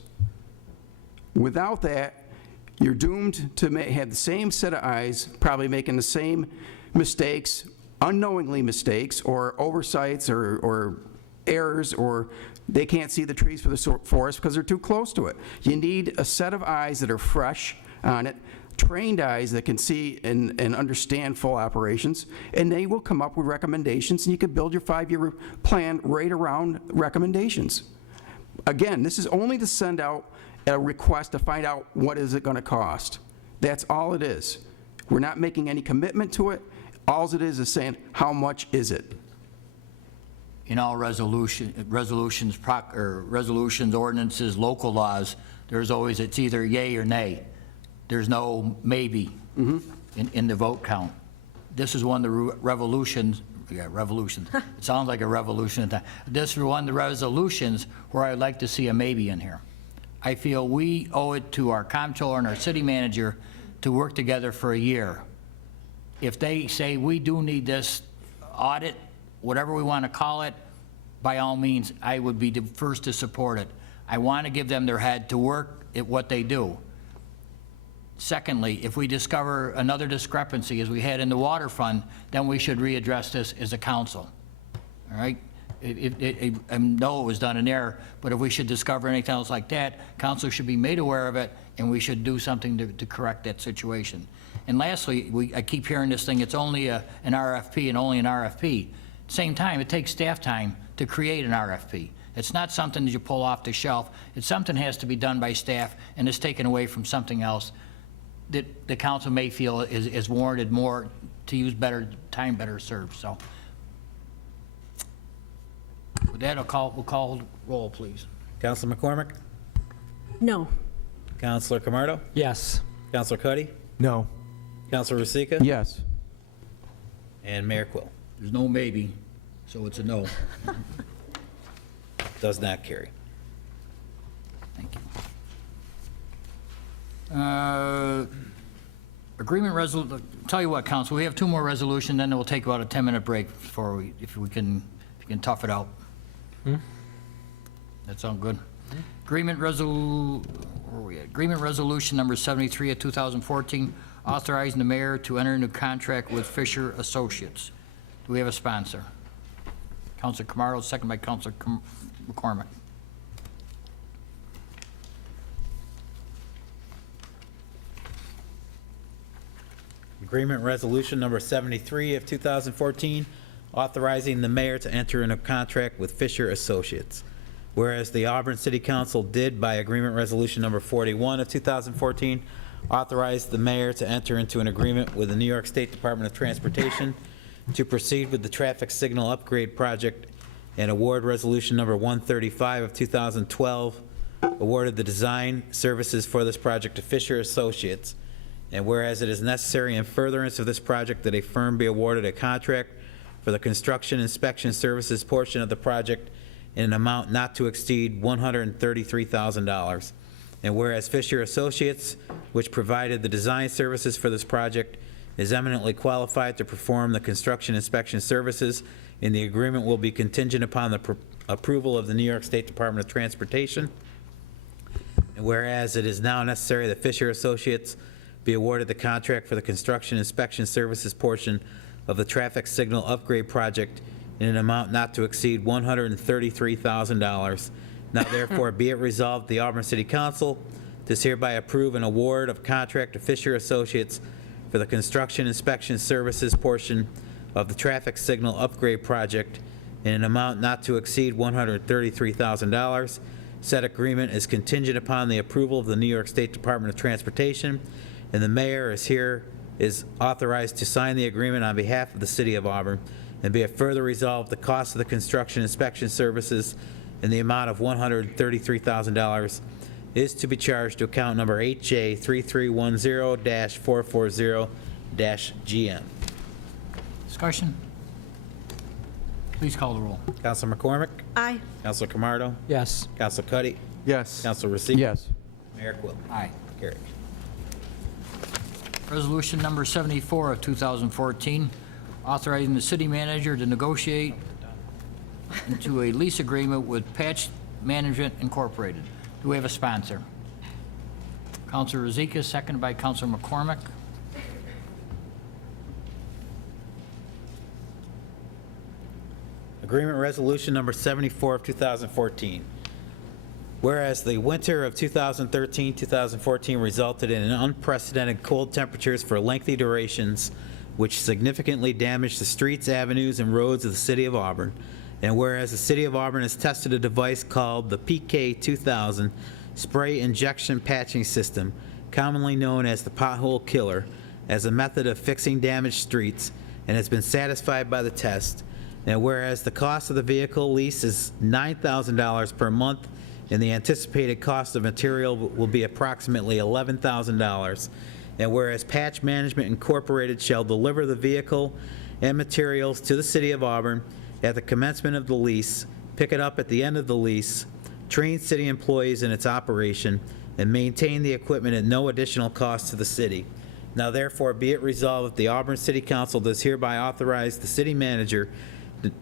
Without that, you're doomed to have the same set of eyes, probably making the same mistakes, unknowingly mistakes, or oversights, or errors, or they can't see the trees for the forest because they're too close to it. You need a set of eyes that are fresh on it, trained eyes that can see and understand full operations, and they will come up with recommendations, and you can build your 5-year plan right around recommendations. Again, this is only to send out a request to find out what is it going to cost. That's all it is. We're not making any commitment to it. All it is saying, how much is it? In all resolutions, ordinances, local laws, there's always, it's either yay or nay. There's no maybe in the vote count. This is one of the revolutions. It sounds like a revolution. This is one of the resolutions where I'd like to see a maybe in here. I feel we owe it to our comptroller and our city manager to work together for a year. If they say we do need this audit, whatever we want to call it, by all means, I would be the first to support it. I want to give them their head to work at what they do. Secondly, if we discover another discrepancy as we had in the water fund, then we should readdress this as a council, all right? I know it was done in error, but if we should discover anything else like that, council should be made aware of it, and we should do something to correct that situation. And lastly, I keep hearing this thing, it's only an RFP and only an RFP. Same time, it takes staff time to create an RFP. It's not something that you pull off the shelf. It's something that has to be done by staff and is taken away from something else that the council may feel is warranted more to use better, time better served, so. With that, we'll call roll, please. Counselor McCormick? No. Counselor Camardo? Yes. Counselor Cuddy? No. Counselor Rosica? Yes. And Mayor Quill. There's no maybe, so it's a no. Does not carry. Thank you. Agreement tell you what, council, we have two more resolutions, then we'll take about a 10-minute break before if you can tough it out. That sound good? Agreement resolution number 73 of 2014, authorizing the mayor to enter into contract with Fisher Associates. Do we have a sponsor? Councilor Camardo, second by Councilor McCormick. Agreement resolution number 73 of 2014, authorizing the mayor to enter into a contract with Fisher Associates. Whereas the Auburn City Council did, by agreement resolution number 41 of 2014, authorize the mayor to enter into an agreement with the New York State Department of Transportation to proceed with the traffic signal upgrade project, and award resolution number 135 of 2012 awarded the design services for this project to Fisher Associates. And whereas it is necessary in furtherance of this project that a firm be awarded a contract for the construction inspection services portion of the project in an amount not to exceed $133,000. And whereas Fisher Associates, which provided the design services for this project, is eminently qualified to perform the construction inspection services, and the agreement will be contingent upon the approval of the New York State Department of Transportation. And whereas it is now necessary that Fisher Associates be awarded the contract for the construction inspection services portion of the traffic signal upgrade project in an amount not to exceed $133,000. Now therefore be it resolved, the Auburn City Council does hereby approve an award of contract to Fisher Associates for the construction inspection services portion of the traffic signal upgrade project in an amount not to exceed $133,000. Said agreement is contingent upon the approval of the New York State Department of Transportation, and the mayor is authorized to sign the agreement on behalf of the city of Auburn. And be it further resolved, the cost of the construction inspection services in the amount of $133,000 is to be charged to account number HJ3310-440-GM. Discussion? Please call the roll. Councilor McCormick? Aye. Councilor Camardo? Yes. Councilor Cuddy? Yes. Councilor Rosica? Yes. Mayor Quill. Aye. Carried. Resolution number 74 of 2014, authorizing the city manager to negotiate into a lease agreement with Patch Management Incorporated. Do we have a sponsor? Councilor Rosica, seconded by Councilor McCormick. Agreement resolution number 74 of 2014. Whereas the winter of 2013-2014 resulted in unprecedented cold temperatures for lengthy durations, which significantly damaged the streets, avenues, and roads of the city of Auburn. And whereas the city of Auburn has tested a device called the PK2000 Spray Injection Patching System, commonly known as the Pothole Killer, as a method of fixing damaged streets, and has been satisfied by the test. And whereas the cost of the vehicle lease is $9,000 per month, and the anticipated cost of material will be approximately $11,000. And whereas Patch Management Incorporated shall deliver the vehicle and materials to the city of Auburn at the commencement of the lease, pick it up at the end of the lease, train city employees in its operation, and maintain the equipment at no additional cost to the city. Now therefore be it resolved that the Auburn City Council does hereby authorize the city manager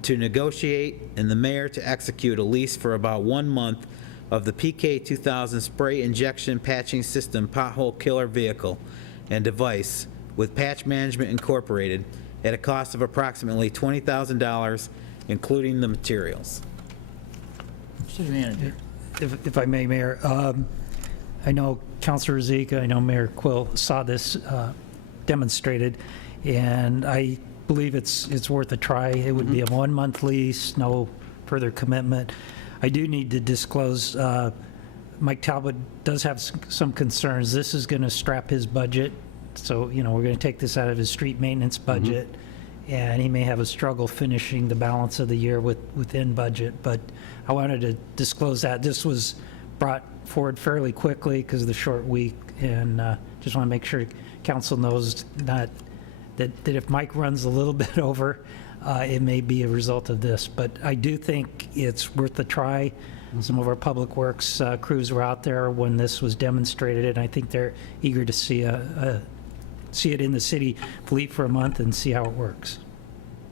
to negotiate and the mayor to execute a lease for about 1 month of the PK2000 Spray Injection Patching System Pothole Killer vehicle and device with Patch Management Incorporated at a cost of approximately $20,000, including the materials. City manager. If I may, Mayor, I know Councilor Rosica, I know Mayor Quill saw this demonstrated, and I believe it's worth a try. It would be a 1-month lease, no further commitment. I do need to disclose, Mike Talbot does have some concerns. This is going to strap his budget, so, we're going to take this out of his street maintenance budget, and he may have a struggle finishing the balance of the year within budget, but I wanted to disclose that. This was brought forward fairly quickly because of the short week, and just want to make sure council knows that if Mike runs a little bit over, it may be a result of this. But I do think it's worth a try. Some of our public works crews were out there when this was demonstrated, and I think they're eager to see it in the city fleet for a month and see how it works.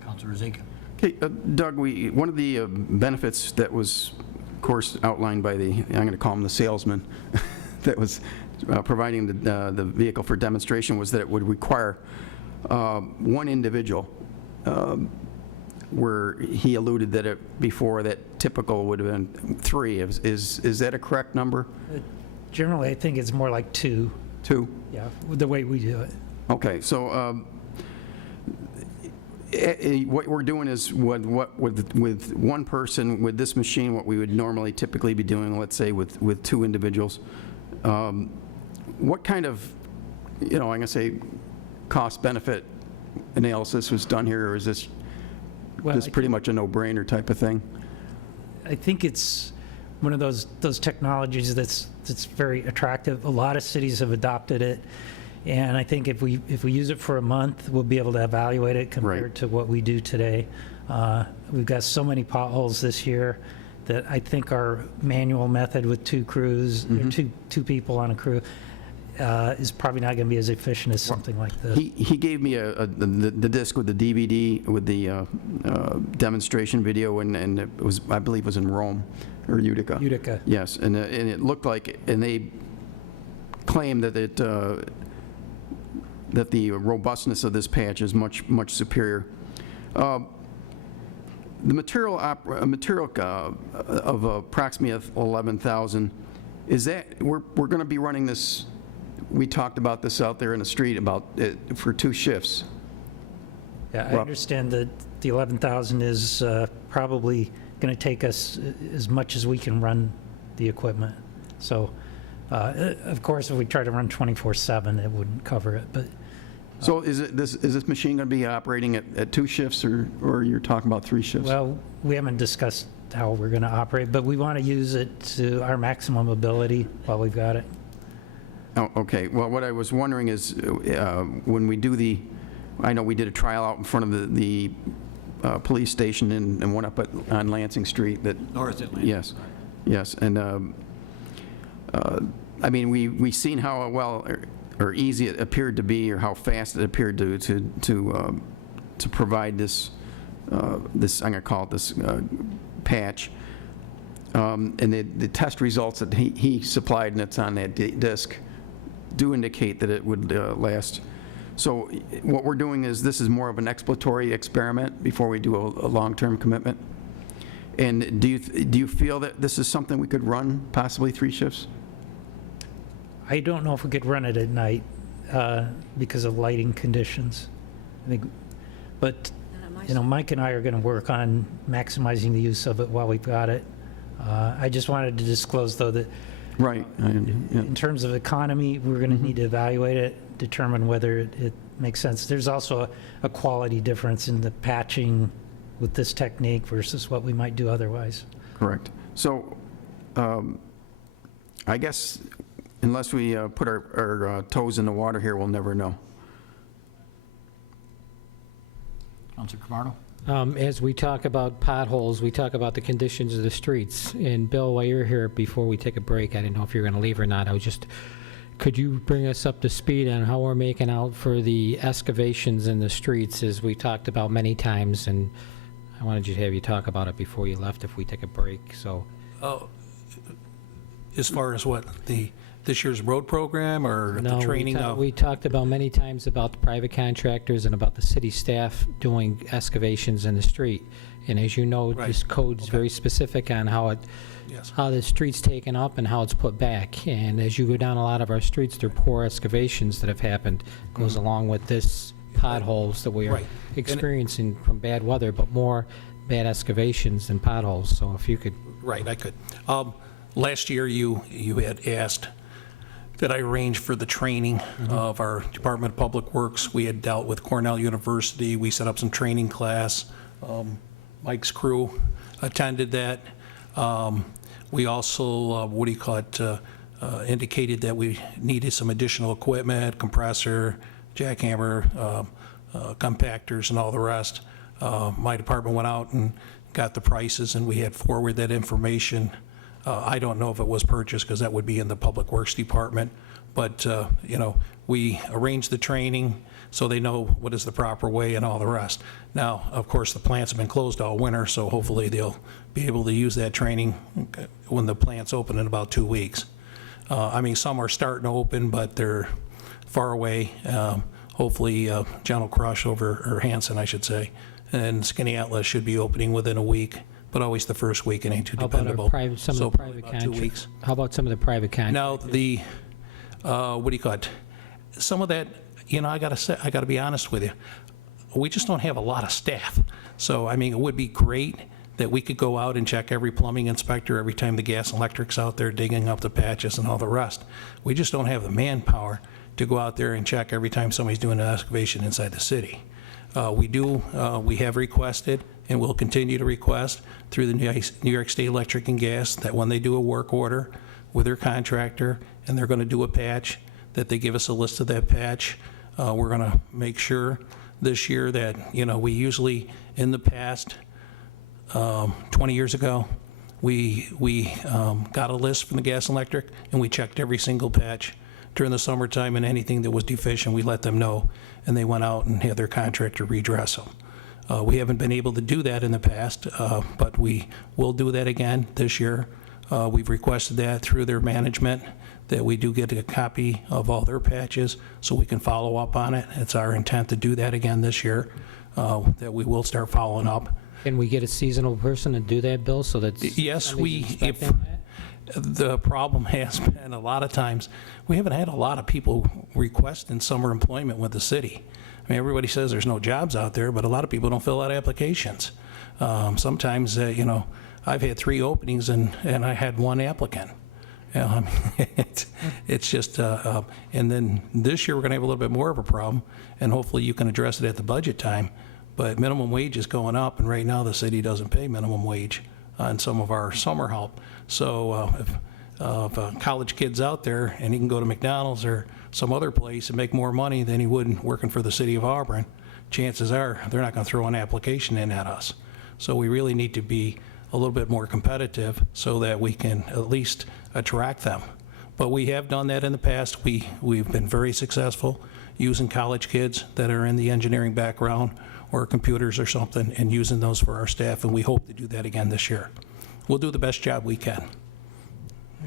Councilor Zeke. Okay, Doug, one of the benefits that was, of course, outlined by I'm going to call him the salesman, that was providing the vehicle for demonstration was that it would require one individual, where he alluded that before that typical would have been 3. Is that a correct number? Generally, I think it's more like 2. 2? Yeah, the way we do it. Okay, so what we're doing is with one person with this machine, what we would normally typically be doing, let's say with 2 individuals, what kind of, I'm going to say, cost-benefit analysis was done here, or is this just pretty much a no-brainer type of thing? I think it's one of those technologies that's very attractive. A lot of cities have adopted it, and I think if we use it for a month, we'll be able to evaluate it compared to what we do today. We've got so many potholes this year that I think our manual method with 2 crews, or two people on a crew, is probably not going to be as efficient as something like this. He gave me the disc with the DVD with the demonstration video, and it was, I believe, it was in Rome or Utica. Utica. Yes, and it looked like, and they claim that that the robustness of this patch is much superior. The material of approximately 11,000, is that we're going to be running this? We talked about this out there in the street about it for 2 shifts. Yeah, I understand that the 11,000 is probably going to take us as much as we can run the equipment. So, of course, if we try to run 24/7, it wouldn't cover it. But so is this machine going to be operating at 2 shifts, or you're talking about 3 shifts? well, we haven't discussed how we're going to operate, but we want to use it to our maximum ability while we've got it. Oh, okay. Well, what I was wondering is, when we do I know we did a trial out in front of the police station and one up on Lansing Street that... North Atlanta. Yes, and I mean, we seen how well or easy it appeared to be, or how fast it appeared to provide this, I'm going to call it this patch. And the test results that he supplied, and it's on that disc, do indicate that it would last. So what we're doing is, this is more of an exploratory experiment before we do a long-term commitment. And do you feel that this is something we could run possibly 3 shifts? I don't know if we could run it at night because of lighting conditions. I think, but Mike and I are going to work on maximizing the use of it while we've got it. I just wanted to disclose, though, that Right. in terms of economy, we're going to need to evaluate it, determine whether it makes sense. There's also a quality difference in the patching with this technique versus what we might do otherwise. Correct. So I guess unless we put our toes in the water here, we'll never know. Councilor Camardo. As we talk about potholes, we talk about the conditions of the streets. And Bill, while you're here, before we take a break, I didn't know if you were going to leave or not. Could you bring us up to speed on how we're making out for the excavations in the streets, as we talked about many times? And I wanted to have you talk about it before you left if we take a break, so. As far as what? this year's road program or the No, training of? we talked about many times about the private contractors and about the city staff doing excavations in the street. And as you know, Right. this code's very specific on Yes. how the street's taken up and how it's put back. And as you go down a lot of our streets, there are poor excavations that have happened. Goes along with this potholes that we are Right. And- experiencing from bad weather, but more bad excavations than potholes. So if you could, Right, I could. Last year, you had asked that I arrange for the training of our Department of Public Works. We had dealt with Cornell University. We set up some training class. Mike's crew attended that. We also, indicated that we needed some additional equipment, compressor, jackhammer, compactors, and all the rest. My department went out and got the prices, and we had forwarded that information. I don't know if it was purchased, because that would be in the Public Works Department, but, we arranged the training so they know what is the proper way and all the rest. Now, of course, the plants have been closed all winter, so hopefully they'll be able to use that training when the plants open in about 2 weeks. Some are starting to open, but they're far away. Hopefully, General Crush or Hanson, I should say, and Skinny Atlas should be opening within a week, but always the first week, it ain't too how about dependable. some So of the probably private about 2 contractors? weeks. How about some of the private contractors? Now, some of that, I gotta be honest with you, we just don't have a lot of staff. So, it would be great that we could go out and check every plumbing inspector every time the gas and electric's out there digging up the patches and all the rest. We just don't have the manpower to go out there and check every time somebody's doing an excavation inside the city. We have requested, and will continue to request through the New York State Electric and Gas, that when they do a work order with their contractor and they're going to do a patch, that they give us a list of that patch. We're going to make sure this year that, we usually, in the past, 20 years ago, we got a list from the gas and electric, and we checked every single patch during the summertime, and anything that was deficient, we let them know, and they went out and had their contractor redress them. We haven't been able to do that in the past, but we will do that again this year. We've requested that through their management, that we do get a copy of all their patches so we can follow up on it. It's our intent to do that again this year, that we will start following up. Can we get a seasonal person to do that, Bill, so that Yes, somebody's inspecting that? The problem has been, a lot of times, we haven't had a lot of people requesting summer employment with the city. Everybody says there's no jobs out there, but a lot of people don't fill out applications. Sometimes, I've had 3 openings and I had 1 applicant. It's just, and then this year, we're going to have a little bit more of a problem, and hopefully you can address it at the budget time. But minimum wage is going up, and right now, the city doesn't pay minimum wage on some of our summer help. So if a college kid's out there and he can go to McDonald's or some other place and make more money than he would working for the city of Auburn, chances are they're not going to throw an application in at us. So we really need to be a little bit more competitive so that we can at least attract them. But we have done that in the past. We've been very successful using college kids that are in the engineering background or computers or something, and using those for our staff, and we hope to do that again this year. We'll do the best job we can.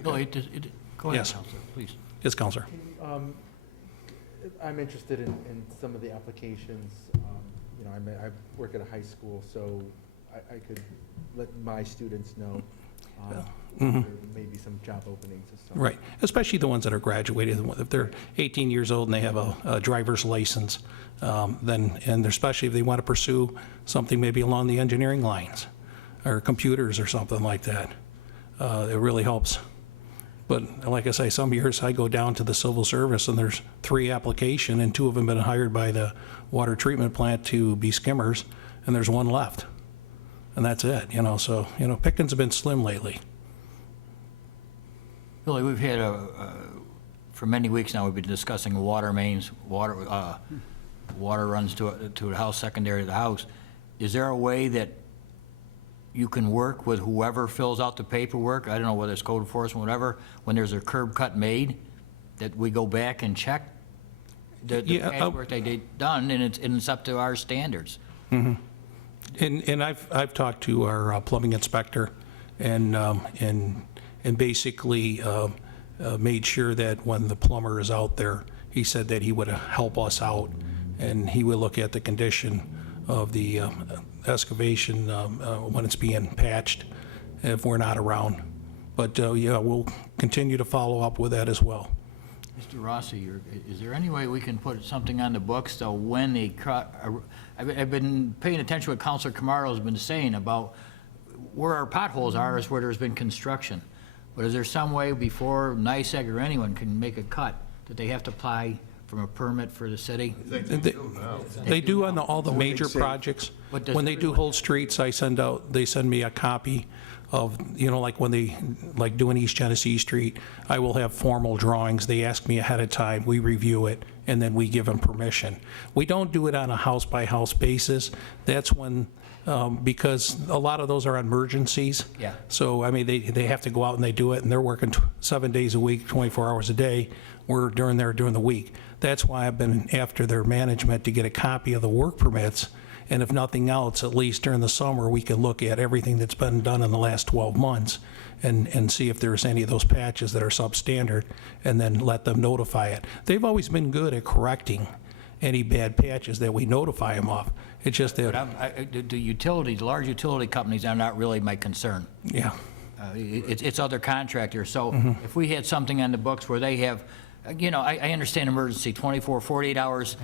Go ahead, Yes. Counselor, please. Yes, Counselor. I'm interested in some of the applications. I work at a high school, so I could let my students know there may be some job openings and stuff. Right, especially the ones that are graduated. If they're 18 years old and they have a driver's license, and especially if they want to pursue something maybe along the engineering lines or computers or something like that, it really helps. But like I say, some years I go down to the civil service and there's 3 applications, and 2 of them been hired by the water treatment plant to be skimmers, and there's 1 left. And that's it, so, pickings have been slim lately. Billy, we've had for many weeks now, we've been discussing water mains, water runs to the house, secondary to the house. Is there a way that you can work with whoever fills out the paperwork? I don't know whether it's code enforcement, whatever, when there's a curb cut made, that we go back and check the patchwork they did done, and it's up to our standards. And I've talked to our plumbing inspector, and basically, made sure that when the plumber is out there, he said that he would help us out, and he would look at the condition of the excavation when it's being patched if we're not around. But yeah, we'll continue to follow up with that as well. Mr. Rossi, is there any way we can put something on the books, though, when they cut? I've been paying attention to what Councilor Camardo's been saying about where our potholes are is where there's been construction. But is there some way before NICEAG or anyone can make a cut that they have to apply from a permit for the city? They do on all the major projects. But does When they do whole streets, they send me a copy of, like when they, like doing East Genesee Street, I will have formal drawings. They ask me ahead of time, we review it, and then we give them permission. We don't do it on a house-by-house basis. That's when, because a lot of those are emergencies. Yeah. So, I mean, they have to go out and they do it, and they're working 7 days a week, 24 hours a day. We're during the week. That's why I've been after their management to get a copy of the work permits. And if nothing else, at least during the summer, we can look at everything that's been done in the last 12 months and see if there's any of those patches that are substandard, and then let them notify it. They've always been good at correcting any bad patches that we notify them of. It's just that, The large utility companies are not really my concern. yeah. It's other contractors. So if we had something on the books where they have, I understand emergency, 24, 48 hours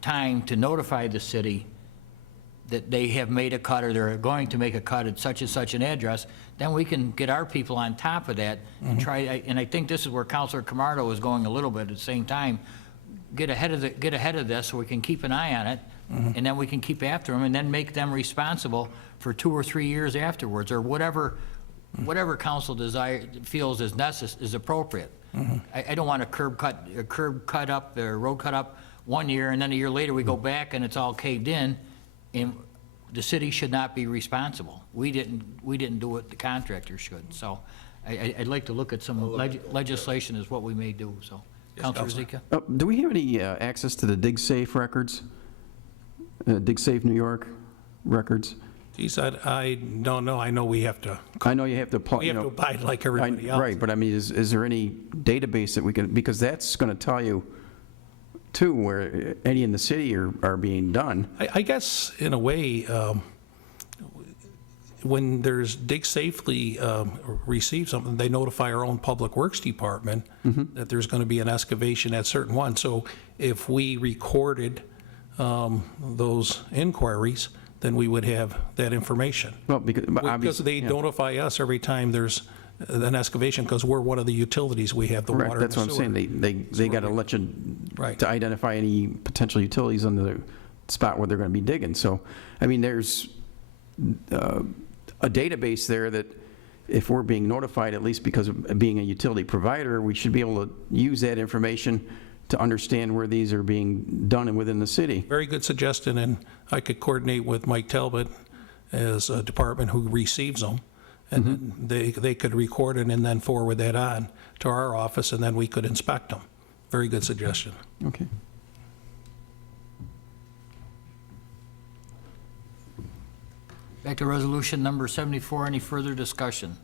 time to notify the city that they have made a cut or they're going to make a cut at such and such an address, then we can get our people on top of that and try, and I think this is where Councilor Camardo is going a little bit at the same time, get ahead of this so we can keep an eye on it, and then we can keep after them and then make them responsible for 2 or 3 years afterwards, or whatever council feels is appropriate. I don't want a curb cut up, or road cut up 1 year, and then a year later we go back and it's all caved in, and the city should not be responsible. We didn't do it, the contractor should. So I'd like to look at some legislation is what we may do, so. Councilor Zika? Do we have any access to the DigSafe records? DigSafe New York records? Geez, I don't know. I know we have to, I know you have to apply. we have to abide like everybody else. Right, but I mean, is there any database that we can, because that's going to tell you, too, where any in the city are being done. I guess, in a way, when there's Dig Safely receives something, they notify our own Public Works Department that there's going to be an excavation at certain one. So if we recorded those inquiries, then we would have that information. Well, because Because obviously, they notify us every time there's an excavation, because we're one of the utilities. We have the water Correct, and that's what I'm sewer. saying. They got to let you, Right. to identify any potential utilities on the spot where they're going to be digging. So, I mean, there's a database there that if we're being notified, at least because of being a utility provider, we should be able to use that information to understand where these are being done and within the city. Very good suggestion, and I could coordinate with Mike Talbot as a department who receives them, and then they could record it and then forward that on to our office, and then we could inspect them. Very good suggestion. Okay. Back to resolution number 74, any further discussion?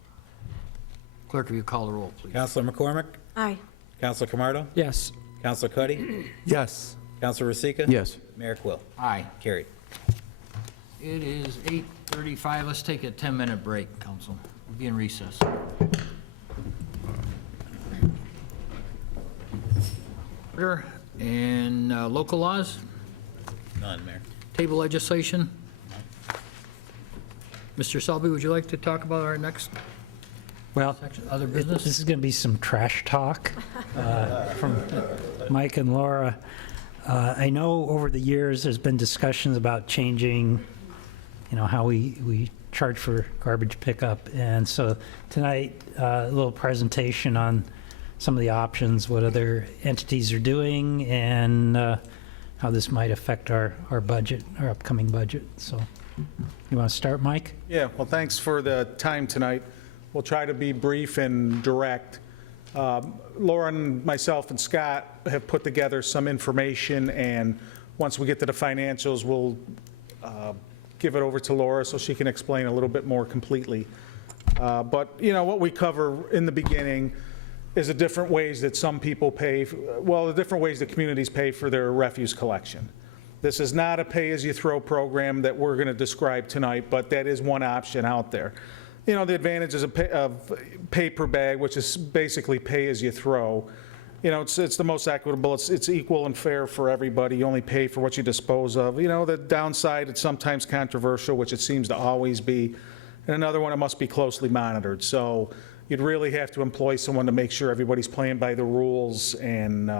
Clerk, will you call the roll, please? Counselor McCormick? Aye. Counselor Camardo? Yes. Counselor Cuddy? Yes. Counselor Rosika? Yes. Mayor Quill? Aye. Carried. It is 8:35, let's take a 10-minute break, council. We'll be in recess. Order and local laws, None, Mayor. table legislation. Mr. Selby, would you like to talk about our next Well, section, other this business? is going to be some trash talk from Mike and Laura. I know over the years, there's been discussions about changing, how we charge for garbage pickup. And so tonight, a little presentation on some of the options, what other entities are doing, and how this might affect our budget, our upcoming budget. So you want to start, Mike? Yeah, well, thanks for the time tonight. We'll try to be brief and direct. Laura and myself and Scott have put together some information, and once we get to the financials, we'll give it over to Laura so she can explain a little bit more completely. But, what we cover in the beginning, is the different ways that some people pay, well, the different ways that communities pay for their refuse collection. This is not a pay-as-you-throw program that we're going to describe tonight, but that is one option out there. You know, the advantages of pay per bag, which is basically pay as you throw. You know, it's the most equitable, it's equal and fair for everybody. You only pay for what you dispose of. You know, the downside, it's sometimes controversial, which it seems to always be. And another one, it must be closely monitored. So you'd really have to employ someone to make sure everybody's playing by the rules and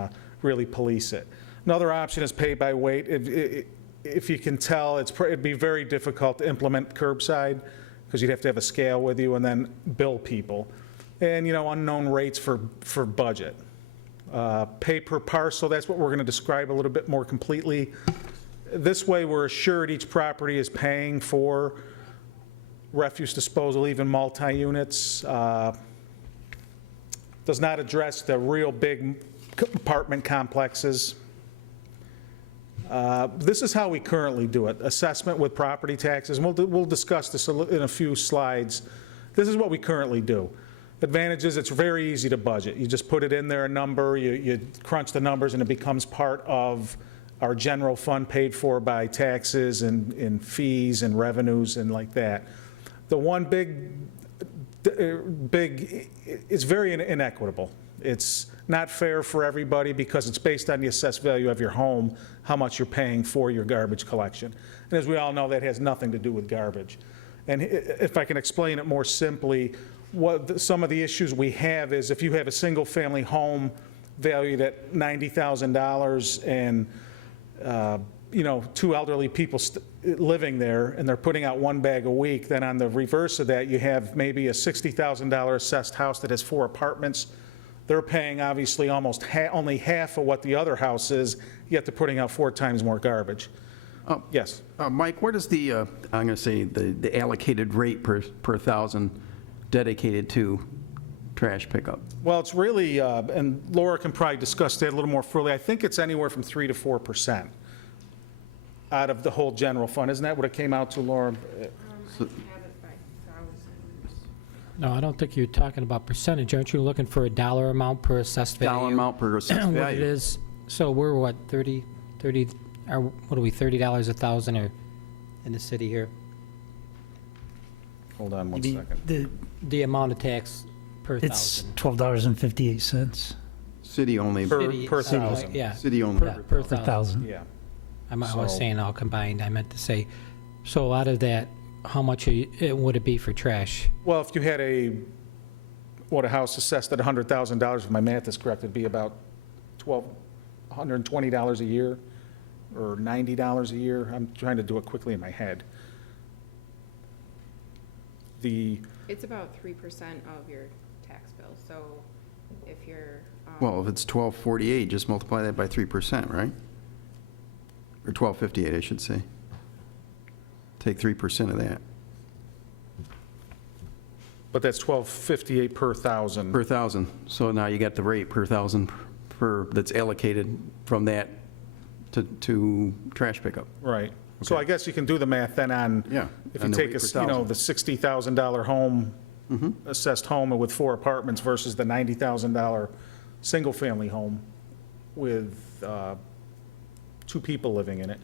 really police it. Another option is pay by weight. If you can tell, it'd be very difficult to implement curbside because you'd have to have a scale with you and then bill people. And, you know, unknown rates for budget. Pay per parcel, that's what we're going to describe a little bit more completely. This way, we're assured each property is paying for refuse disposal, even multi-units. Does not address the real big apartment complexes. This is how we currently do it. Assessment with property taxes. We'll discuss this in a few slides. This is what we currently do. Advantage is it's very easy to budget. You just put it in there, a number, you crunch the numbers, and it becomes part of our general fund paid for by taxes and fees and revenues and like that. The one big, it's very inequitable. It's not fair for everybody because it's based on the assessed value of your home, how much you're paying for your garbage collection. And as we all know, that has nothing to do with garbage. And if I can explain it more simply, some of the issues we have is if you have a single-family home valued at $90,000 and you know, 2 elderly people living there and they're putting out 1 bag a week, then on the reverse of that, you have maybe a $60,000 assessed house that has 4 apartments. They're paying obviously almost only half of what the other house is, yet they're putting out 4 times more garbage. Yes. Mike, where does the, I'm going to say, the allocated rate per thousand dedicated to trash pickup? Well, it's really, and Laura can probably discuss that a little more fully, I think it's anywhere from 3 to 4% out of the whole general fund. Isn't that what it came out to, Laura? No, I don't think you're talking about percentage. Aren't you looking for a dollar amount per assessed value? Dollar amount per assessed value. What it is. So we're what, 30, or what are we, $30 a thousand or in the city here? Hold on one You mean second. The amount of tax per It's thousand. $12.58 City only, Per City, thousand. Yeah, city only. per per thousand. thousand. Yeah. I was So- saying all combined, I meant to say. So out of that, how much would it be for trash? Well, if you had a house assessed at $100,000, if my math is correct, it'd be about $120 a year or $90 a year. I'm trying to do it quickly in my head. It's about 3% of your tax bill, so if you're. Well, if it's 1248, just multiply that by 3%, right? Or 1258, I should say. Take 3% of that. But that's $12.58 per thousand. Per thousand. So now you got the rate per thousand that's allocated from that to trash pickup. Right. So I guess you can do the math then on, Yeah, if on you the take rate per the $60,000 home, Mm-hmm. assessed home with 4 apartments versus the $90,000 single-family home with 2 people living in it.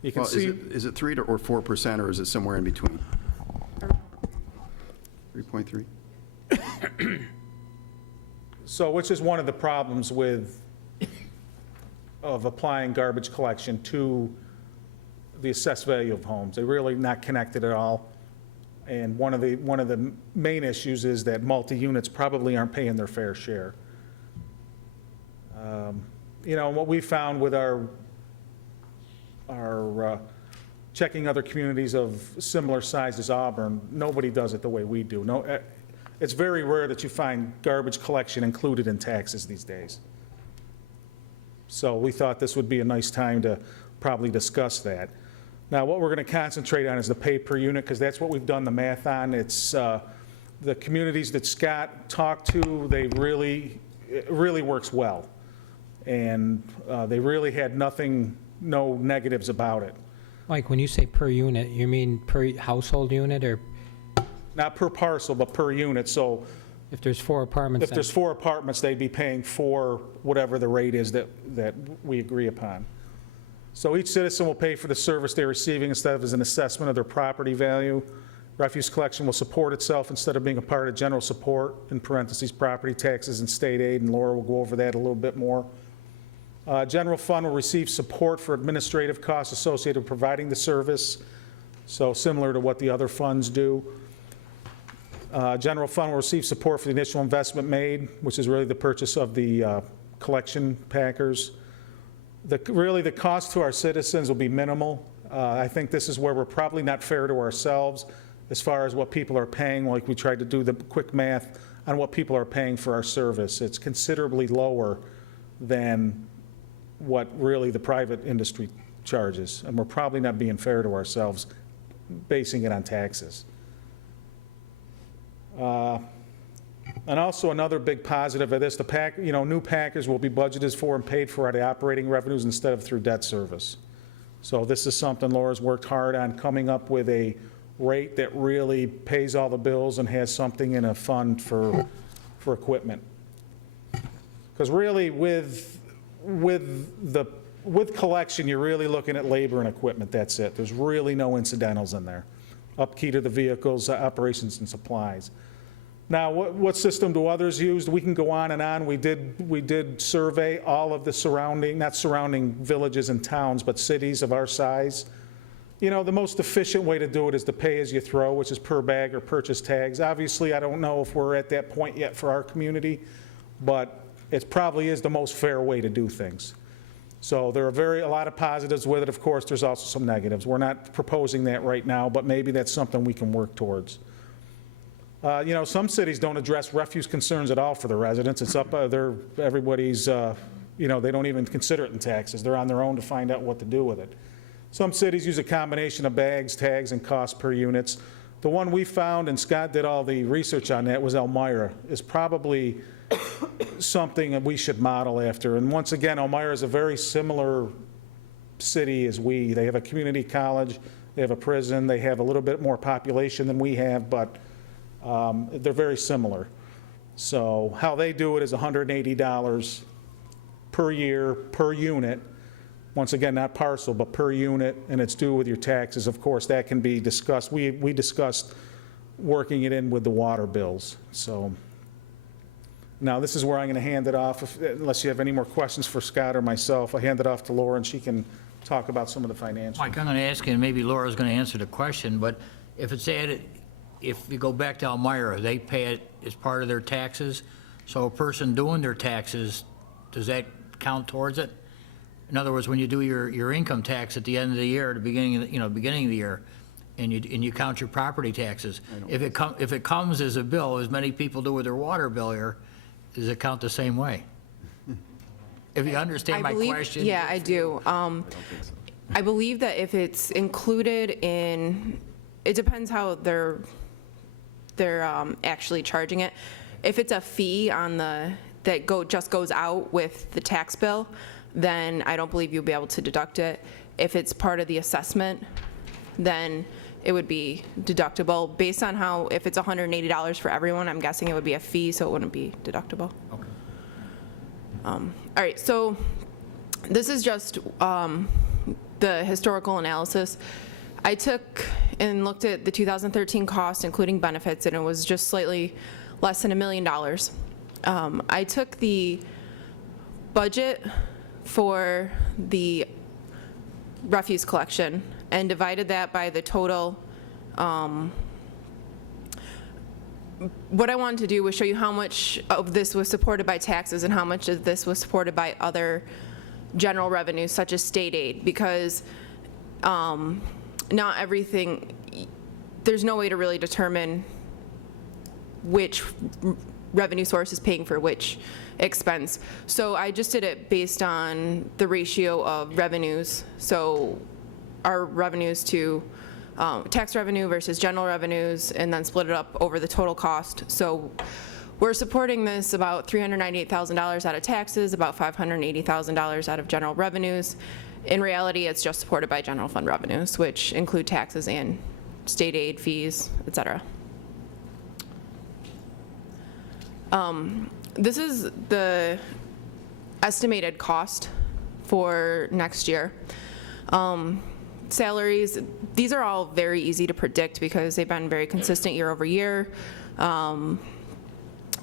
You can Well, see. is it 3 or 4%, or is it somewhere in between? 3.3? So, which is one of the problems of applying garbage collection to the assessed value of homes. They're really not connected at all. And one of the main issues is that multi-units probably aren't paying their fair share. You know, what we found with our checking other communities of similar size as Auburn, nobody does it the way we do. It's very rare that you find garbage collection included in taxes these days. So we thought this would be a nice time to probably discuss that. Now, what we're going to concentrate on is the pay per unit, because that's what we've done the math on. It's the communities that Scott talked to, it really works well. And they really had no negatives about it. Mike, when you say per unit, you mean per household unit or? Not per parcel, but per unit. So If there's 4 apartments, If there's 4 apartments, they'd be paying for whatever the rate is that we agree upon. So each citizen will pay for the service they're receiving instead of as an assessment of their property value. Refuse collection will support itself instead of being a part of general support, in parentheses, property taxes and state aid, and Laura will go over that a little bit more. General fund will receive support for administrative costs associated with providing the service, so similar to what the other funds do. General fund will receive support for the initial investment made, which is really the purchase of the collection packers. Really, the cost to our citizens will be minimal. I think this is where we're probably not fair to ourselves as far as what people are paying, like we tried to do the quick math on what people are paying for our service. It's considerably lower than what really the private industry charges, and we're probably not being fair to ourselves basing it on taxes. And also another big positive of this, new packers will be budgeted for and paid for out of operating revenues instead of through debt service. So this is something Laura's worked hard on, coming up with a rate that really pays all the bills and has something in a fund for equipment. Because really with collection, you're really looking at labor and equipment, that's it. There's really no incidentals in there. Upkeep to the vehicles, operations and supplies. Now, what system do others use? We can go on and on. We did survey all of the not surrounding villages and towns, but cities of our size. You know, the most efficient way to do it is to pay as you throw, which is per bag or purchase tags. Obviously, I don't know if we're at that point yet for our community, but it probably is the most fair way to do things. So there are a lot of positives with it. Of course, there's also some negatives. We're not proposing that right now, but maybe that's something we can work towards. Some cities don't address refuse concerns at all for the residents. It's up, everybody's, they don't even consider it in taxes. They're on their own to find out what to do with it. Some cities use a combination of bags, tags, and cost per units. The one we found, and Scott did all the research on that, was Elmira, is probably something that we should model after. And once again, Elmira is a very similar city as we. They have a community college, they have a prison, they have a little bit more population than we have, but they're very similar. So how they do it is $180 per year, per unit. Once again, not parcel, but per unit, and it's due with your taxes. Of course, that can be discussed. We discussed working it in with the water bills. So now this is where I'm going to hand it off, unless you have any more questions for Scott or myself. I hand it off to Laura, and she can talk about some of the financials. Mike, I'm going to ask you, and maybe Laura's going to answer the question, but if it's added, if you go back to Elmira, they pay it as part of their taxes. So a person doing their taxes, does that count towards it? In other words, when you do your income tax at the end of the year, at the beginning of the year, and you count your property taxes, if it comes as a bill, as many people do with their water bill here, does it count the same way? If you understand my question? Yeah, I do. I believe that if it's included in, it depends how they're actually charging it. If it's a fee on just goes out with the tax bill, then I don't believe you'll be able to deduct it. If it's part of the assessment, then it would be deductible. Based on if it's $180 for everyone, I'm guessing it would be a fee, so it wouldn't be deductible. Okay. All right, so this is just the historical analysis. I took and looked at the 2013 cost, including benefits, and it was just slightly less than $1 million. I took the budget for the refuse collection and divided that by the total. What I wanted to do was show you how much of this was supported by taxes and how much of this was supported by other general revenues, such as state aid, because not everything, there's no way to really determine which revenue source is paying for which expense. So I just did it based on the ratio of revenues. So our revenues to tax revenue versus general revenues, and then split it up over the total cost. So we're supporting this about $398,000 out of taxes, about $580,000 out of general revenues. In reality, it's just supported by general fund revenues, which include taxes and state aid fees, et cetera. This is the estimated cost for next year. Salaries, these are all very easy to predict because they've been very consistent year over year.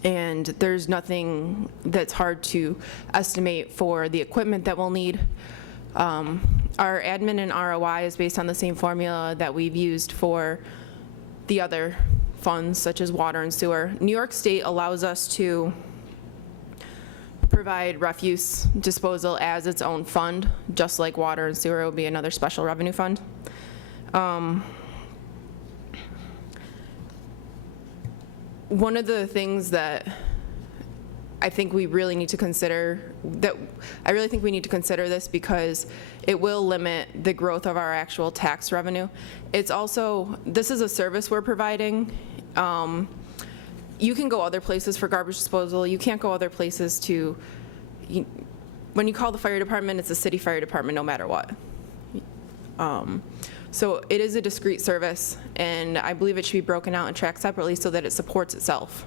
And there's nothing that's hard to estimate for the equipment that we'll need. Our admin and ROI is based on the same formula that we've used for the other funds, such as water and sewer. New York State allows us to provide refuse disposal as its own fund, just like water and sewer will be another special revenue fund. One of the things that I think we really need to consider, I really think we need to consider this because it will limit the growth of our actual tax revenue. It's also, this is a service we're providing. You can go other places for garbage disposal. You can't go other places to, when you call the fire department, it's a city fire department no matter what. So it is a discrete service, and I believe it should be broken out and tracked separately so that it supports itself.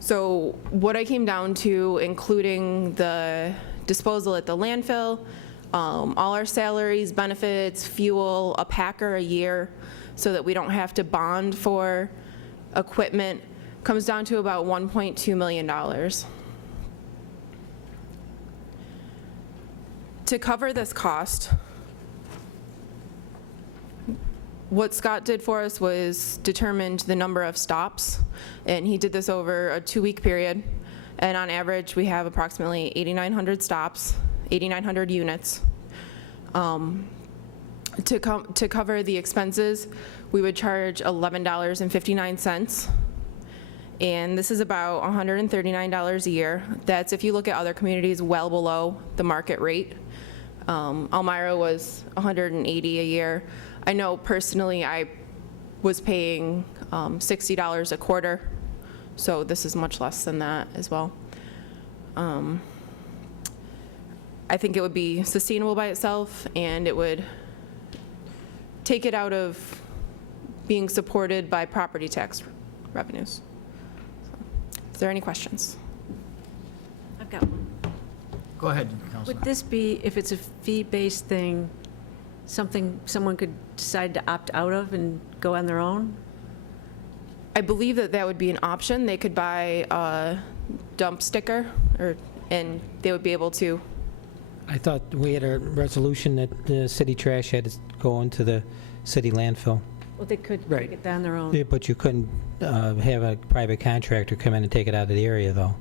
So what I came down to, including the disposal at the landfill, all our salaries, benefits, fuel, a packer a year, so that we don't have to bond for equipment, comes down to about $1.2 million. To cover this cost, what Scott did for us was determined the number of stops, and he did this over a 2-week period. And on average, we have approximately 8,900 stops, 8,900 units. To cover the expenses, we would charge $11.59. And this is about $139 a year. That's, if you look at other communities, well below the market rate. Elmira was $180 a year. I know personally I was paying $60 a quarter, so this is much less than that as well. I think it would be sustainable by itself, and it would take it out of being supported by property tax revenues. Is there any questions? I've got one. Go ahead, Councilor. Would this be, if it's a fee-based thing, something someone could decide to opt out of and go on their own? I believe that that would be an option. They could buy a dump sticker, and they would be able to. I thought we had a resolution that the city trash had to go into the city landfill. Well, they could Right. take it down their own. Yeah, but you couldn't have a private contractor come in and take it out of the area, though.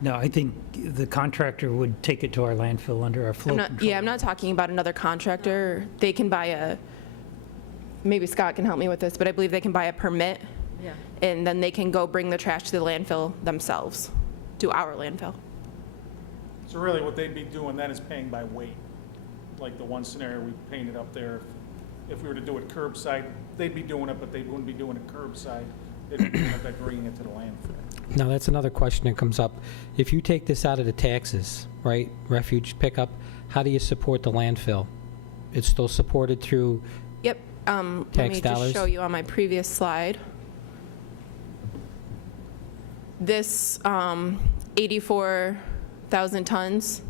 No, I think the contractor would take it to our landfill under our flow control. I'm not talking about another contractor. They can buy maybe Scott can help me with this, but I believe they can buy a permit, Yeah. and then they can go bring the trash to the landfill themselves, to our landfill. So really what they'd be doing then is paying by weight, like the one scenario we painted up there. If we were to do it curbside, they'd be doing it, but they wouldn't be doing it curbside. They'd be doing it by bringing it to the landfill. Now, that's another question that comes up. If you take this out of the taxes, right, refuge pickup, how do you support the landfill? It's still supported through, Yep. Let Tax me dollars? just show you on my previous slide. This 84,000 tons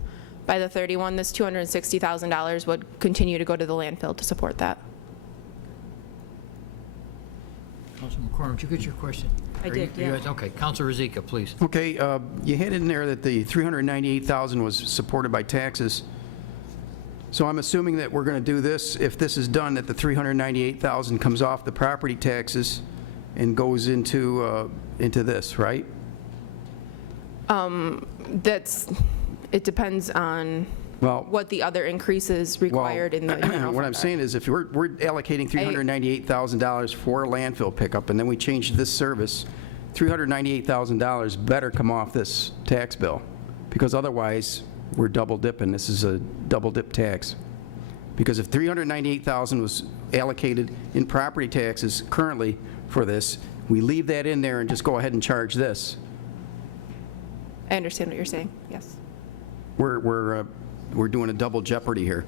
by the 31, this $260,000 would continue to go to the landfill to support that. Councilman McCormick, did you get your question? I did, yeah. Okay, Councilor Rozika, please. Okay, you had in there that the $398,000 was supported by taxes. So I'm assuming that we're going to do this, if this is done, that the $398,000 comes off the property taxes and goes into this, right? It depends on Well, what the other increases required in the general what I'm fund are. saying is if we're allocating $398,000 for landfill pickup and then we change this service, $398,000 better come off this tax bill, because otherwise we're double dipping. This is a double dip tax. Because if $398,000 was allocated in property taxes currently for this, we leave that in there and just go ahead and charge this. I understand what you're saying, yes. We're doing a double jeopardy here.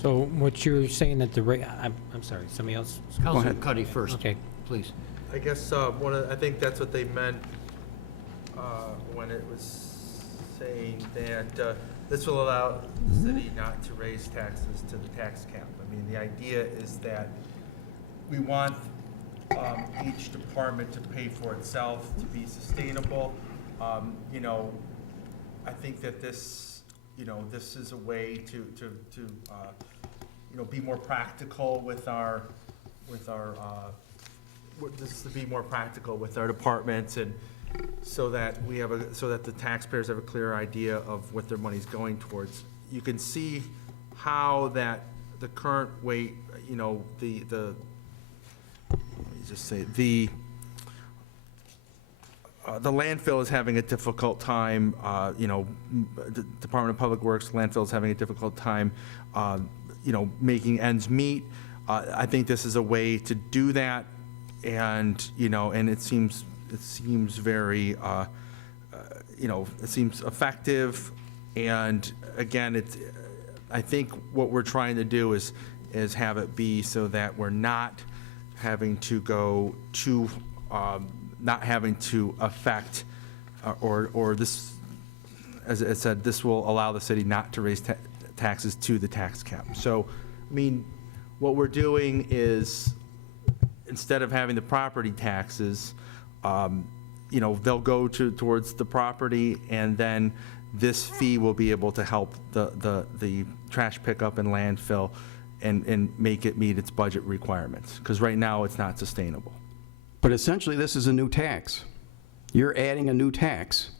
So what you're saying that the rate, I'm sorry, somebody else? Councilor Cuddy first, Okay. please. I guess I think that's what they meant when it was saying that this will allow the city not to raise taxes to the tax cap. I mean, the idea is that we want each department to pay for itself, to be sustainable. You know, I think that this, you know, this is a way to you know, be more practical with our this to be more practical with our departments, and so that we have so that the taxpayers have a clear idea of what their money's going towards. You can see how that the current weight, you know, let me just say, the landfill is having a difficult time, you know, the Department of Public Works, landfill is having a difficult time, you know, making ends meet. I think this is a way to do that, and, you know, and it seems very, you know, it seems effective, and again, I think what we're trying to do is have it be so that we're not having to go to, not having to affect, or this, as it said, this will allow the city not to raise taxes to the tax cap. So, I mean, what we're doing is, instead of having the property taxes, you know, they'll go towards the property, and then this fee will be able to help the trash pickup and landfill and make it meet its budget requirements, because right now it's not sustainable. But essentially, this is a new tax. You're adding a new tax.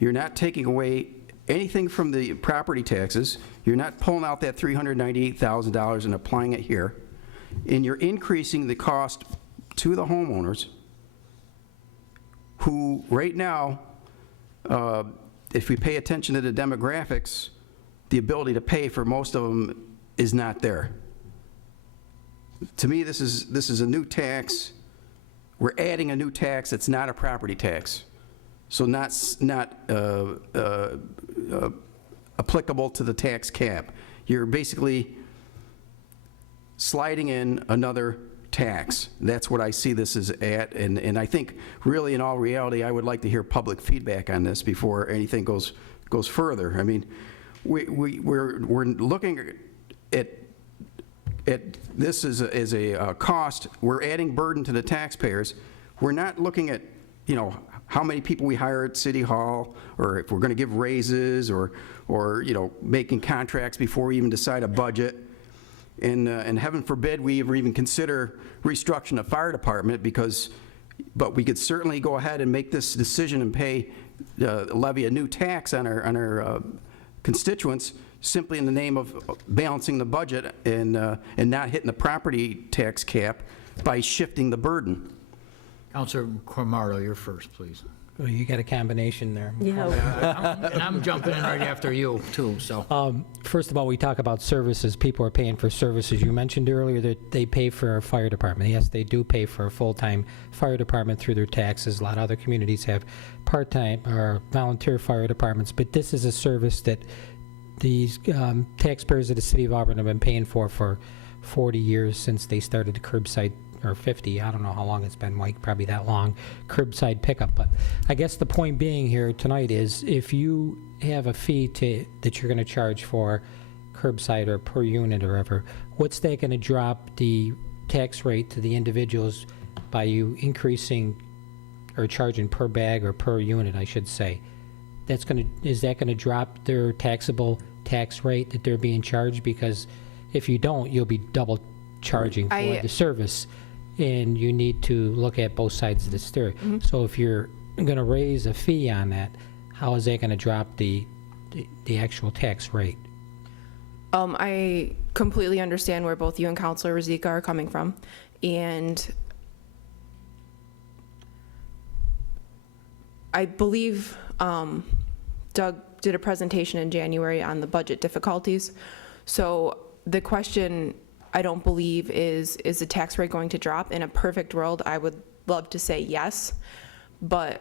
You're not taking away anything from the property taxes. You're not pulling out that $398,000 and applying it here. And you're increasing the cost to the homeowners who, right now, if we pay attention to the demographics, the ability to pay for most of them is not there. To me, this is a new tax. We're adding a new tax that's not a property tax. So not applicable to the tax cap. You're basically sliding in another tax. That's what I see this as at, and I think really in all reality, I would like to hear public feedback on this before anything goes further. I mean, we're looking at this as a cost. We're adding burden to the taxpayers. We're not looking at, you know, how many people we hire at City Hall, or if we're going to give raises, or you know, making contracts before we even decide a budget. And heaven forbid we ever even consider restructuring the fire department, but we could certainly go ahead and make this decision and levy a new tax on our constituents, simply in the name of balancing the budget and not hitting the property tax cap by shifting the burden. Councilor Cormaro, you're first, please. Well, you got a combination there. Yeah. And I'm jumping in right after you, too, so. First of all, we talk about services. People are paying for services. You mentioned earlier that they pay for a fire department. Yes, they do pay for a full-time fire department through their taxes. A lot of other communities have part-time or volunteer fire departments, but this is a service that these taxpayers of the city of Auburn have been paying for 40 years since they started the curbside, or 50, I don't know how long it's been, Mike, probably that long, curbside pickup. But I guess the point being here tonight is, if you have a fee that you're going to charge for curbside or per unit or whatever, what's that going to drop the tax rate to the individuals by you increasing or charging per bag or per unit, I should say? Is that going to drop their taxable tax rate that they're being charged? Because if you don't, you'll be double charging for the service, and you need to look at both sides of the story. Mm-hmm. So if you're going to raise a fee on that, how is that going to drop the actual tax rate? I completely understand where both you and Councilor Rozika are coming from, and I believe Doug did a presentation in January on the budget difficulties. So the question, I don't believe, is the tax rate going to drop? In a perfect world, I would love to say yes, but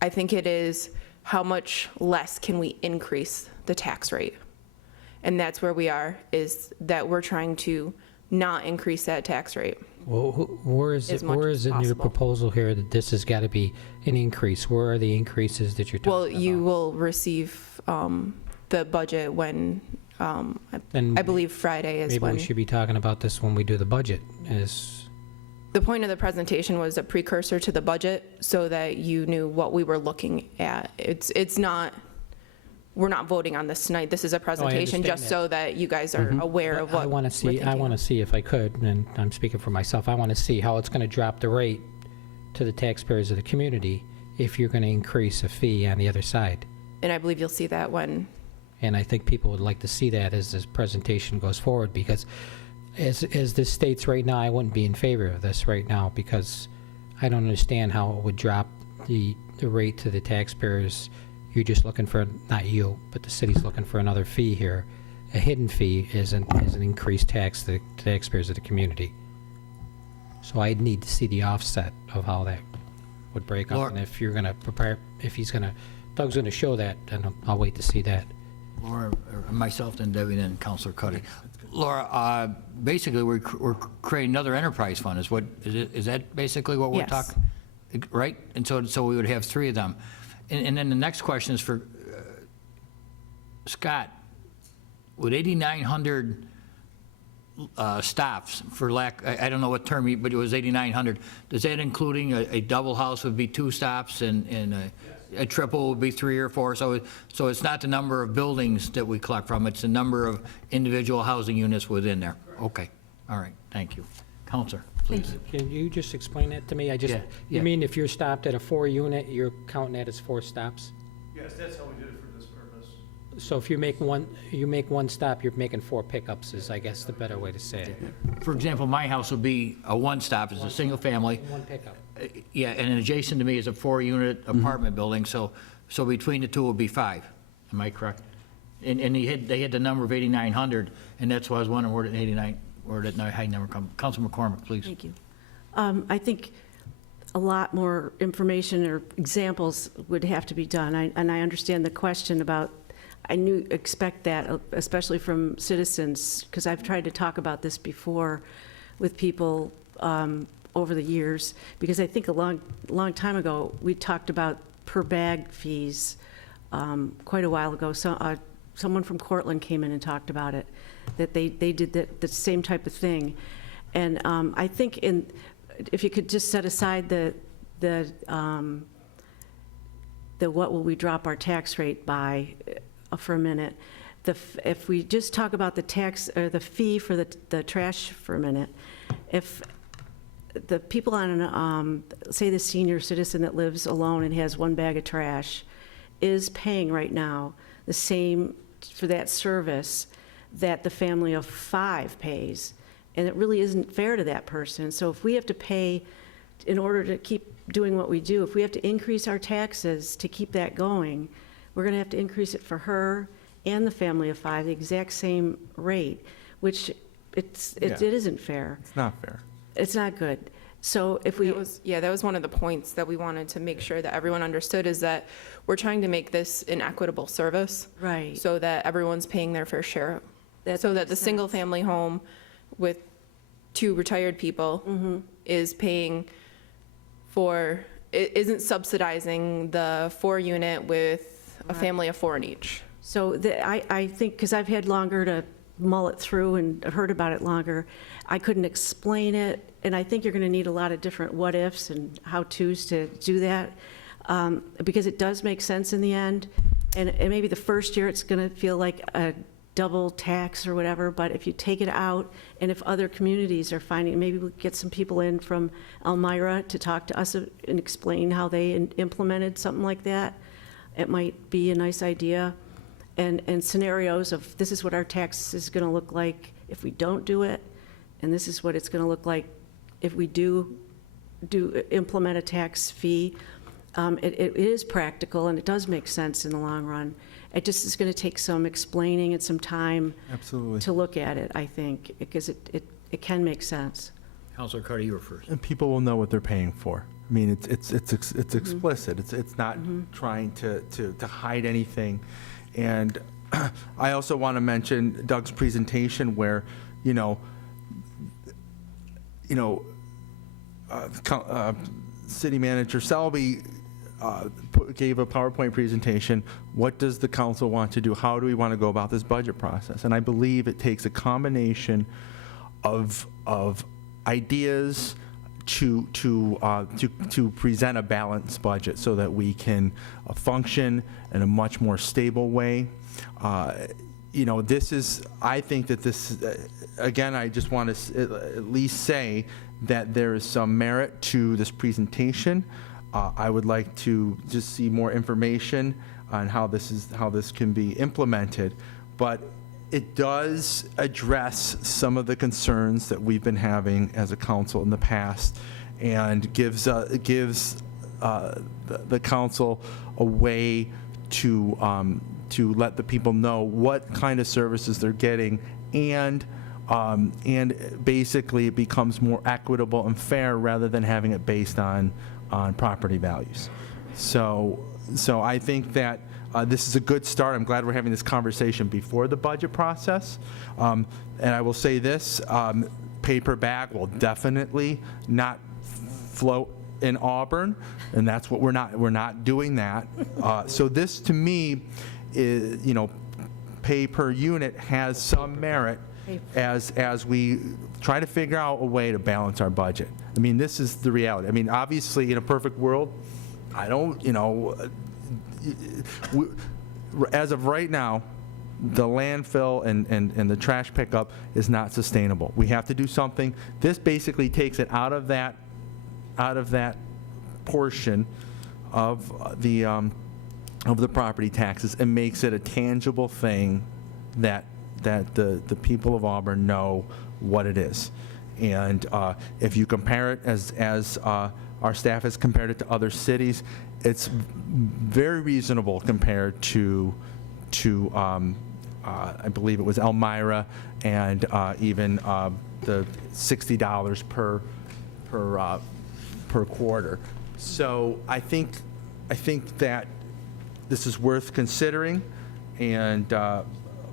I think it is how much less can we increase the tax rate? And that's where we are, is that we're trying to not increase that tax rate. Well, where is As it, much where as is it in your possible. proposal here that this has got to be an increase? Where are the increases that you're talking Well, about? you will receive the budget when, Then I believe Friday is Maybe when. we should be talking about this when we do the budget, is, The point of the presentation was a precursor to the budget so that you knew what we were looking at. It's not, we're not voting on this tonight. This is a presentation understand just that. so that you guys are aware of what I want to we're see, I thinking. want to see if I could, and I'm speaking for myself, I want to see how it's going to drop the rate to the taxpayers of the community if you're going to increase a fee on the other side. And I believe you'll see that when, And I think people would like to see that as this presentation goes forward, because as this states right now, I wouldn't be in favor of this right now, because I don't understand how it would drop the rate to the taxpayers. You're just looking for, not you, but the city's looking for another fee here. A hidden fee is an increased tax to the taxpayers of the community. So I'd need to see the offset of how that would break up. Laura- And if you're gonna prepare, if he's gonna, Doug's gonna show that, then I'll wait to see that. Laura, or myself, then Debbie, then Counselor Cuddy. Laura, basically, we're creating another enterprise fund, is that basically what we're Yes. talking? Right? And so we would have three of them. And then the next question is for Scott. With 8,900 stops, for lack, I don't know what term, but it was 8,900. Does that including a double house would be 2 stops and a triple would be 3 or 4? So it's not the number of buildings that we collect from, it's the number of individual housing units within there. Okay, all right, thank you. Counselor, please. Can you just explain that to me? I just, Yeah, you yeah. mean if you're stopped at a 4-unit, you're counting that as 4 stops? Yes, that's how we did it for this purpose. So if you make one stop, you're making 4 pickups, is I guess the better way to say it. For example, my house would be a one-stop, it's a single family. 1 pickup. Yeah, and adjacent to me is a 4-unit apartment building, so between the two would be 5. Am I correct? And they had the number of 8,900, and that's why I was wondering where that high number come. Councilman McCormick, please. Thank you. I think a lot more information or examples would have to be done. And I understand the question about, expect that, especially from citizens, because I've tried to talk about this before with people over the years, because I think a long time ago, we talked about per bag fees quite a while ago. So someone from Cortland came in and talked about it, that they did the same type of thing. And I think if you could just set aside the what will we drop our tax rate by for a minute, if we just talk about the tax or the fee for the trash for a minute, if the people on say the senior citizen that lives alone and has 1 bag of trash is paying right now the same for that service that the family of 5 pays, and it really isn't fair to that person. So if we have to pay, in order to keep doing what we do, if we have to increase our taxes to keep that going, we're going to have to increase it for her and the family of 5, the exact same rate, which it isn't fair. It's not fair. It's not good. So if we, that was one of the points that we wanted to make sure that everyone understood, is that we're trying to make this an equitable service. Right. So that everyone's paying their fair share. So that the single-family home with 2 retired people is paying for, it isn't subsidizing the 4-unit with a family of 4 in each. So I think, because I've had longer to mull it through and heard about it longer, I couldn't explain it, and I think you're going to need a lot of different what-ifs and how-tos to do that, because it does make sense in the end, and maybe the first year it's going to feel like a double tax or whatever, but if you take it out, and if other communities are finding, maybe we'll get some people in from Elmira to talk to us and explain how they implemented something like that. It might be a nice idea, and scenarios of this is what our tax is going to look like if we don't do it, and this is what it's going to look like if we do implement a tax fee. It is practical, and it does make sense in the long run. It just is going to take some explaining and some time Absolutely. to look at it, I think, because it can make sense. Counselor Carter, you were first. And people will know what they're paying for. I mean, it's explicit. It's not trying to hide anything. And I also want to mention Doug's presentation where, City Manager Selby gave a PowerPoint presentation. What does the council want to do? How do we want to go about this budget process? And I believe it takes a combination of ideas to present a balanced budget so that we can function in a much more stable way. This is, I think that this, again, I just want to at least say that there is some merit to this presentation. I would like to just see more information on how this can be implemented, but it does address some of the concerns that we've been having as a council in the past, and gives the council a way to let the people know what kind of services they're getting, and basically it becomes more equitable and fair rather than having it based on property values. So I think that this is a good start. I'm glad we're having this conversation before the budget process. And I will say this, paper bag will definitely not float in Auburn, and that's what we're not doing that. So this, to me, is, pay per unit has some merit as we try to figure out a way to balance our budget. I mean, this is the reality. I mean, obviously, in a perfect world, I don't, as of right now, the landfill and the trash pickup is not sustainable. We have to do something. This basically takes it out of that portion of the property taxes and makes it a tangible thing that the people of Auburn know what it is. And if you compare it as our staff has compared it to other cities, it's very reasonable compared to I believe it was Elmira, and even the $60 per quarter. So I think that this is worth considering. And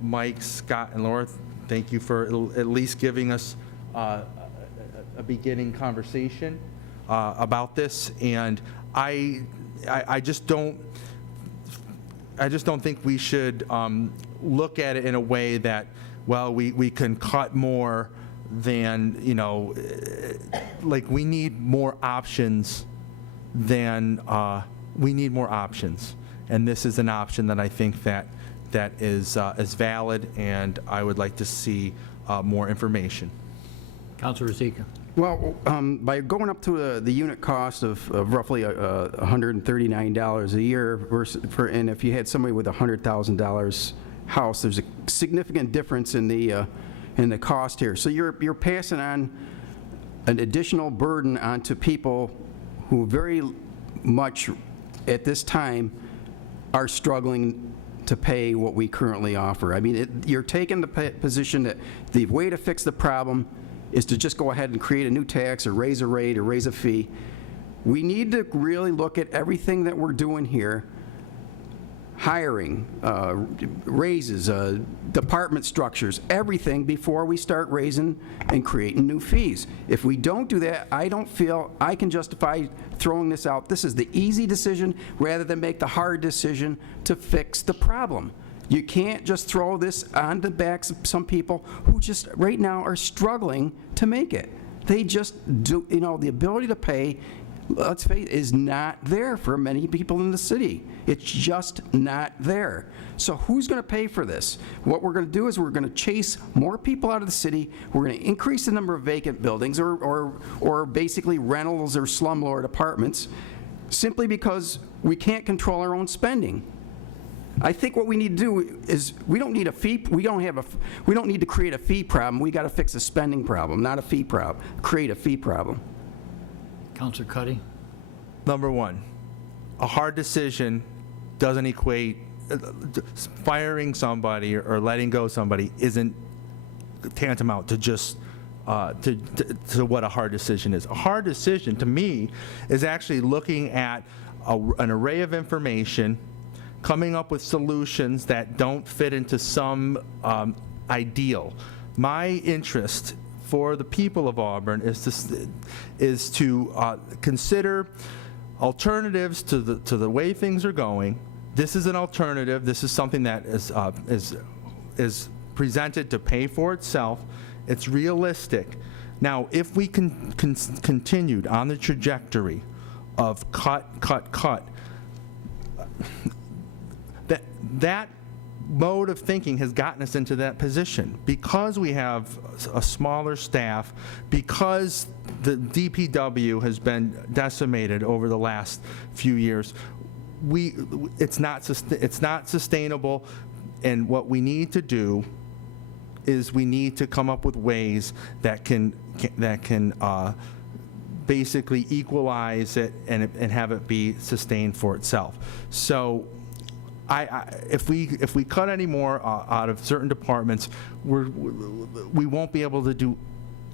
Mike, Scott, and Laura, thank you for at least giving us a beginning conversation about this. And I just don't think we should look at it in a way that, well, we can cut more than, like we need more options than, we need more options. And this is an option that I think that is valid, and I would like to see more information. Councilor Zika. Well, by going up to the unit cost of roughly $139 a year versus and if you had somebody with a $100,000 house, there's a significant difference in the cost here. So you're passing on an additional burden onto people who very much at this time are struggling to pay what we currently offer. I mean, you're taking the position that the way to fix the problem is to just go ahead and create a new tax or raise a rate or raise a fee. We need to really look at everything that we're doing here, hiring, raises, department structures, everything before we start raising and creating new fees. If we don't do that, I don't feel I can justify throwing this out. This is the easy decision rather than make the hard decision to fix the problem. You can't just throw this on the backs of some people who just right now are struggling to make it. They just do, the ability to pay, let's face it, is not there for many people in the city. It's just not there. So who's going to pay for this? What we're going to do is we're going to chase more people out of the city. We're going to increase the number of vacant buildings or basically rentals or slumlord apartments simply because we can't control our own spending. I think what we need to do is we don't need a fee. We don't need to create a fee problem. We got to fix a spending problem, not a fee problem. Create a fee problem. Councilor Cuddy. Number one, a hard decision doesn't equate, firing somebody or letting go somebody isn't tantamount to just to what a hard decision is. A hard decision to me is actually looking at an array of information, coming up with solutions that don't fit into some ideal. My interest for the people of Auburn is to consider alternatives to the way things are going. This is an alternative. This is something that is presented to pay for itself. It's realistic. Now, if we continued on the trajectory of cut, that mode of thinking has gotten us into that position. Because we have a smaller staff, because the DPW has been decimated over the last few years, it's not sustainable, and what we need to do is we need to come up with ways that can basically equalize it and have it be sustained for itself. So if we cut any more out of certain departments, we won't be able to do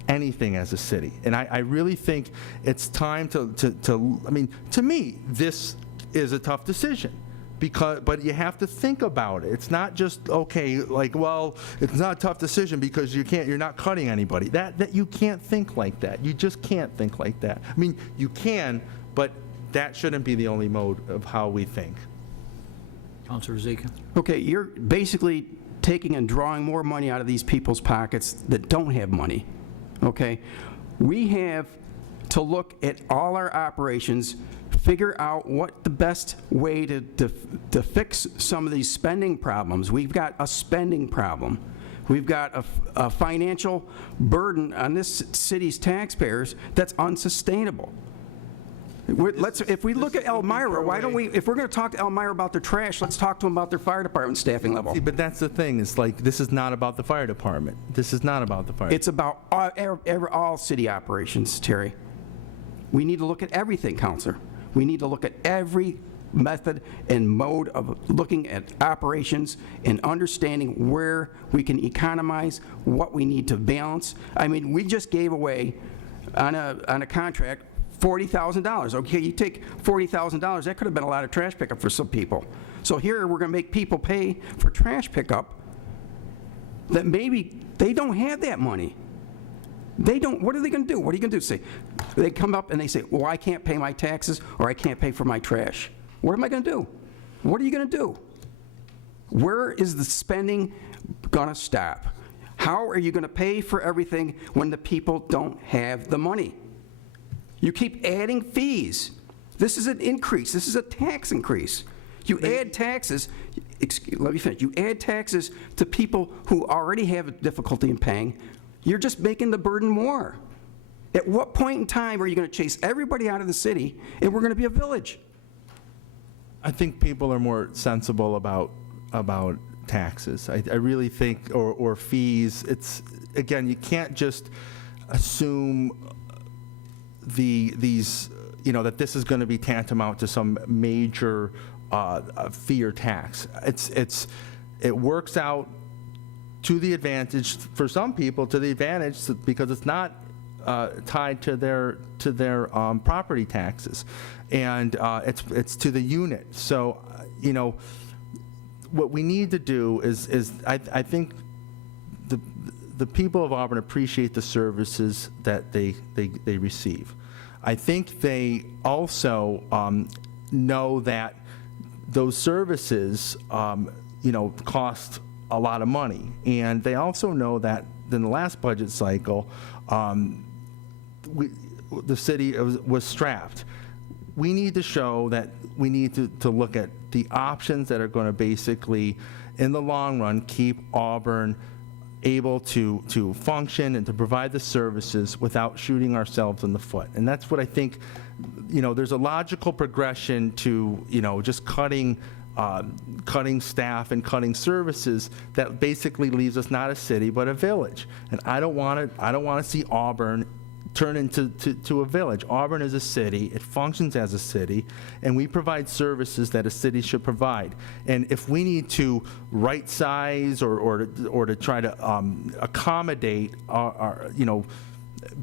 anything as a city. And I really think it's time to I mean, to me, this is a tough decision. But you have to think about it. It's not just, okay, like, well, it's not a tough decision because you're not cutting anybody. That you can't think like that. You just can't think like that. I mean, you can, but that shouldn't be the only mode of how we think. Councilor Zika. Okay, you're basically taking and drawing more money out of these people's pockets that don't have money, okay? We have to look at all our operations, figure out what the best way to fix some of these spending problems. We've got a spending problem. We've got a financial burden on this city's taxpayers that's unsustainable. If we look at Elmira, why don't we, if we're going to talk to Elmira about their trash, let's talk to them about their fire department staffing level. See, but that's the thing. It's like, this is not about the fire department. This is not about the fire. It's about all city operations, Terry. We need to look at everything, Counselor. We need to look at every method and mode of looking at operations and understanding where we can economize, what we need to balance. I mean, we just gave away on a contract $40,000. Okay, you take $40,000, that could have been a lot of trash pickup for some people. So here we're going to make people pay for trash pickup that maybe they don't have that money. They don't, what are they going to do? What are you going to do? Say, they come up and they say, well, I can't pay my taxes or I can't pay for my trash. What am I going to do? What are you going to do? Where is the spending going to stop? How are you going to pay for everything when the people don't have the money? You keep adding fees. This is an increase. This is a tax increase. You add taxes, let me finish. You add taxes to people who already have a difficulty in paying. You're just making the burden more. At what point in time are you going to chase everybody out of the city and we're going to be a village? I think people are more sensible about taxes. I really think, or fees. It's, again, you can't just assume these, you know, that this is going to be tantamount to some major fee or tax. It works out to the advantage for some people, to the advantage because it's not tied to their property taxes, and it's to the unit. So, you know, what we need to do is I think the people of Auburn appreciate the services that they receive. I think they also know that those services, you know, cost a lot of money, and they also know that in the last budget cycle, the city was strapped. We need to show that we need to look at the options that are going to basically, in the long run, keep Auburn able to function and to provide the services without shooting ourselves in the foot. And that's what I think, you know, there's a logical progression to, you know, just cutting staff and cutting services that basically leaves us not a city but a village. And I don't want to see Auburn turn into a village. Auburn is a city. It functions as a city, and we provide services that a city should provide. And if we need to right size or to try to accommodate our, you know,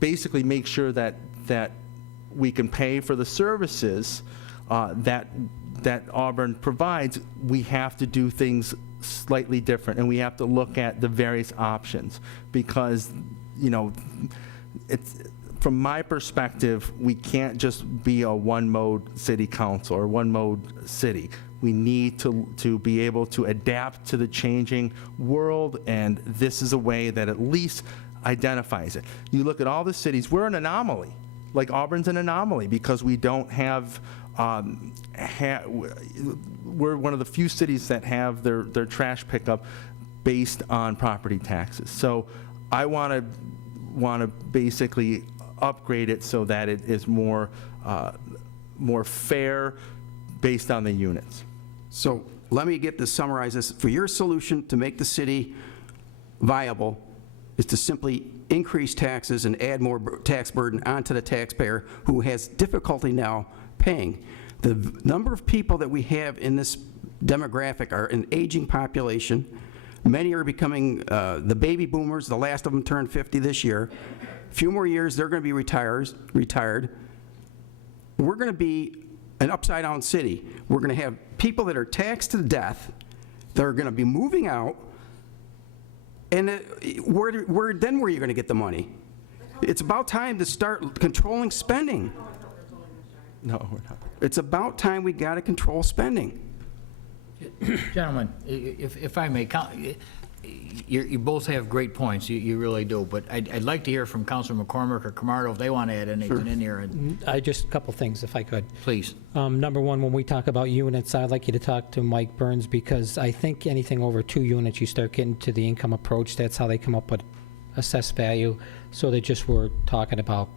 basically make sure that we can pay for the services that that Auburn provides, we have to do things slightly different, and we have to look at the various options, because, you know, it's, from my perspective, we can't just be a one-mode city council or one-mode city. We need to be able to adapt to the changing world, and this is a way that at least identifies it. You look at all the cities, we're an anomaly. Like Auburn's an anomaly because we don't have, we're one of the few cities that have their trash pickup based on property taxes. So I want to basically upgrade it so that it is more fair based on the units. So let me get this, summarize this. For your solution to make the city viable is to simply increase taxes and add more tax burden onto the taxpayer who has difficulty now paying. The number of people that we have in this demographic are an aging population. Many are becoming the baby boomers. The last of them turned 50 this year. A few more years, they're going to be retired. We're going to be an upside-down city. We're going to have people that are taxed to death. They're going to be moving out. And where are you going to get the money? It's about time to start controlling spending. No, we're not. It's about time we got to control spending. Gentlemen, if I may, you both have great points, you really do, but I'd like to hear from Councilor McCormick or Camardo if they want to add anything in here. Just a couple things, if I could. Please. Number one, when we talk about units, I'd like you to talk to Mike Burns, because I think anything over 2 units, you start getting to the income approach. That's how they come up with assessed value. So they just were talking about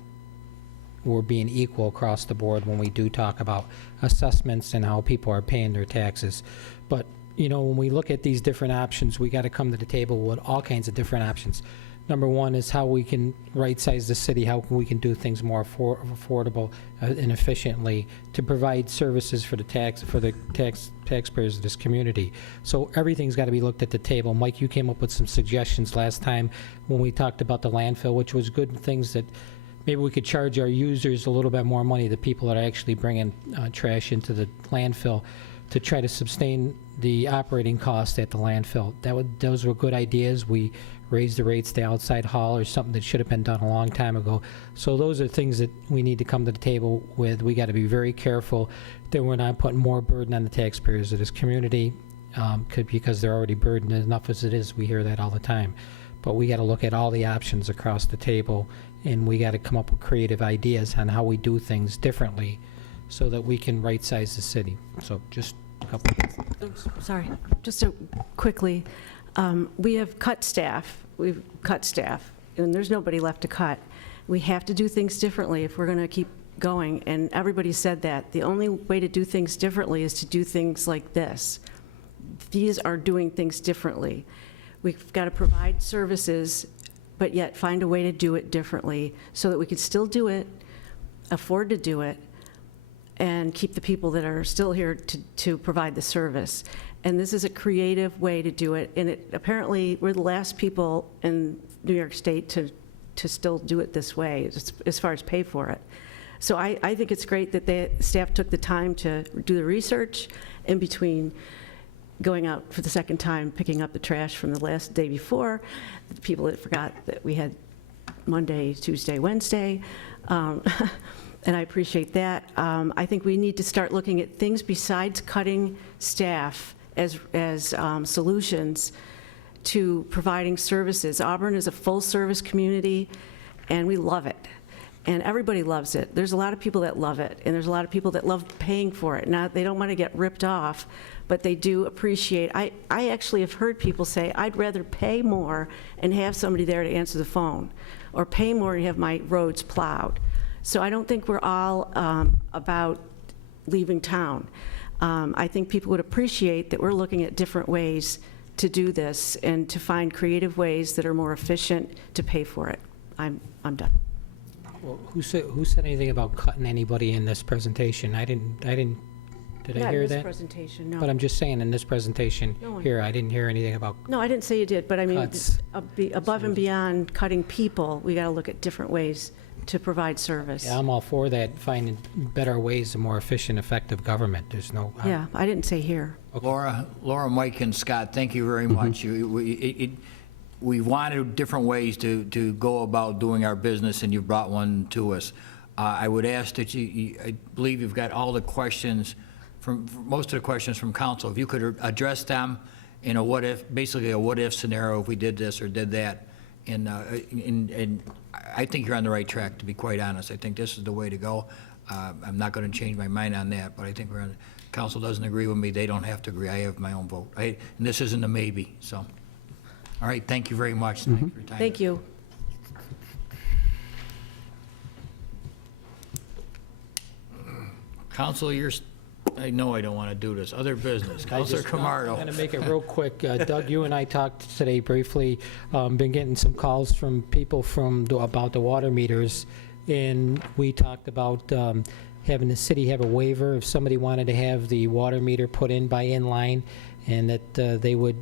we're being equal across the board when we do talk about assessments and how people are paying their taxes. But, you know, when we look at these different options, we got to come to the table with all kinds of different options. Number one is how we can right-size the city, how we can do things more affordable and efficiently to provide services for the taxpayers of this community. So everything's got to be looked at the table. Mike, you came up with some suggestions last time when we talked about the landfill, which was good things that maybe we could charge our users a little bit more money, the people that are actually bringing trash into the landfill, to try to sustain the operating cost at the landfill. Those were good ideas. We raised the rates to outside haul, or something that should have been done a long time ago. So those are things that we need to come to the table with. We got to be very careful that we're not putting more burden on the taxpayers of this community, because they're already burdened enough as it is. We hear that all the time. But we got to look at all the options across the table, and we got to come up with creative ideas on how we do things differently so that we can right-size the city. So just a couple of things. Sorry, just quickly, we have cut staff. We've cut staff, and there's nobody left to cut. We have to do things differently if we're going to keep going, and everybody said that. The only way to do things differently is to do things like this. These are doing things differently. We've got to provide services, but yet find a way to do it differently so that we can still do it, afford to do it, and keep the people that are still here to provide the service. And this is a creative way to do it, and apparently we're the last people in New York State to still do it this way, as far as pay for it. So I think it's great that the staff took the time to do the research in between going out for the second time, picking up the trash from the last day before, the people that forgot that we had Monday, Tuesday, Wednesday. And I appreciate that. I think we need to start looking at things besides cutting staff as solutions to providing services. Auburn is a full-service community, and we love it. And everybody loves it. There's a lot of people that love it, and there's a lot of people that love paying for it. Now, they don't want to get ripped off, but they do appreciate. I actually have heard people say, I'd rather pay more and have somebody there to answer the phone, or pay more and have my roads plowed. So I don't think we're all about leaving town. I think people would appreciate that we're looking at different ways to do this and to find creative ways that are more efficient to pay for it. I'm done. Well, who said anything about cutting anybody in this presentation? I didn't. Did I hear Not in this that? presentation, no. But I'm just saying, in this presentation No. here, I didn't hear anything about. No, I didn't say you did, but I mean, Cuts. above and beyond cutting people, we got to look at different ways to provide service. Yeah, I'm all for that, finding better ways and more efficient, effective government. There's no... Yeah, I didn't say here. Laura, Mike, and Scott, thank you very much. We wanted different ways to go about doing our business, and you brought one to us. I would ask that I believe you've got all the questions, most of the questions from council. If you could address them in a what-if, basically a what-if scenario, if we did this or did that. And I think you're on the right track, to be quite honest. I think this is the way to go. I'm not going to change my mind on that, but I think council doesn't agree with me. They don't have to agree. I have my own vote. And this isn't a maybe, so. All right, thank you very much. Thank you for your time. Thank you. Council, I know I don't want to do this. Other business. Councilor I'm Camardo. going to make it real quick. Doug, you and I talked today briefly, been getting some calls from people about the water meters, and we talked about having the city have a waiver if somebody wanted to have the water meter put in by inline, and that they would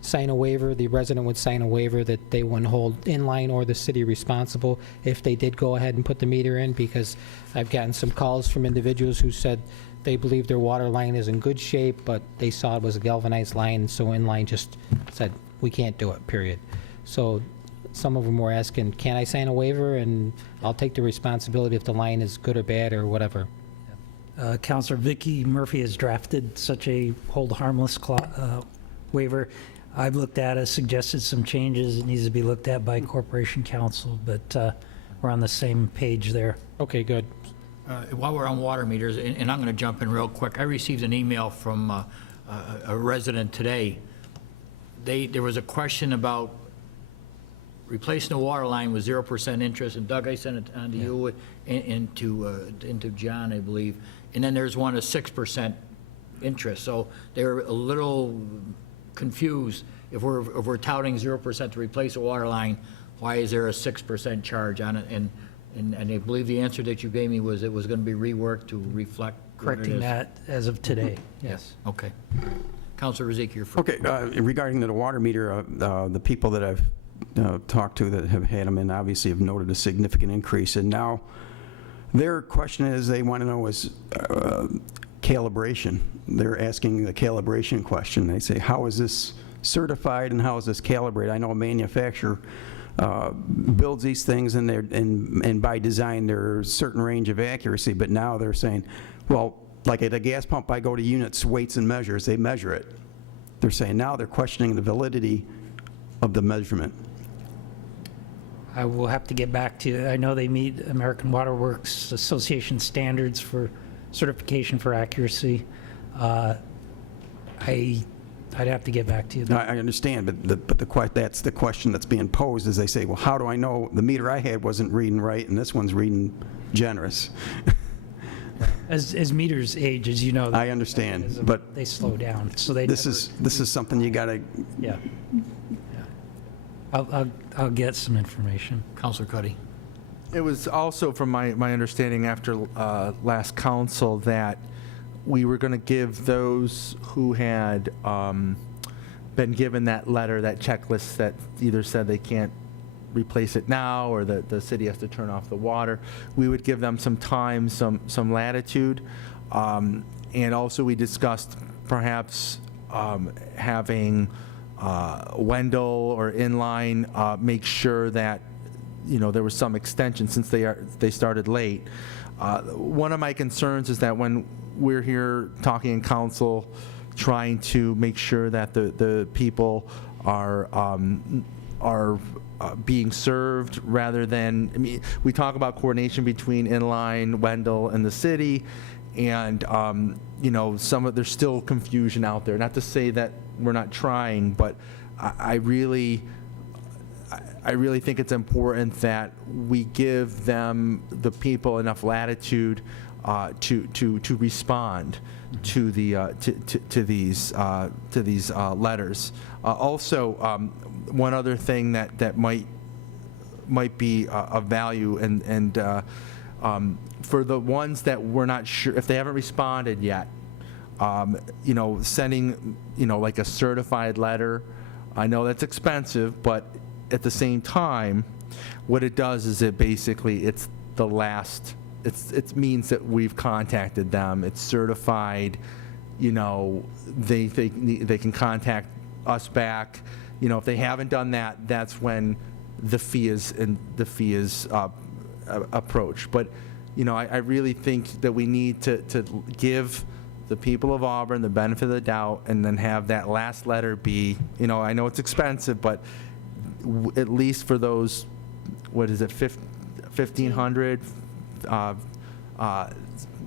sign a waiver, the resident would sign a waiver that they wouldn't hold inline or the city responsible if they did go ahead and put the meter in, because I've gotten some calls from individuals who said they believe their water line is in good shape, but they saw it was a galvanized line, so inline just said, we can't do it, period. So some of them were asking, can I sign a waiver, and I'll take the responsibility if the line is good or bad or whatever. Counselor Vicky Murphy has drafted such a hold harmless waiver. I've looked at it, suggested some changes. It needs to be looked at by Corporation Council, but we're on the same page there. Okay, good. While we're on water meters, and I'm going to jump in real quick, I received an email from a resident today. There was a question about replacing the water line with 0% interest, and Doug, I sent it on to you and to John, I believe. And then there's one of 6% interest. So they're a little confused. If we're touting 0% to replace a water line, why is there a 6% charge on it? And I believe the answer that you gave me was it was going to be reworked to reflect what it Correcting is. that as of today, yes. Okay. Councilor Riziki, you're first. Okay, regarding the water meter, the people that I've talked to that have had them in obviously have noted a significant increase, and now their question is they want to know is calibration. They're asking the calibration question. They say, how is this certified and how is this calibrated? I know a manufacturer builds these things and by design there's a certain range of accuracy, but now they're saying, well, like at a gas pump, I go to units, weights, and measures. They measure it. They're saying now they're questioning the validity of the measurement. I will have to get back to you. I know they meet American Water Works Association standards for certification for accuracy. I'd have to get back to you. I understand, but that's the question that's being posed is they say, well, how do I know the meter I had wasn't reading right and this one's reading generous? As meters age, as you know. I understand, but they slow down, so they. this is something you got to. Yeah. I'll get some information. Councilor Cuddy. It was also from my understanding after last council that we were going to give those who had been given that letter, that checklist that either said they can't replace it now or that the city has to turn off the water, we would give them some time, some latitude. And also we discussed perhaps having Wendell or Inline make sure that there was some extension since they started late. One of my concerns is that when we're here talking in council, trying to make sure that the people are being served rather than, I mean, we talk about coordination between Inline, Wendell, and the city, and there's still confusion out there. Not to say that we're not trying, but I really think it's important that we give them, the people, enough latitude to respond to these letters. Also, one other thing that might be of value, and for the ones that we're not sure if they haven't responded yet, sending like a certified letter. I know that's expensive, but at the same time, What it does is it basically, it's the last, it means that we've contacted them, it's certified, you know, they can contact us back. You know, if they haven't done that, that's when the fee is approached. But, you know, I really think that we need to give the people of Auburn the benefit of the doubt and then have that last letter be, you know, I know it's expensive, but at least for those, what is it, 1,500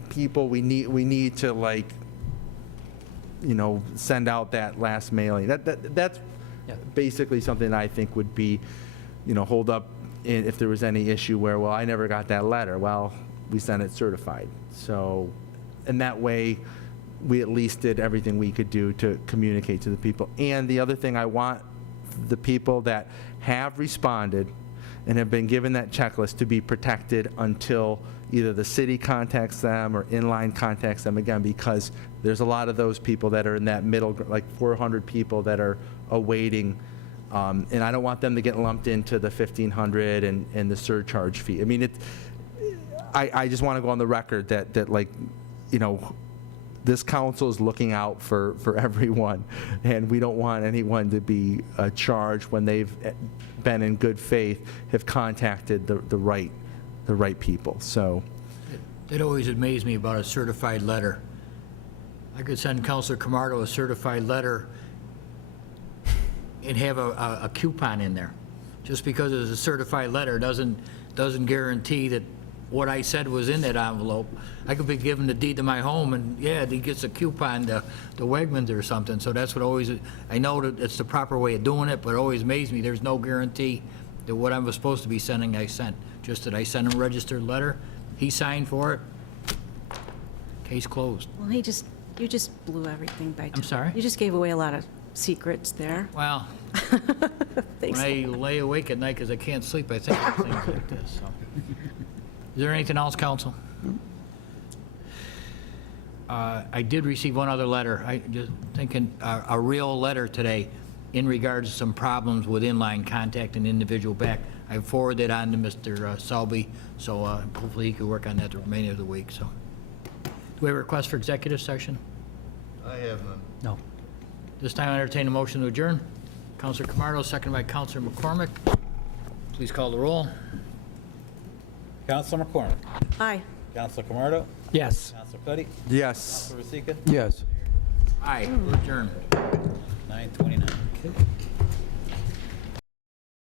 people, we need to, like, you know, send out that last mailing. That's basically something I think would be, you know, hold up if there was any issue where, well, I never got that letter. Well, we sent it certified. So, and that way, we at least did everything we could do to communicate to the people. And the other thing, I want the people that have responded and have been given that checklist to be protected until either the city contacts them or Inline contacts them again, because there's a lot of those people that are in that middle, like 400 people that are awaiting, and I don't want them to get lumped into the 1,500 and the surcharge fee. I mean, I just want to go on the record that like, you know, this council is looking out for everyone, and we don't want anyone to be charged when they've been in good faith, have contacted the right people. So It always amazed me about a certified letter. I could send Counselor Camardo a certified letter and have a coupon in there. Just because it's a certified letter doesn't guarantee that what I said was in that envelope. I could be given the deed to my home, and yeah, he gets a coupon to Wegmans or something. So that's what always, I know that it's the proper way of doing it, but it always amazed me. There's no guarantee that what I was supposed to be sending, I sent. Just that I sent him a registered letter, he signed for it, case closed. Well, you just blew everything by. I'm sorry? You just gave away a lot of secrets there. Well, when Thanks. I lay awake at night because I can't sleep, I think of things like this, so. Is there anything else, council? I did receive one other letter. I just thinking, a real letter today in regards to some problems with Inline contacting individual back. I forwarded it on to Mr. Selby, so hopefully he could work on that the remainder of the week, so. Do we have a request for executive session? I have none. No. This time I entertain a motion to adjourn. Counselor Camardo, seconded by Counselor McCormick. Please call the roll. Councilor McCormick. Aye. Councilor Camardo. Yes. Councilor Cuddy. yes. Councilor Rosica. Yes. Aye, we're adjourned. 9:29.